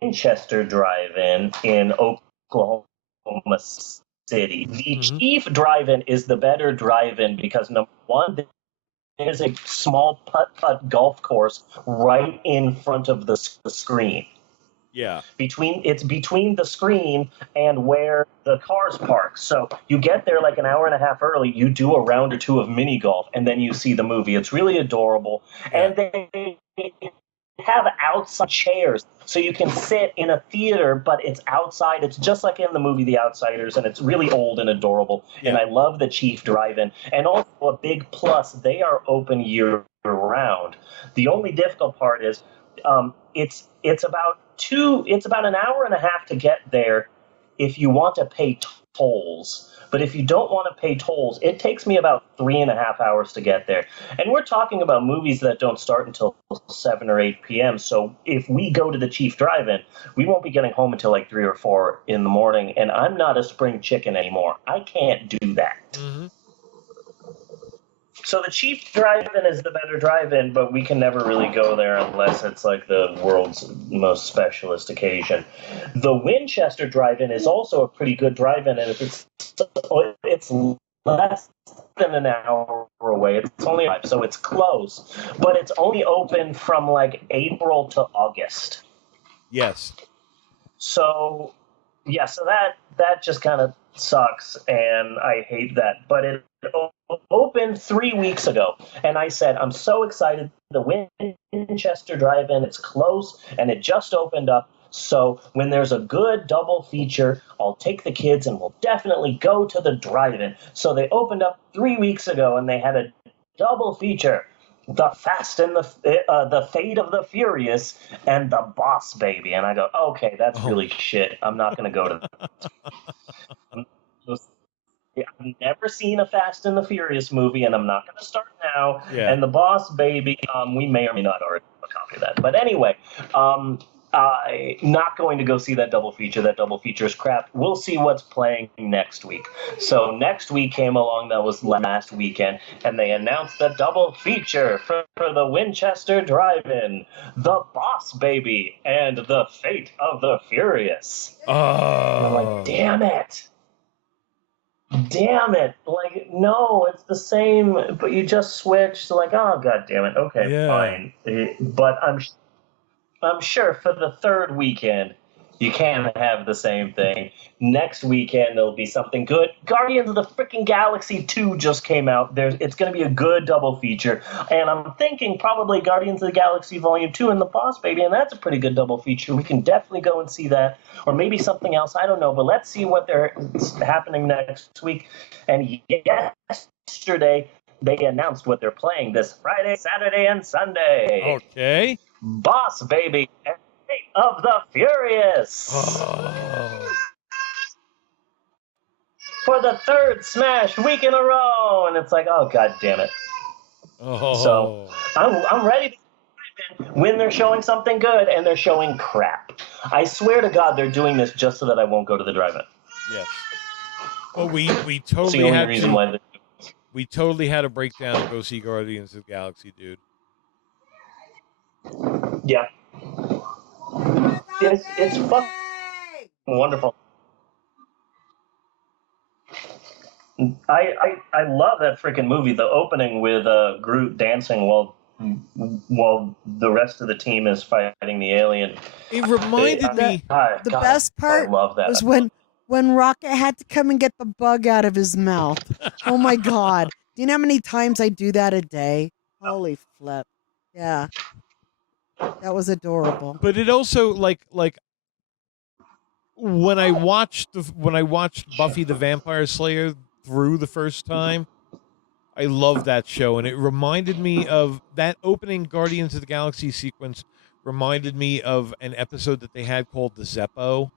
Winchester Drive-In in Oklahoma City. The Chief Drive-In is the better drive-in because, number one, there's a small putt-putt golf course right in front of the screen. Yeah. It's between the screen and where the cars park. So you get there like an hour and a half early, you do a round or 2 of mini golf, and then you see the movie. It's really adorable. Yeah. And they have outside chairs, so you can sit in a theater, but it's outside. It's just like in the movie The Outsiders, and it's really old and adorable. Yeah. And I love the Chief Drive-In. And also a big plus, they are open year-round. The only difficult part is it's about an hour and a half to get there if you want to pay tolls. But if you don't want to pay tolls, it takes me about 3.5 hours to get there. And we're talking about movies that don't start until 7 or 8 p.m. So if we go to the Chief Drive-In, we won't be getting home until like 3 or 4 in the morning. And I'm not a spring chicken anymore. I can't do that. Mm-hmm. So the Chief Drive-In is the better drive-in, but we can never really go there unless it's like the world's most specialist occasion. The Winchester Drive-In is also a pretty good drive-in, and it's less than an hour away. It's only 5, so it's close, but it's only open from like April to August. Yes. So yeah, so that just kind of sucks, and I hate that. But it opened 3 weeks ago, and I said, I'm so excited. The Winchester Drive-In, it's close, and it just opened up. So when there's a good double feature, I'll take the kids, and we'll definitely go to the drive-in. So they opened up 3 weeks ago, and they had a double feature. The Fast and the Fate of the Furious and the Boss Baby. And I go, okay, that's really shit. I'm not going to go to that. I've never seen a Fast and the Furious movie, and I'm not going to start now. Yeah. And the Boss Baby, we may or may not already have a copy of that. But anyway, not going to go see that double feature. That double feature is crap. We'll see what's playing next week. So next week came along, that was last weekend, and they announced the double feature for the Winchester Drive-In, The Boss Baby, and The Fate of the Furious. Oh. And I'm like, damn it. Damn it. Like, no, it's the same, but you just switched. So like, oh, god damn it. Okay, fine. But I'm sure for the third weekend, you can have the same thing. Next weekend, there'll be something good. Guardians of the freaking Galaxy 2 just came out. It's going to be a good double feature. And I'm thinking probably Guardians of the Galaxy Volume 2 and The Boss Baby, and that's a pretty good double feature. We can definitely go and see that. Or maybe something else. I don't know. But let's see what they're happening next week. And yesterday, they announced what they're playing this Friday, Saturday, and Sunday. Okay. Boss Baby and Fate of the Furious. Oh. For the third Smash week in a row. And it's like, oh, god damn it. Oh. So I'm ready to when they're showing something good and they're showing crap. I swear to God they're doing this just so that I won't go to the drive-in. Yes. Well, we That's totally the only had reason to. why We totally had to break down and go see Guardians of the Galaxy, dude. Yeah. It's fucking wonderful. I love that freaking movie. The opening with Groot dancing while while the rest of the team is fighting the alien. It reminded me. The best part I love that. was when Rocket had to come and get the bug out of his mouth. Oh my God. Do you know how many times I do that a day? Holy flip. Yeah. That was adorable. But it also like when I watched Buffy the Vampire Slayer through the first time, I loved that show, and it reminded me of that opening Guardians of the Galaxy sequence. Reminded me of an episode that they had called the Zeppo.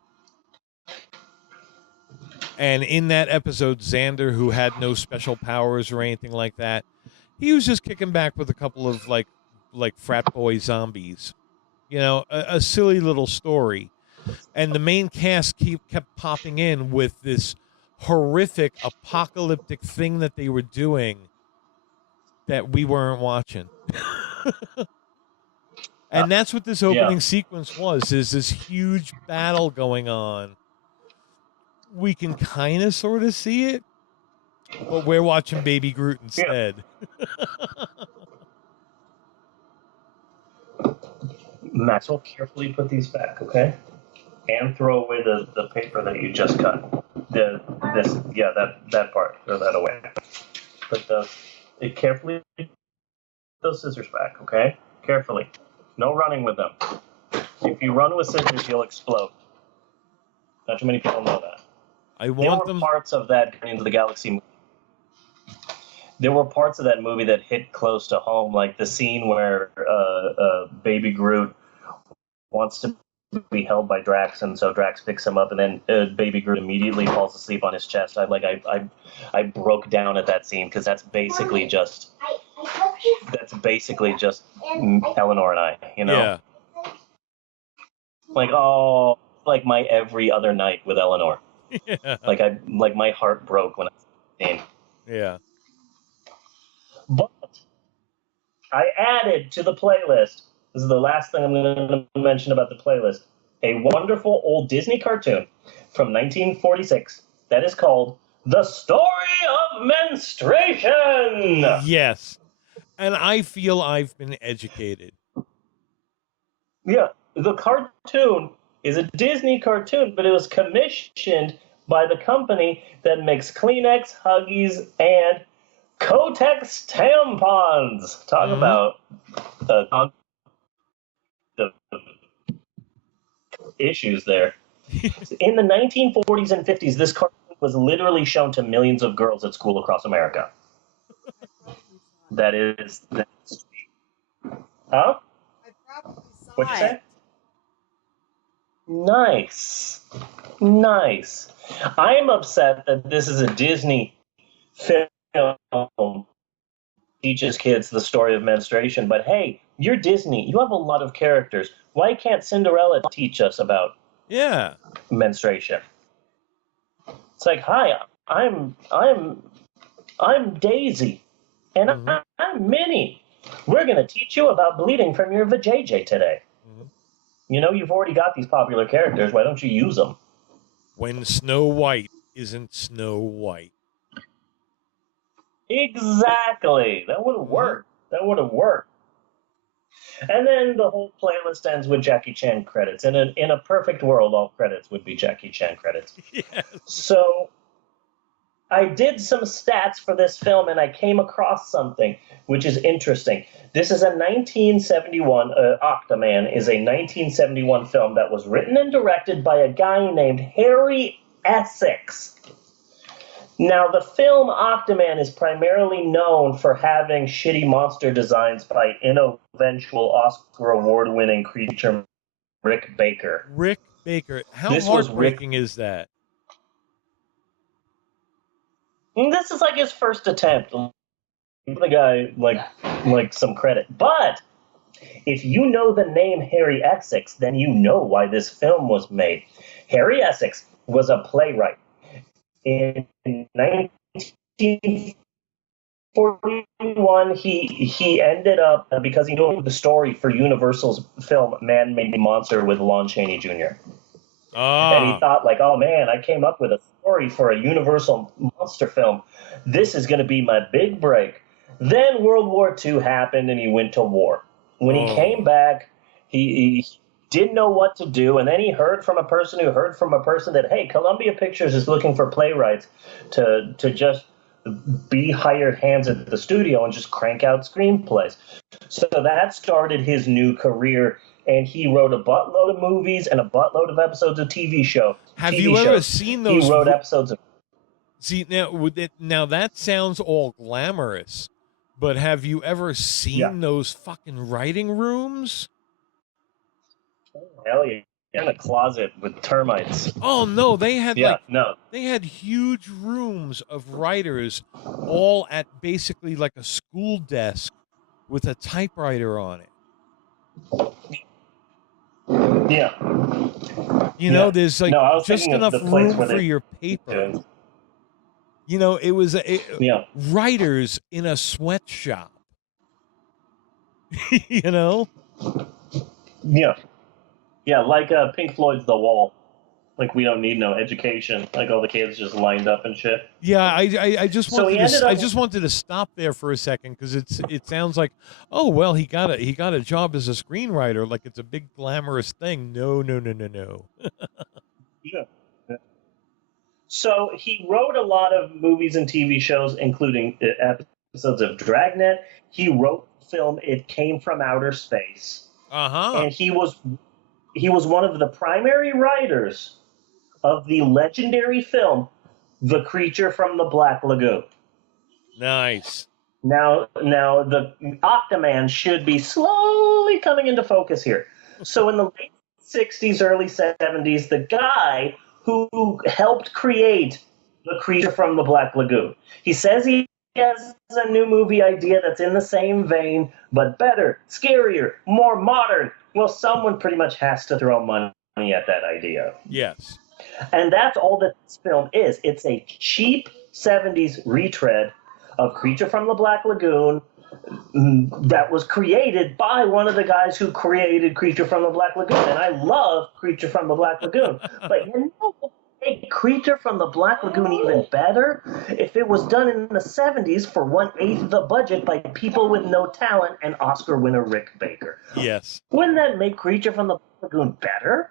And in that episode, Xander, who had no special powers or anything like that, he was just kicking back with a couple of like frat boy zombies. You know, a silly little story. And the main cast kept popping in with this horrific apocalyptic thing that they were doing that we weren't watching. And that's what this opening sequence was, is this huge battle going on. We can kind of sort of see it, but we're watching Baby Groot instead. Maxwell, carefully put these back, okay? And throw away the paper that you just cut. That part. Throw that away. Put carefully put those scissors back, okay? Carefully. No running with them. If you run with scissors, you'll explode. Not too many people know that. There were parts of that Guardians of the Galaxy movie. There were parts of that movie that hit close to home, like the scene where Baby Groot wants to be held by Drax, and so Drax picks him up, and then Baby Groot immediately falls asleep on his chest. I broke down at that scene because that's basically just Eleanor and I, you know. Yeah. Like my every other night with Eleanor. Yeah. Like my heart broke when I was 16. Yeah. But I added to the playlist. This is the last thing I'm going to mention about the playlist. A wonderful old Disney cartoon from 1946 that is called The Story of Menstruation. Yes. And I feel I've been educated. Yeah. The cartoon is a Disney cartoon, but it was commissioned by the company that makes Kleenex, Huggies, and Kotex tampons. Talk about the issues there. In the 1940s and 50s, this cartoon was literally shown to millions of girls at school across America. That's huh? What'd you say? Nice. I'm upset that this is a Disney film teaches kids the story of menstruation, but hey, you're Disney. You have a lot of characters. Why can't Cinderella teach us about menstruation? It's like, hi, I'm Daisy, and I'm Minnie. We're gonna teach you about bleeding from your vajayjay today. You know, you've already got these popular characters. Why don't you use them? When Snow White isn't Snow White. Exactly. That would have worked. And then the whole playlist ends with Jackie Chan credits. In a perfect world, all credits would be Jackie Chan credits. Yes. So I did some stats for this film, and I came across something which is interesting. This is a 1971, Octaman is a 1971 film that was written and directed by a guy named Harry Essex. Now, the film Octaman is primarily known for having shitty monster designs by eventual Oscar award-winning creature Rick Baker. Rick Baker. How heartbreaking is that? This is like his first attempt. Give the guy like some credit. But if you know the name Harry Essex, then you know why this film was made. Harry Essex was a playwright. In 1941, he ended up, because he knew the story for Universal's film Man Made Me Monster with Lon Chaney Jr. And he thought, like, oh man, I came up with a story for a Universal monster film. This is going to be my big break. Then World War II happened, and he went to war. When he came back, he didn't know what to do, and then he heard from a person who heard from a person that, hey, Columbia Pictures is looking for playwrights to just be hired hands at the studio and just crank out screenplays. So that started his new career, and he wrote a buttload of movies and a buttload of episodes of TV shows. Have you ever seen those? He wrote episodes of... See, now that sounds all glamorous, but have you ever seen those fucking writing rooms? Hell yeah. In a closet with termites. Oh no, they had they had huge rooms of writers all at basically like a school desk with a typewriter on it. Yeah. You know, there's like just enough room for your paper. You know, it was writers in a sweatshop. You know? Yeah. Yeah, like Pink Floyd's The Wall. Like, we don't need no education. Like, all the kids just lined up and shit. Yeah, I just wanted to stop there for a second because it sounds like, oh well, he got a job as a screenwriter, like it's a big glamorous thing. No. Yeah. So he wrote a lot of movies and TV shows, including episodes of Dragnet. He wrote the film It Came from Outer Space. And he was one of the primary writers of the legendary film The Creature from the Black Lagoon. Nice. Now the Octaman should be slowly coming into focus here. So in the late 60s, early 70s, the guy who helped create The Creature from the Black Lagoon, he says he has a new movie idea that's in the same vein, but better, scarier, more modern. Well, someone pretty much has to throw money at that idea. Yes. And that's all that this film is. It's a cheap 70s retread of Creature from the Black Lagoon that was created by one of the guys who created Creature from the Black Lagoon. And I love Creature from the Black Lagoon. But you know what made Creature from the Black Lagoon even better? If it was done in the 70s for 1/8 the budget by people with no talent and Oscar winner Rick Baker. Yes. Wouldn't that make Creature from the Black Lagoon better?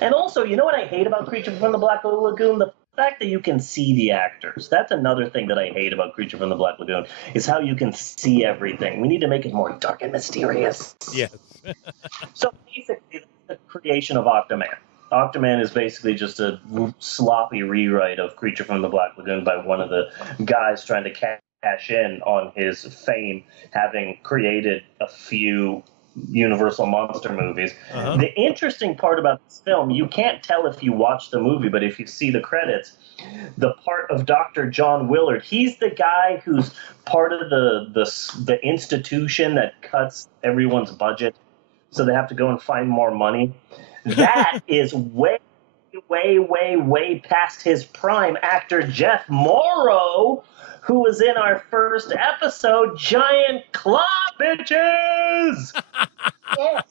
And also, you know what I hate about Creature from the Black Lagoon? The fact that you can see the actors. That's another thing that I hate about Creature from the Black Lagoon, is how you can see everything. We need to make it more dark and mysterious. Yes. So basically, the creation of Octaman. Octaman is basically just a sloppy rewrite of Creature from the Black Lagoon by one of the guys trying to cash in on his fame, having created a few Universal monster movies. The interesting part about this film, you can't tell if you watch the movie, but if you see the credits, the part of Dr. John Willard, he's the guy who's part of the institution that cuts everyone's budget, so they have to go and find more money. That is way past his prime. Actor Jeff Morrow, who was in our first episode, Giant Claw, bitches! Yes.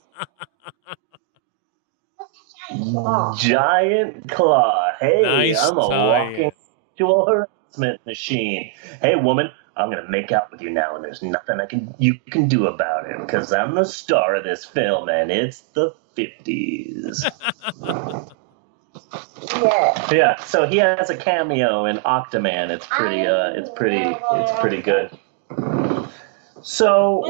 Giant Claw. Hey, Nice I'm a tie-in. walking sexual harassment machine. Hey, woman, I'm going to make out with you now, and there's nothing you can do about it, because I'm the star of this film, and it's the 50s. Yeah, so he has a cameo in Octaman. It's pretty good. So,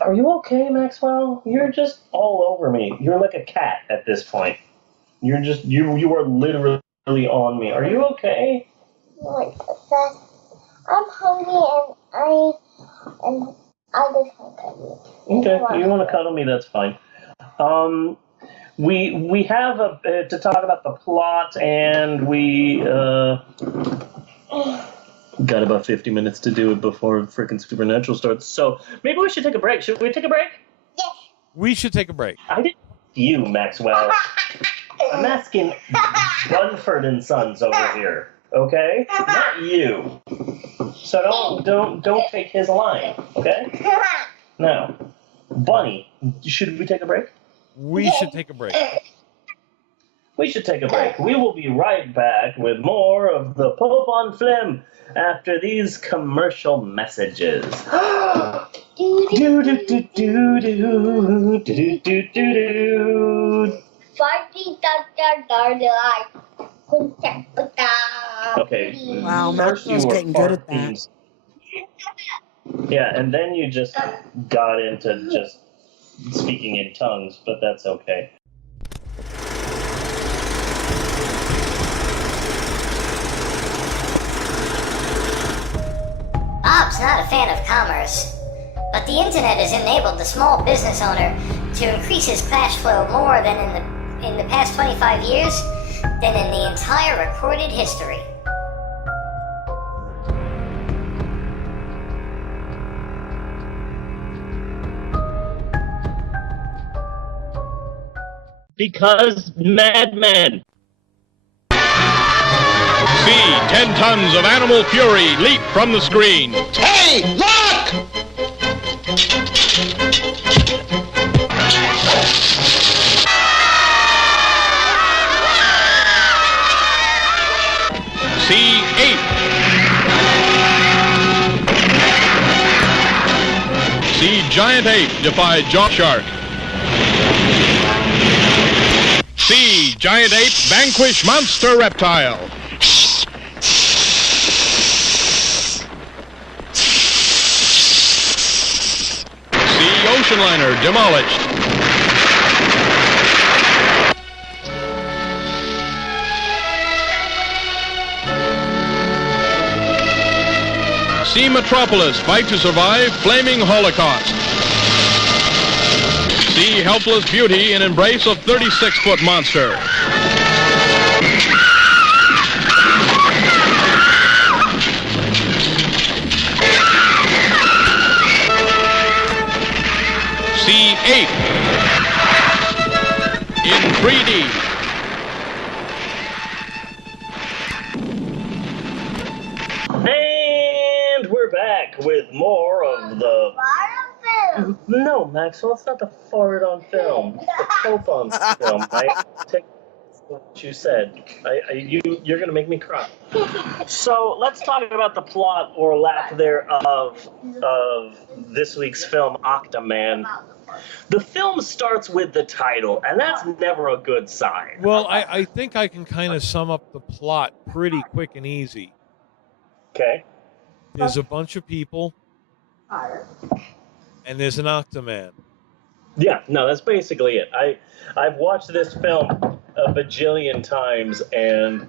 are you okay, Maxwell? You're just all over me. You're like a cat at this point. You are literally on me. Are you okay? Like that. I'm hungry and I just want to cuddle you. Okay, you want to cuddle me? That's fine. We have to talk about the plot, and we got about 50 minutes to do it before freaking Supernatural starts. So maybe we should take a break. Should we take a break? Yes. We should take a break. I didn't ask you, Maxwell. I'm asking Bunford and Sons over here. Okay, not you. So don't take his line. Okay. Now, Bunny, should we take a break? We should take a break. We should take a break. We will be right back with more of the Pope on Film after these commercial messages. do do do do do do do do do. Okay. Wow, First you Maxwell's were getting good at fart that. themes. Yeah, and then you just got into just speaking in tongues, but that's okay. Bob's not a fan of commerce, but the internet has enabled the small business owner to increase his cash flow more than in the past 25 years than in the entire recorded history. Because madmen. See 10 tons of animal fury leap from the screen. Hey, look! See ape. See giant ape defy jaw shark. See giant ape vanquish monster reptile. See ocean liner demolished. See Metropolis fight to survive flaming holocaust. See helpless beauty in embrace of 36-foot monster. See ape in 3D. And we're back with more of the... No, Maxwell, it's not the fart on film. It's the Pope on film. I take what you said. You're going to make me cry. So let's talk about the plot or lack thereof of this week's film, Octaman. The film starts with the title, and that's never a good sign. Well, I think I can kind of sum up the plot pretty quick and easy. Okay. There's a bunch of people, and there's an Octaman. Yeah, no, that's basically it. I've watched this film a bajillion times, and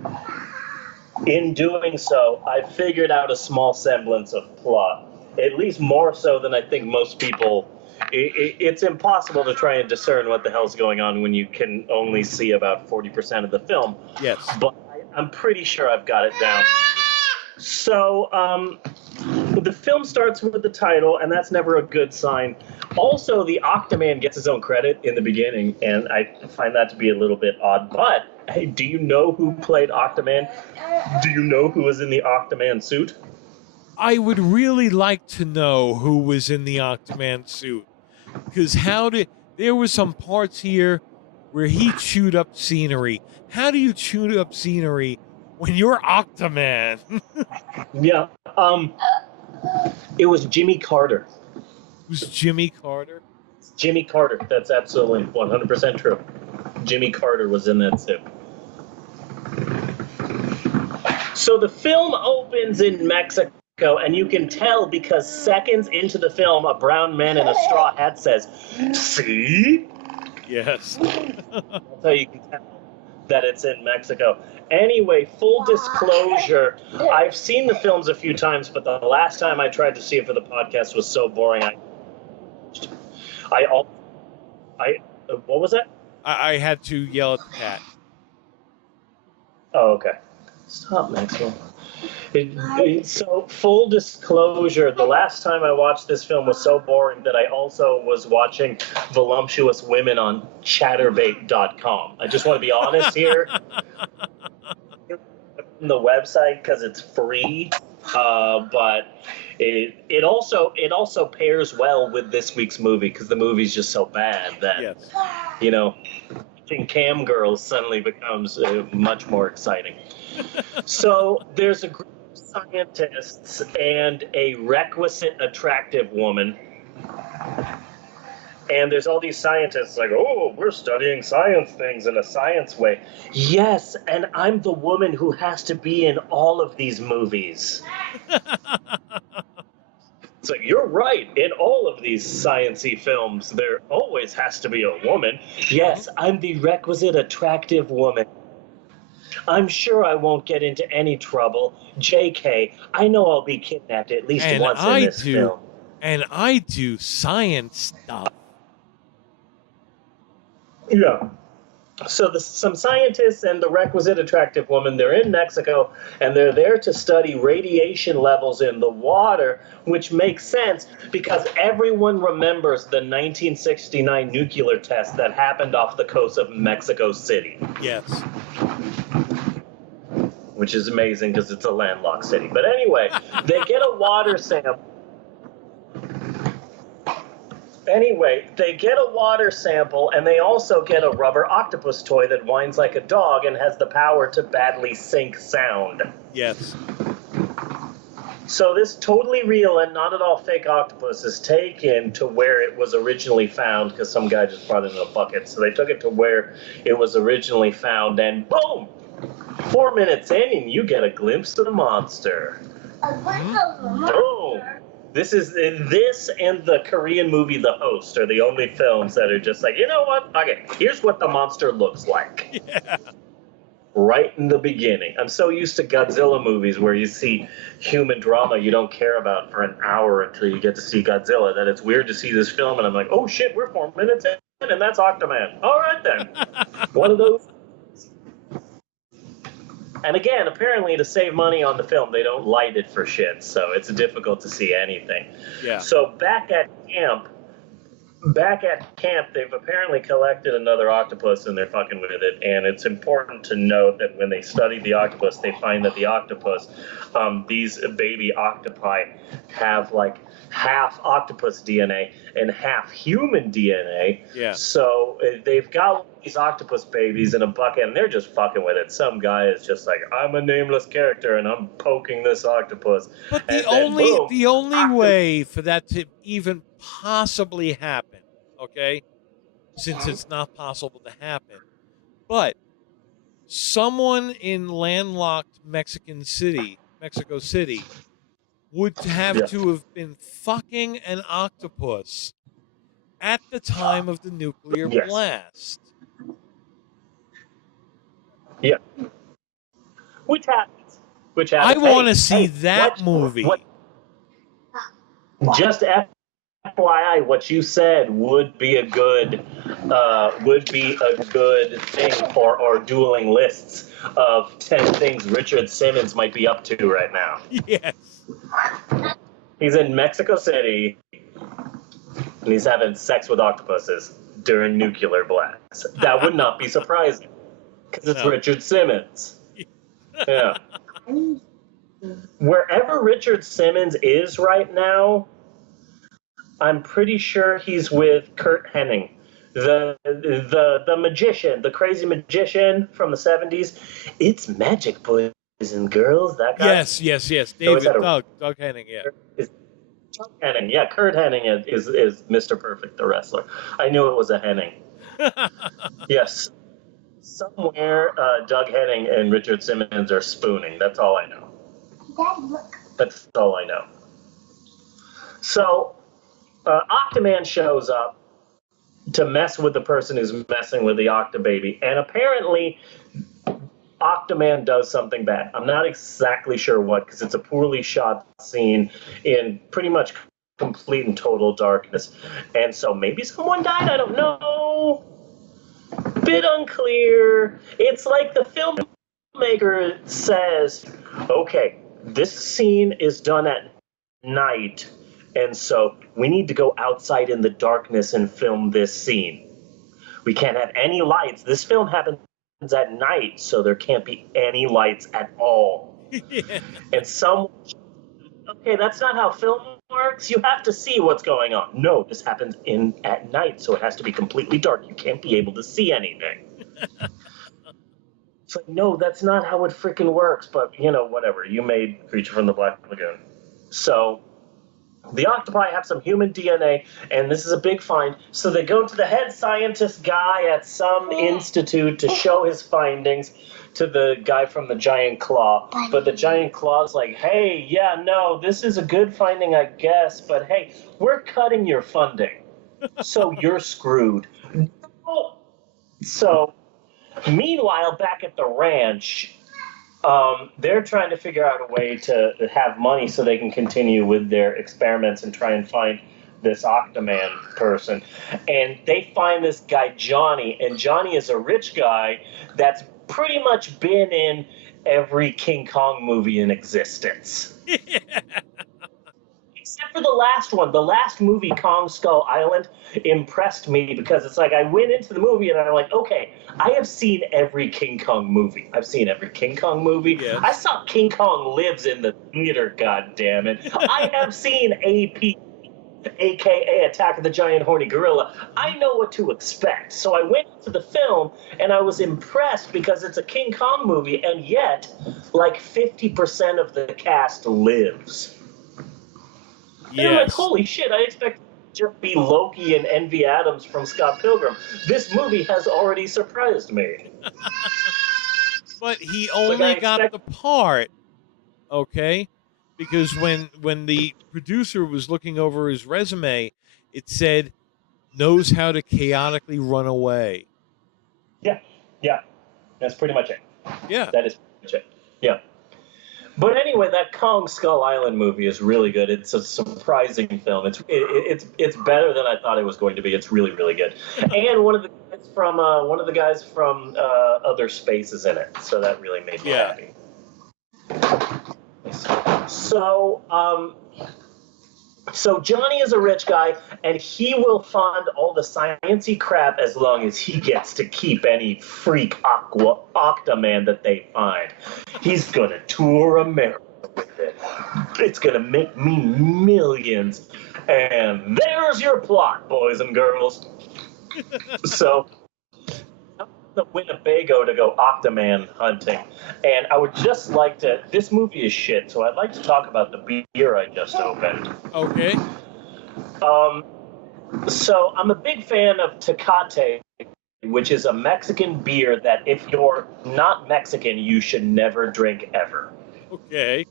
in doing so, I figured out a small semblance of plot. At least more so than I think most people. It's impossible to try and discern what the hell's going on when you can only see about 40% of the film. Yes. But I'm pretty sure I've got it down. So, the film starts with the title, and that's never a good sign. Also, the Octaman gets his own credit in the beginning, and I find that to be a little bit odd. But, hey, do you know who played Octaman? Do you know who was in the Octaman suit? I would really like to know who was in the Octaman suit. Because there were some parts here where he chewed up scenery. How do you chew up scenery when you're Octaman? Yeah, it was Jimmy Carter. Who's Jimmy Carter? Jimmy Carter, that's absolutely 100% true. Jimmy Carter was in that suit. So the film opens in Mexico, and you can tell because seconds into the film, a brown man in a straw hat says, "See?" Yes. That's how you can tell that it's in Mexico. Anyway, full disclosure, I've seen the films a few times, but the last time I tried to see it for the podcast was so boring. What was that? I had to yell at the cat. Oh, okay. Stop, Maxwell. So, full disclosure, the last time I watched this film was so boring that I also was watching voluptuous women on chatterbait.com. I just want to be honest here. The website because it's free, but it also pairs well with this week's movie because the movie's just so bad that Yes. you know watching cam girls suddenly becomes much more exciting. So there's a group of scientists and a requisite attractive woman. And there's all these scientists like, oh, we're studying science things in a science way. Yes, and I'm the woman who has to be in all of these movies. It's like, you're right. In all of these science-y films, there always has to be a woman. Yes, I'm the requisite attractive woman. I'm sure I won't get into any trouble. JK, I know I'll be kidnapped at least once in this film. And I do science stuff. Yeah. So some scientists and the requisite attractive woman, they're in Mexico, and they're there to study radiation levels in the water, which makes sense because everyone remembers the 1969 nuclear test that happened off the coast of Mexico City. Yes. Which is amazing because it's a landlocked city. But anyway, they get a water sample. Anyway, they get a water sample, and they also get a rubber octopus toy that whines like a dog and has the power to badly sync sound. Yes. So this totally real and not at all fake octopus is taken to where it was originally found, because some guy just brought it in a bucket. So they took it to where it was originally found, and boom! 4 minutes in, and you get a glimpse of the monster. Boom! This and the Korean movie The Host are the only films that are just like, you know what? Okay, here's what the monster looks like. Yeah. Right in the beginning. I'm so used to Godzilla movies where you see human drama you don't care about for an hour until you get to see Godzilla, that it's weird to see this film and I'm like, oh shit, we're 4 minutes in and that's Octaman. All right then. One of those. And again, apparently to save money on the film, they don't light it for shit, so it's difficult to see anything. Yeah. So back at camp, they've apparently collected another octopus and they're fucking with it. And it's important to note that when they study the octopus, they find that the octopus, these baby octopi have like half octopus DNA and half human DNA. Yeah. So they've got these octopus babies in a bucket and they're just fucking with it. Some guy is just like, I'm a nameless character and I'm poking this octopus. But the only way for that to even possibly happen, okay, since it's not possible to happen, but someone in landlocked Mexico City, would have to have been fucking an octopus at the time of the nuclear blast. Yeah. Which happens. I want to see that movie. Just FYI, what you said would be a good thing for our dueling lists of 10 things Richard Simmons might be up to right now. Yes. He's in Mexico City, and he's having sex with octopuses during nuclear blasts. That would not be surprising, because it's Richard Simmons. Yeah. Wherever Richard Simmons is right now, I'm pretty sure he's with Kurt Hennig, the magician, the crazy magician from the 70s. It's magic, boys and girls. That guy. Yes. David, Doug Hennig, yeah. Doug Hennig, yeah. Kurt Hennig is Mr. Perfect, the wrestler. I knew it was a Hennig. Yes. Somewhere, Doug Hennig and Richard Simmons are spooning. That's all I know. That's all I know. So, Octaman shows up to mess with the person who's messing with the Octababy, and apparently Octaman does something bad. I'm not exactly sure what, because it's a poorly shot scene in pretty much complete and total darkness. And so maybe someone died, I don't know. Bit unclear. It's like the filmmaker says, okay, this scene is done at night, and so we need to go outside in the darkness and film this scene. We can't have any lights. This film happens at night, so there can't be any lights at all. Yeah. And okay, that's not how film works. You have to see what's going on. No, this happens at night, so it has to be completely dark. You can't be able to see anything. It's like, no, that's not how it freaking works. But, whatever. You made Creature from the Black Lagoon. So the octopi have some human DNA, and this is a big find. So they go to the head scientist guy at some institute to show his findings to the guy from the giant claw. But the giant claw's like, hey, yeah, no, this is a good finding, I guess, but hey, we're cutting your funding. So you're screwed. So meanwhile, back at the ranch, they're trying to figure out a way to have money so they can continue with their experiments and try and find this Octaman person. And they find this guy, Johnny, and Johnny is a rich guy that's pretty much been in every King Kong movie in existence. Except for the last one. The last movie, Kong Skull Island, impressed me because it's like I went into the movie and I'm like, okay, I have seen every King Kong movie. I've seen every King Kong movie. Yes. I saw King Kong Lives in the theater, goddammit. I have seen AP, a.k.a. Attack of the Giant Horny Gorilla. I know what to expect. So I went to the film and I was impressed because it's a King Kong movie and yet like 50% of the cast lives. Yes. I'm like, holy shit, I expect to just be Loki and Envy Adams from Scott Pilgrim. This movie has already surprised me. But he only got the part, okay? Because when the producer was looking over his resume, it said, knows how to chaotically run away. Yeah. That's pretty much it. Yeah. That is pretty much it. Yeah. But anyway, that Kong Skull Island movie is really good. It's a surprising film. It's better than I thought it was going to be. It's really, really good. And one of the guys from Other Space is in it, so that really made me happy. So Johnny is a rich guy, and he will fund all the sciencey crap as long as he gets to keep any freak Octaman that they find. He's gonna tour America with it. It's gonna make me millions. And there's your plot, boys and girls. So the Winnebago to go Octaman hunting, and I would just like to. This movie is shit, so I'd like to talk about the beer I just opened. Okay. So I'm a big fan of Tecate, which is a Mexican beer that if you're not Mexican, you should never drink ever. Okay.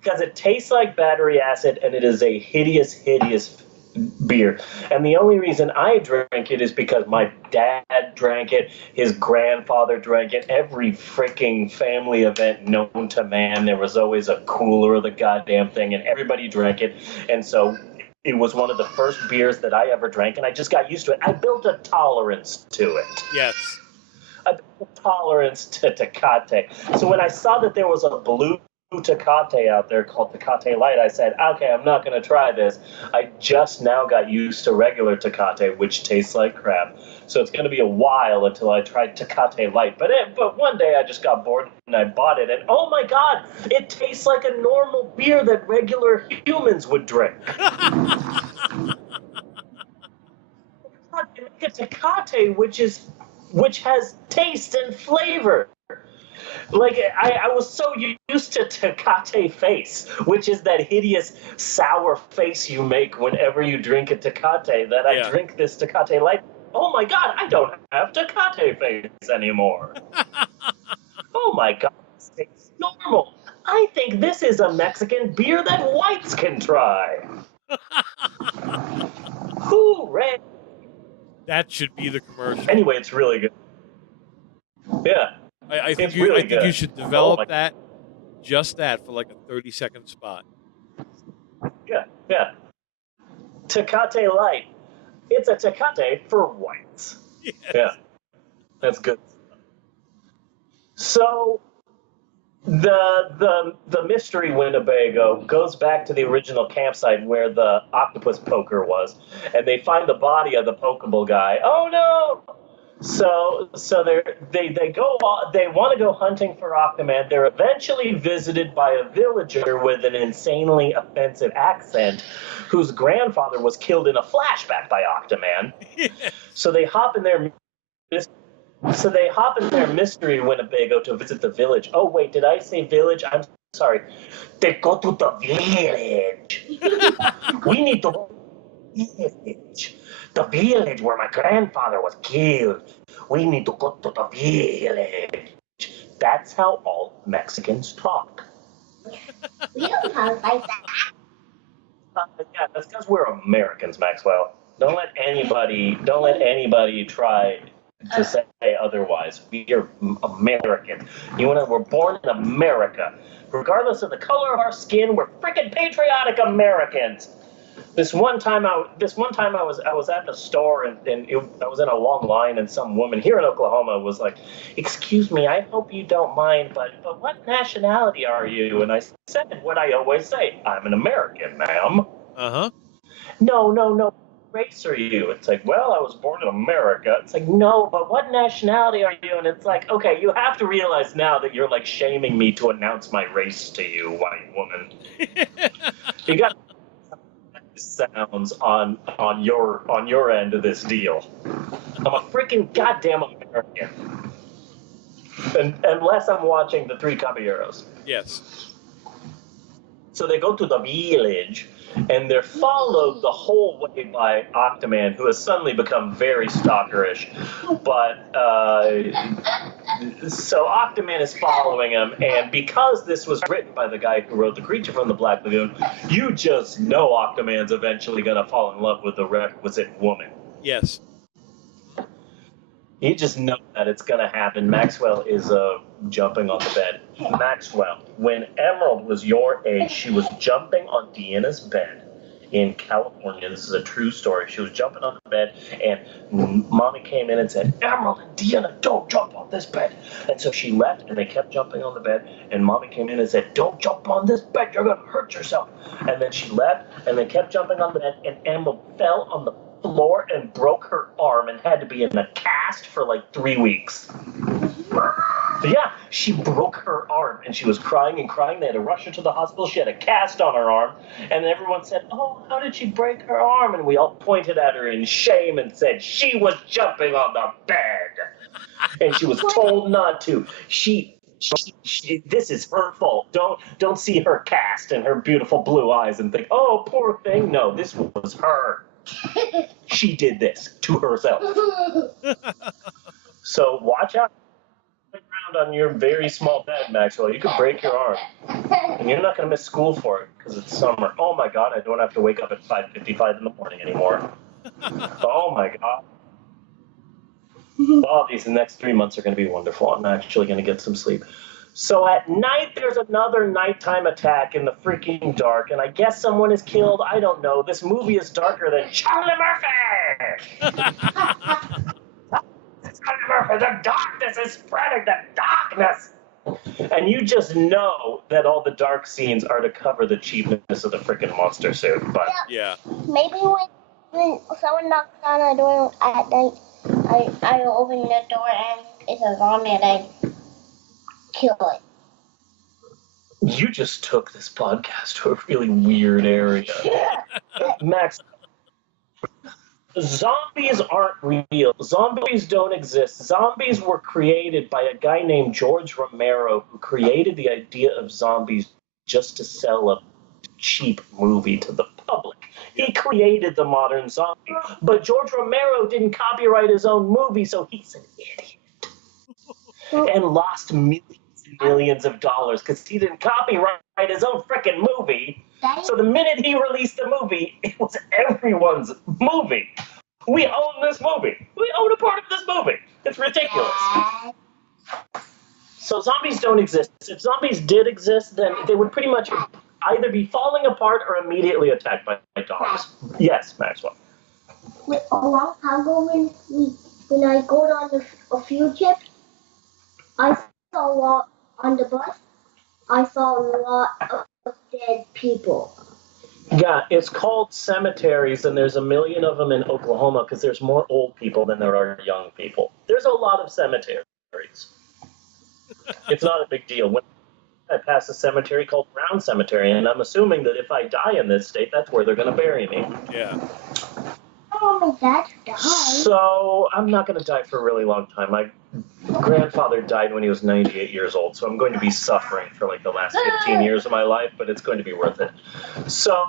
Because it tastes like battery acid, and it is a hideous, hideous beer. And the only reason I drink it is because my dad drank it, his grandfather drank it, every freaking family event known to man, there was always a cooler of the goddamn thing, and everybody drank it. And so it was one of the first beers that I ever drank, and I just got used to it. I built a tolerance to it. Yes. A tolerance to Tecate. So when I saw that there was a blue Tecate out there called Tecate Light, I said, okay, I'm not going to try this. I just now got used to regular Tecate, which tastes like crap. So it's going to be a while until I tried Tecate Light. But one day I just got bored and I bought it, and oh my god, it tastes like a normal beer that regular humans would drink. It's Tecate, which has taste and flavor. Like, I was so used to Tecate face, which is that hideous sour face you make whenever you drink a Tecate, that I drink this Tecate Light. Oh my god, I don't have Tecate face anymore. Oh my god, this tastes normal. I think this is a Mexican beer that whites can try. Hooray! That should be the commercial. Anyway, it's really good. Yeah. I think really you should develop that, just that, for like a 30-second spot. Yeah. Tecate Light. It's a Tecate for whites. Yes. Yeah. That's good. So the mystery Winnebago goes back to the original campsite where the octopus poker was, and they find the body of the pokeable guy. Oh no! So they want to go hunting for Octaman. They're eventually visited by a villager with an insanely offensive accent, whose grandfather was killed in a flashback by Octaman. So they hop in their So they hop in their mystery Winnebago to visit the village. Oh, wait, did I say village? I'm sorry. They go to the village. We need to village. The village where my grandfather was killed. We need to go to the village. That's how all Mexicans talk. We don't talk like that. Yeah, that's because we're Americans, Maxwell. Don't let anybody try to say otherwise. We are American. We're born in America. Regardless of the color of our skin, we're freaking patriotic Americans. This one time I was at the store and I was in a long line and some woman here in Oklahoma was like, "Excuse me, I hope you don't mind, but what nationality are you?" And I said what I always say, "I'm an American, ma'am." Uh-huh. No. Race are you? It's like, well, I was born in America. It's like, no, but what nationality are you? And it's like, okay, you have to realize now that you're like shaming me to announce my race to you, white woman. You got sounds on your end of this deal. I'm a freaking goddamn American. Unless I'm watching the Three Caballeros. Yes. So they go to the village, and they're followed the whole way by Octaman, who has suddenly become very stalkerish. But so Octaman is following him, and because this was written by the guy who wrote The Creature from the Black Lagoon, you just know Octaman's eventually going to fall in love with the requisite woman. Yes. You just know that it's going to happen. Maxwell is jumping on the bed. Maxwell, when Emerald was your age, she was jumping on Deanna's bed in California. This is a true story. She was jumping on the bed, and Mommy came in and said, "Emerald and Deanna, don't jump on this bed." And so she left, and they kept jumping on the bed, and Mommy came in and said, "Don't jump on this bed. You're going to hurt yourself." And then she left, and they kept jumping on the bed, and Emerald fell on the floor and broke her arm and had to be in a cast for like 3 weeks. So yeah, she broke her arm and she was crying and crying. They had to rush her to the hospital. She had a cast on her arm, and everyone said, "Oh, how did she break her arm?" And we all pointed at her in shame and said, "She was jumping on the bed and she was told not to. She this is her fault. Don't see her cast and her beautiful blue eyes and think, oh, poor thing." No, this was her. She did this to herself. So watch out around on your very small bed, Maxwell. You could break your arm. And you're not going to miss school for it because it's summer. Oh my God, I don't have to wake up at 5:55 in the morning anymore. Oh my God. Oh, these next 3 months are going to be wonderful. I'm actually going to get some sleep. So at night, there's another nighttime attack in the freaking dark, and I guess someone is killed. I don't know. This movie is darker than Charlie Murphy! Charlie Murphy, the darkness is spreading, the darkness! And you just know that all the dark scenes are to cover the cheapness of the freaking monster suit. But yeah. Maybe when someone knocks on our door at night, I open the door and it's a zombie and I kill it. You just took this podcast to a really weird area. Max, zombies aren't real. Zombies don't exist. Zombies were created by a guy named George Romero, who created the idea of zombies just to sell a cheap movie to the public. He created the modern zombie. But George Romero didn't copyright his own movie, so he's an idiot. And lost millions of dollars because he didn't copyright his own freaking movie. So the minute he released the movie, it was everyone's movie. We own this movie. We own a part of this movie. It's ridiculous. So zombies don't exist. If zombies did exist, then they would pretty much either be falling apart or immediately attacked by dogs. Yes, Maxwell. A long time ago when I go on a field trip, I saw a lot on the bus. I saw a lot of dead people. Yeah, it's called cemeteries, and there's a million of them in Oklahoma because there's more old people than there are young people. There's a lot of cemeteries. It's not a big deal. When I pass a cemetery called Brown Cemetery, and I'm assuming that if I die in this state, that's where they're going to bury me. Yeah. want my dad to die. So I'm not going to die for a really long time. My grandfather died when he was 98 years old, so I'm going to be suffering for like the last 15 years of my life, but it's going to be worth it. So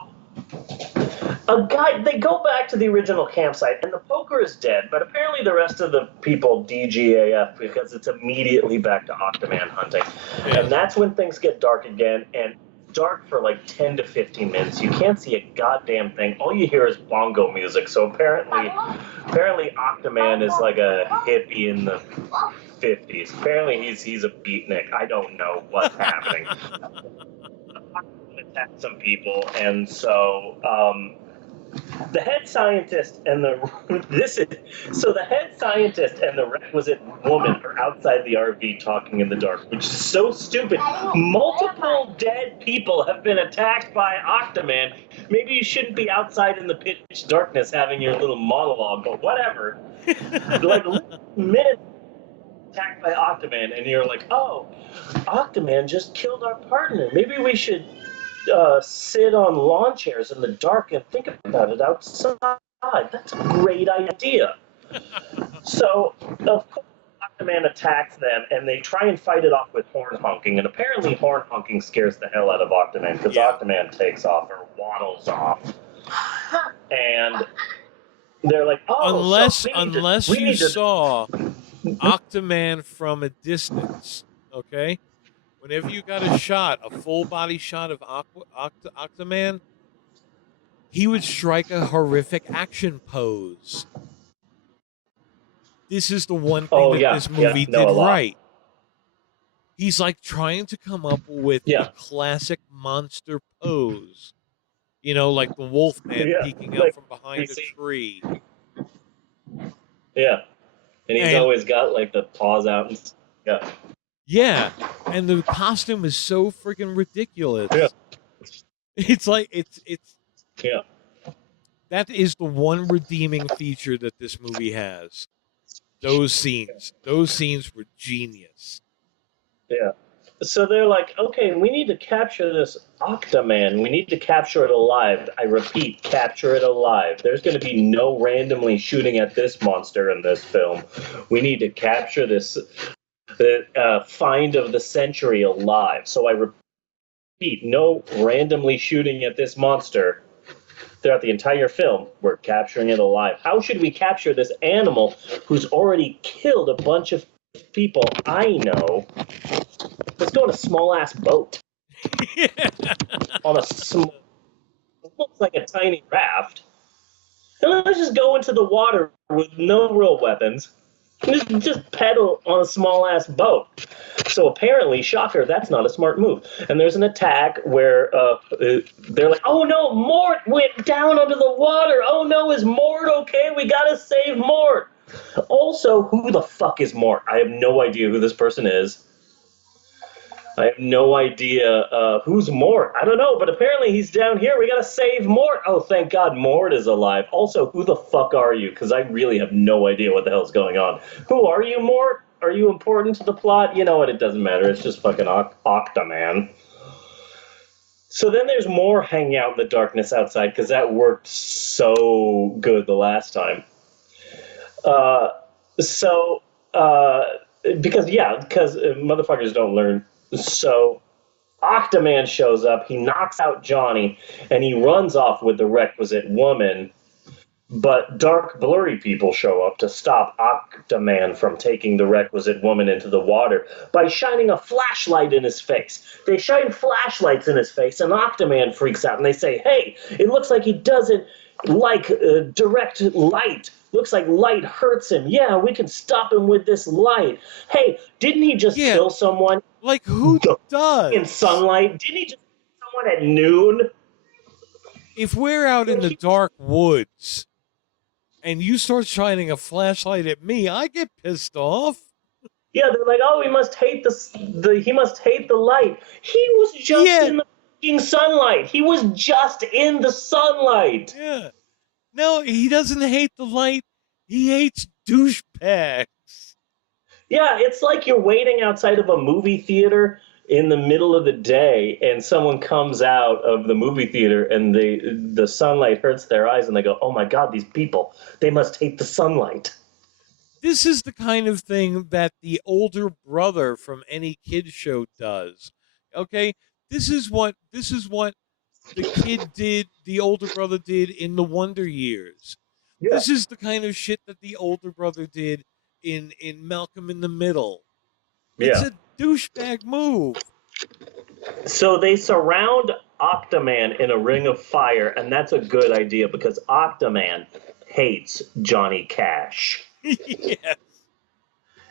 they go back to the original campsite, and the poker is dead, but apparently the rest of the people DGAF because it's immediately back to Octaman hunting. Yeah. And that's when things get dark again, and dark for like 10 to 15 minutes. You can't see a goddamn thing. All you hear is bongo music. So apparently Octaman is like a hippie in the 50s. Apparently he's a beatnik. I don't know what's happening. Attack some people, and so the head scientist and the head scientist and the requisite woman are outside the RV talking in the dark, which is so stupid. Multiple dead people have been attacked by Octaman. Maybe you shouldn't be outside in the pitch darkness having your little monologue, but whatever. Like minutes attacked by Octaman, and you're like, oh, Octaman just killed our partner. Maybe we should sit on lawn chairs in the dark and think about it outside. That's a great idea. So, of course, Octaman attacks them, and they try and fight it off with horn honking, and apparently horn honking scares the hell out of Octaman, because Octaman takes off or waddles off. And they're like, oh, unless you saw Octaman from a distance, okay? Whenever you got a full body shot of Octaman, he would strike a horrific action pose. This is the one thing this movie did right. He's like trying to come up with the classic monster pose. You know, like the Wolfman peeking out from behind a tree. Yeah. And he's always got like the paws out and yeah. Yeah, and the costume is so freaking ridiculous. Yeah. It's like it's that is the one redeeming feature that this movie has. Those scenes were genius. Yeah. So they're like, okay, we need to capture this Octaman. We need to capture it alive. I repeat, capture it alive. There's going to be no randomly shooting at this monster in this film. We need to capture this find of the century alive. So I repeat, no randomly shooting at this monster throughout the entire film. We're capturing it alive. How should we capture this animal who's already killed a bunch of people I know? Let's go on a small-ass boat. On a small, it looks like a tiny raft. And let's just go into the water with no real weapons. Just pedal on a small-ass boat. So apparently, shocker, that's not a smart move. And there's an attack where they're like, oh no, Mort went down under the water. Oh no, is Mort okay? We gotta save Mort. Also, who the fuck is Mort? I have no idea who this person is. I have no idea who's Mort. I don't know, but apparently he's down here. We gotta save Mort. Oh, thank God Mort is alive. Also, who the fuck are you? Because I really have no idea what the hell's going on. Who are you, Mort? Are you important to the plot? You know what? It doesn't matter. It's just fucking Octaman. So then there's more hanging out in the darkness outside, because that worked so good the last time. Because motherfuckers don't learn. So Octaman shows up, he knocks out Johnny, and he runs off with the requisite woman. But dark, blurry people show up to stop Octaman from taking the requisite woman into the water by shining a flashlight in his face. They shine flashlights in his face, and Octaman freaks out, and they say, hey, it looks like he doesn't like direct light. Looks like light hurts him. Yeah, we can stop him with this light. Hey, didn't he just kill someone? Like, who does? In sunlight? Didn't he just kill someone at noon? If we're out in the dark woods and you start shining a flashlight at me, I get pissed off. Yeah, they're like, oh, he must hate the light. He was just in the fucking sunlight. He was just in the sunlight. Yeah. No, he doesn't hate the light. He hates douchebags. Yeah, it's like you're waiting outside of a movie theater in the middle of the day and someone comes out of the movie theater and the sunlight hurts their eyes and they go, oh my God, these people, they must hate the sunlight. This is the kind of thing that the older brother from any kid show does. Okay? This is what the kid did, the older brother did in the Wonder Years. Yeah. This is the kind of shit that the older brother did in Malcolm in the Middle. It's Yeah. a douchebag move. So they surround Octaman in a ring of fire, and that's a good idea because Octaman hates Johnny Cash. Yes.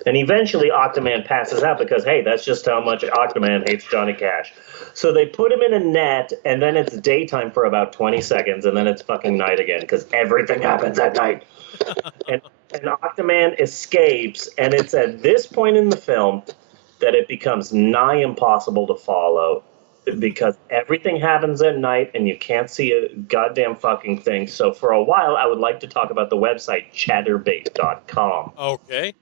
And eventually Octaman passes out because, hey, that's just how much Octaman hates Johnny Cash. So they put him in a net, and then it's daytime for about 20 seconds, and then it's fucking night again because everything happens at night. and Octaman escapes, and it's at this point in the film that it becomes nigh impossible to follow because everything happens at night and you can't see a goddamn fucking thing. So for a while, I would like to talk about the website chatterbait.com. Okay.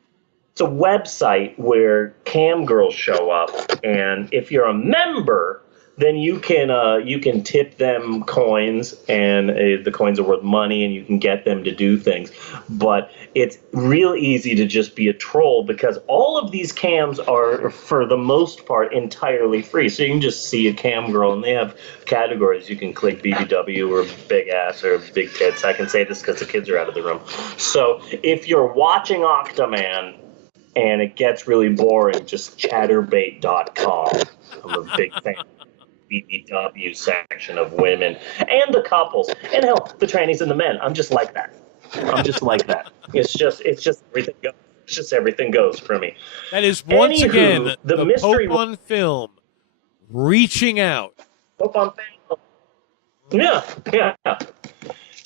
It's a website where cam girls show up, and if you're a member, then you can tip them coins, and the coins are worth money, and you can get them to do things. But it's real easy to just be a troll because all of these cams are, for the most part, entirely free. So you can just see a cam girl, and they have categories. You can click BBW or big ass or big tits. I can say this because the kids are out of the room. So if you're watching Octaman and it gets really boring, just chatterbait.com. I'm a big fan. BBW section of women and the couples and hell, the trannies and the men. I'm just like that. It's just everything goes. It's just everything goes for me. That is once again the mystery Pope on film reaching out. Pope on film. Yeah.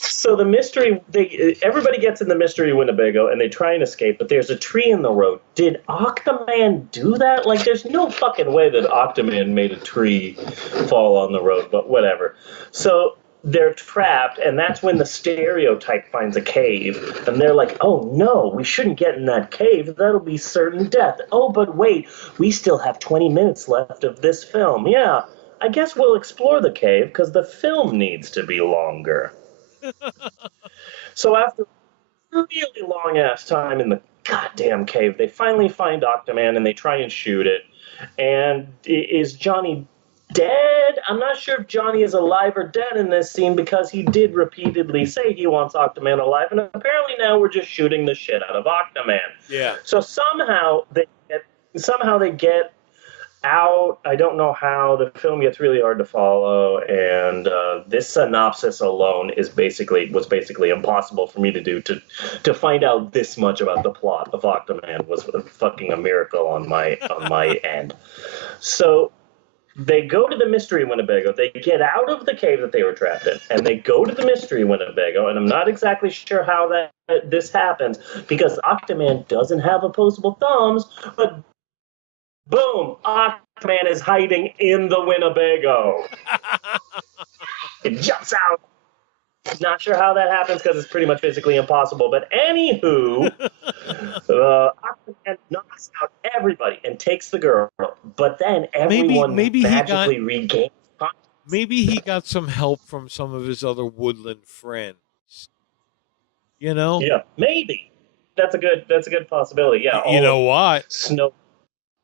So the mystery, everybody gets in the mystery Winnebago and they try and escape, but there's a tree in the road. Did Octaman do that? Like, there's no fucking way that Octaman made a tree fall on the road, but whatever. So they're trapped, and that's when the stereotype finds a cave, and they're like, oh no, we shouldn't get in that cave. That'll be certain death. Oh, but wait, we still have 20 minutes left of this film. Yeah, I guess we'll explore the cave because the film needs to be longer. So after a really long-ass time in the goddamn cave, they finally find Octaman and they try and shoot it. And is Johnny dead? I'm not sure if Johnny is alive or dead in this scene because he did repeatedly say he wants Octaman alive, and apparently now we're just shooting the shit out of Octaman. Yeah. So somehow they get out. I don't know how. The film gets really hard to follow, and this synopsis alone was basically impossible for me to do. To find out this much about the plot of Octaman was fucking a miracle on my end. So they go to the mystery Winnebago. They get out of the cave that they were trapped in, and they go to the mystery Winnebago. And I'm not exactly sure how this happens because Octaman doesn't have opposable thumbs, but boom, Octaman is hiding in the Winnebago. It jumps out. Not sure how that happens because it's pretty much physically impossible. But anywho, Octaman knocks out everybody and takes the girl. But then everyone magically regains consciousness. Maybe he got some help from some of his other woodland friends. You know? Yeah, maybe. That's a good possibility. Yeah. You know what?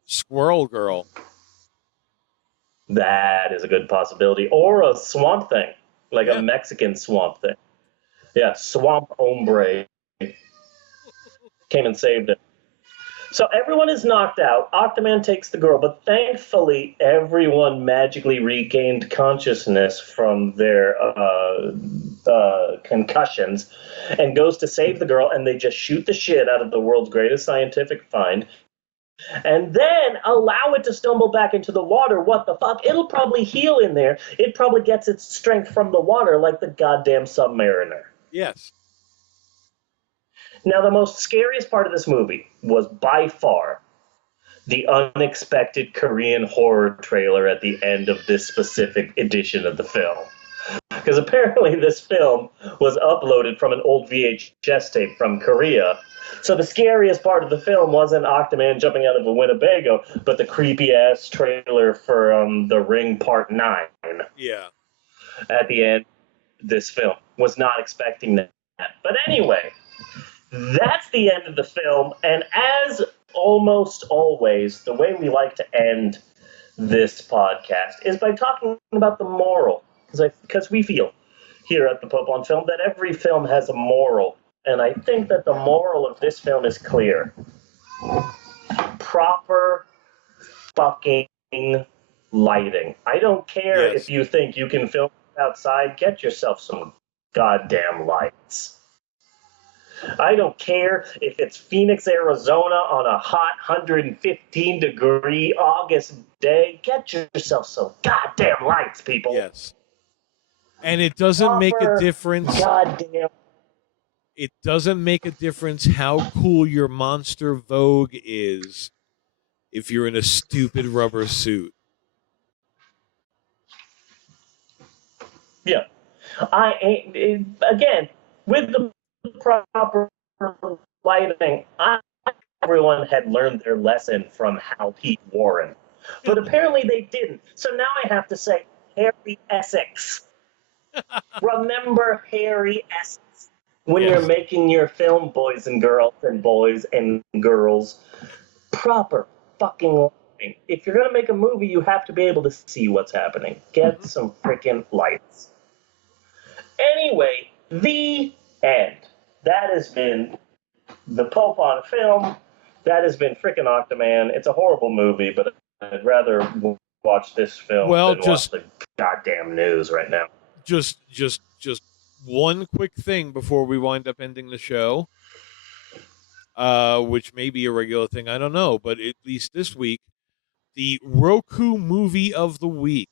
Squirrel Girl. That is a good possibility. Or a swamp thing. Like a Mexican swamp thing. Yeah, swamp hombre came and saved it. So everyone is knocked out. Octaman takes the girl, but thankfully everyone magically regained consciousness from their concussions and goes to save the girl, and they just shoot the shit out of the world's greatest scientific find. And then allow it to stumble back into the water. What the fuck? It'll probably heal in there. It probably gets its strength from the water like the goddamn Submariner. Yes. Now, the most scariest part of this movie was by far the unexpected Korean horror trailer at the end of this specific edition of the film. Because apparently this film was uploaded from an old VHS tape from Korea. So the scariest part of the film wasn't Octaman jumping out of a Winnebago, but the creepy-ass trailer for The Ring Part 9 Yeah. at the end of this film. Was not expecting that. But anyway, that's the end of the film, and as almost always, the way we like to end this podcast is by talking about the moral, because we feel here at the Pope on Film that every film has a moral, and I think that the moral of this film is clear. Proper fucking lighting. I don't care Yes. if you think you can film outside, get yourself some goddamn lights. I don't care if it's Phoenix, Arizona on a hot 115-degree August day. Get yourself some goddamn lights, people. Yes. And it doesn't make a difference. Goddamn. It doesn't make a difference how cool your Monster Vogue is if you're in a stupid rubber suit. Yeah. Again, with the proper lighting, everyone had learned their lesson from Hal Pete Warren. But apparently they didn't. So now I have to say, Harry Essex. Remember Harry Essex. When you're making your film, boys and girls, proper fucking lighting. If you're going to make a movie, you have to be able to see what's happening. Get some freaking lights. Anyway, the end. That has been the Pope on Film. That has been freaking Octaman. It's a horrible movie, but I'd rather watch this film than watch the goddamn news right now. Just one quick thing before we wind up ending the show, which may be a regular thing, I don't know, but at least this week, the Roku Movie of the Week.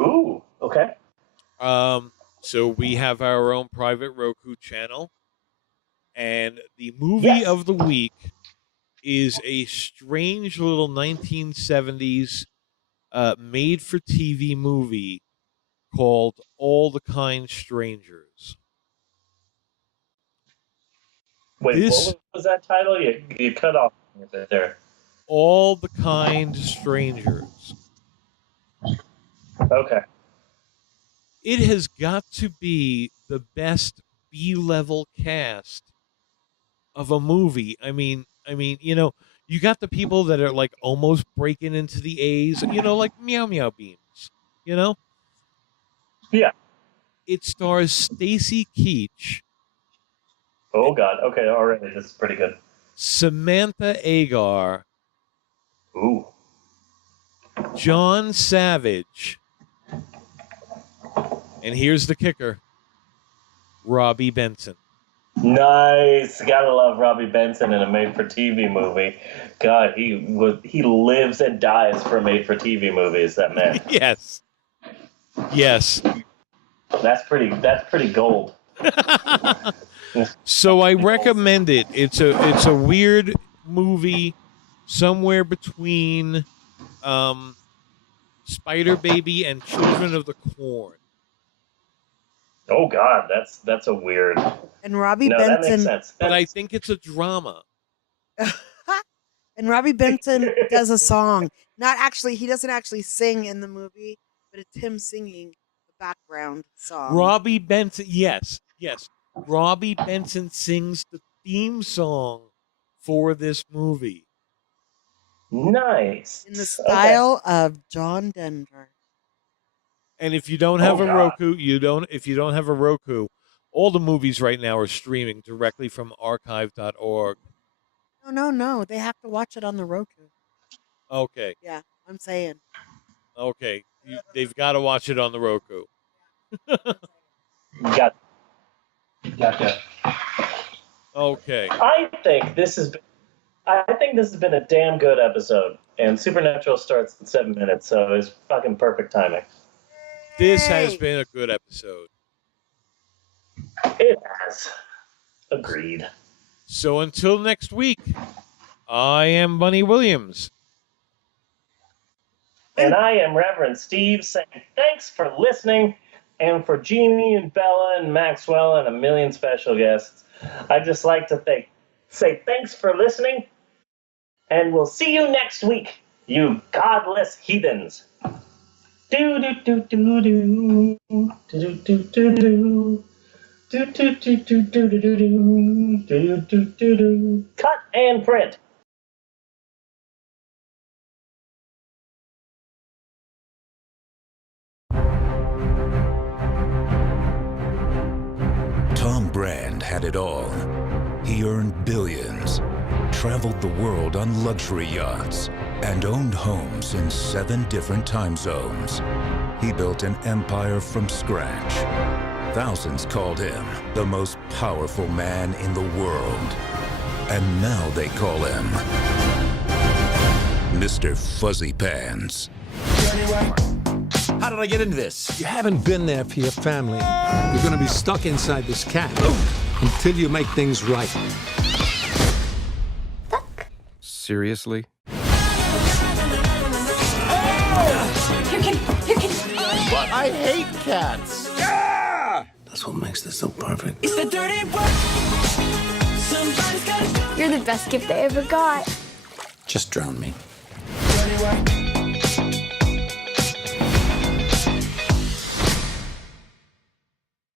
Ooh, okay. So we have our own private Roku channel, and the movie of the week is a strange little 1970s made-for-TV movie called All the Kind Strangers. Wait, what was that title? You cut off there. All the Kind Strangers. Okay. It has got to be the best B-level cast of a movie. I mean, you know, you got the people that are like almost breaking into the A's, you know, like Meow Meow Beams, you know? Yeah. It stars Stacy Keach. Oh, God. Okay, already. This is pretty good. Samantha Agar. Ooh. John Savage. And here's the kicker. Robbie Benson. Nice. Gotta love Robbie Benson in a made-for-TV movie. God, he lives and dies for made-for-TV movies, that man. Yes. Yes. That's pretty gold. So I recommend it. It's a weird movie somewhere between Spider Baby and Children of the Corn. Oh God, that's a weird. And Robbie Benson. That makes sense. But I think it's a drama. And Robbie Benson does a song. He doesn't actually sing in the movie, but it's him singing the background song. Robbie Benson, yes. Robbie Benson sings the theme song for this movie. Nice. In the style of John Denver. And if you don't have a Roku, if you don't have a Roku, all the movies right now are streaming directly from archive.org. No. They have to watch it on the Roku. Okay. Yeah, I'm saying. Okay. They've got to watch it on the Roku. Gotcha. Okay. I think this has been a damn good episode. And Supernatural starts in 7 minutes, so it's fucking perfect timing. This has been a good episode. It has. Agreed. So until next week, I am Bunny Williams. And I am Reverend Steve saying thanks for listening. And for Jeannie and Bella and Maxwell and a million special guests, I'd just like to say thanks for listening, and we'll see you next week, you godless heathens. Do do do do do do do do do. Do, do, do, do, do, do, do, do, do, do, do. Cut and print. Tom Brand had it all. He earned billions, traveled the world on luxury yachts, and owned homes in 7 different time zones. He built an empire from scratch. Thousands called him the most powerful man in the world. And now they call him Mr. Fuzzy Pants. How did I get into this? You haven't been there for your family. You're gonna be stuck inside this cat until you make things right. Seriously? But I hate cats. That's what makes this so perfect. It's the dirty work. You're the best gift I ever got. Just drown me. Dirty work.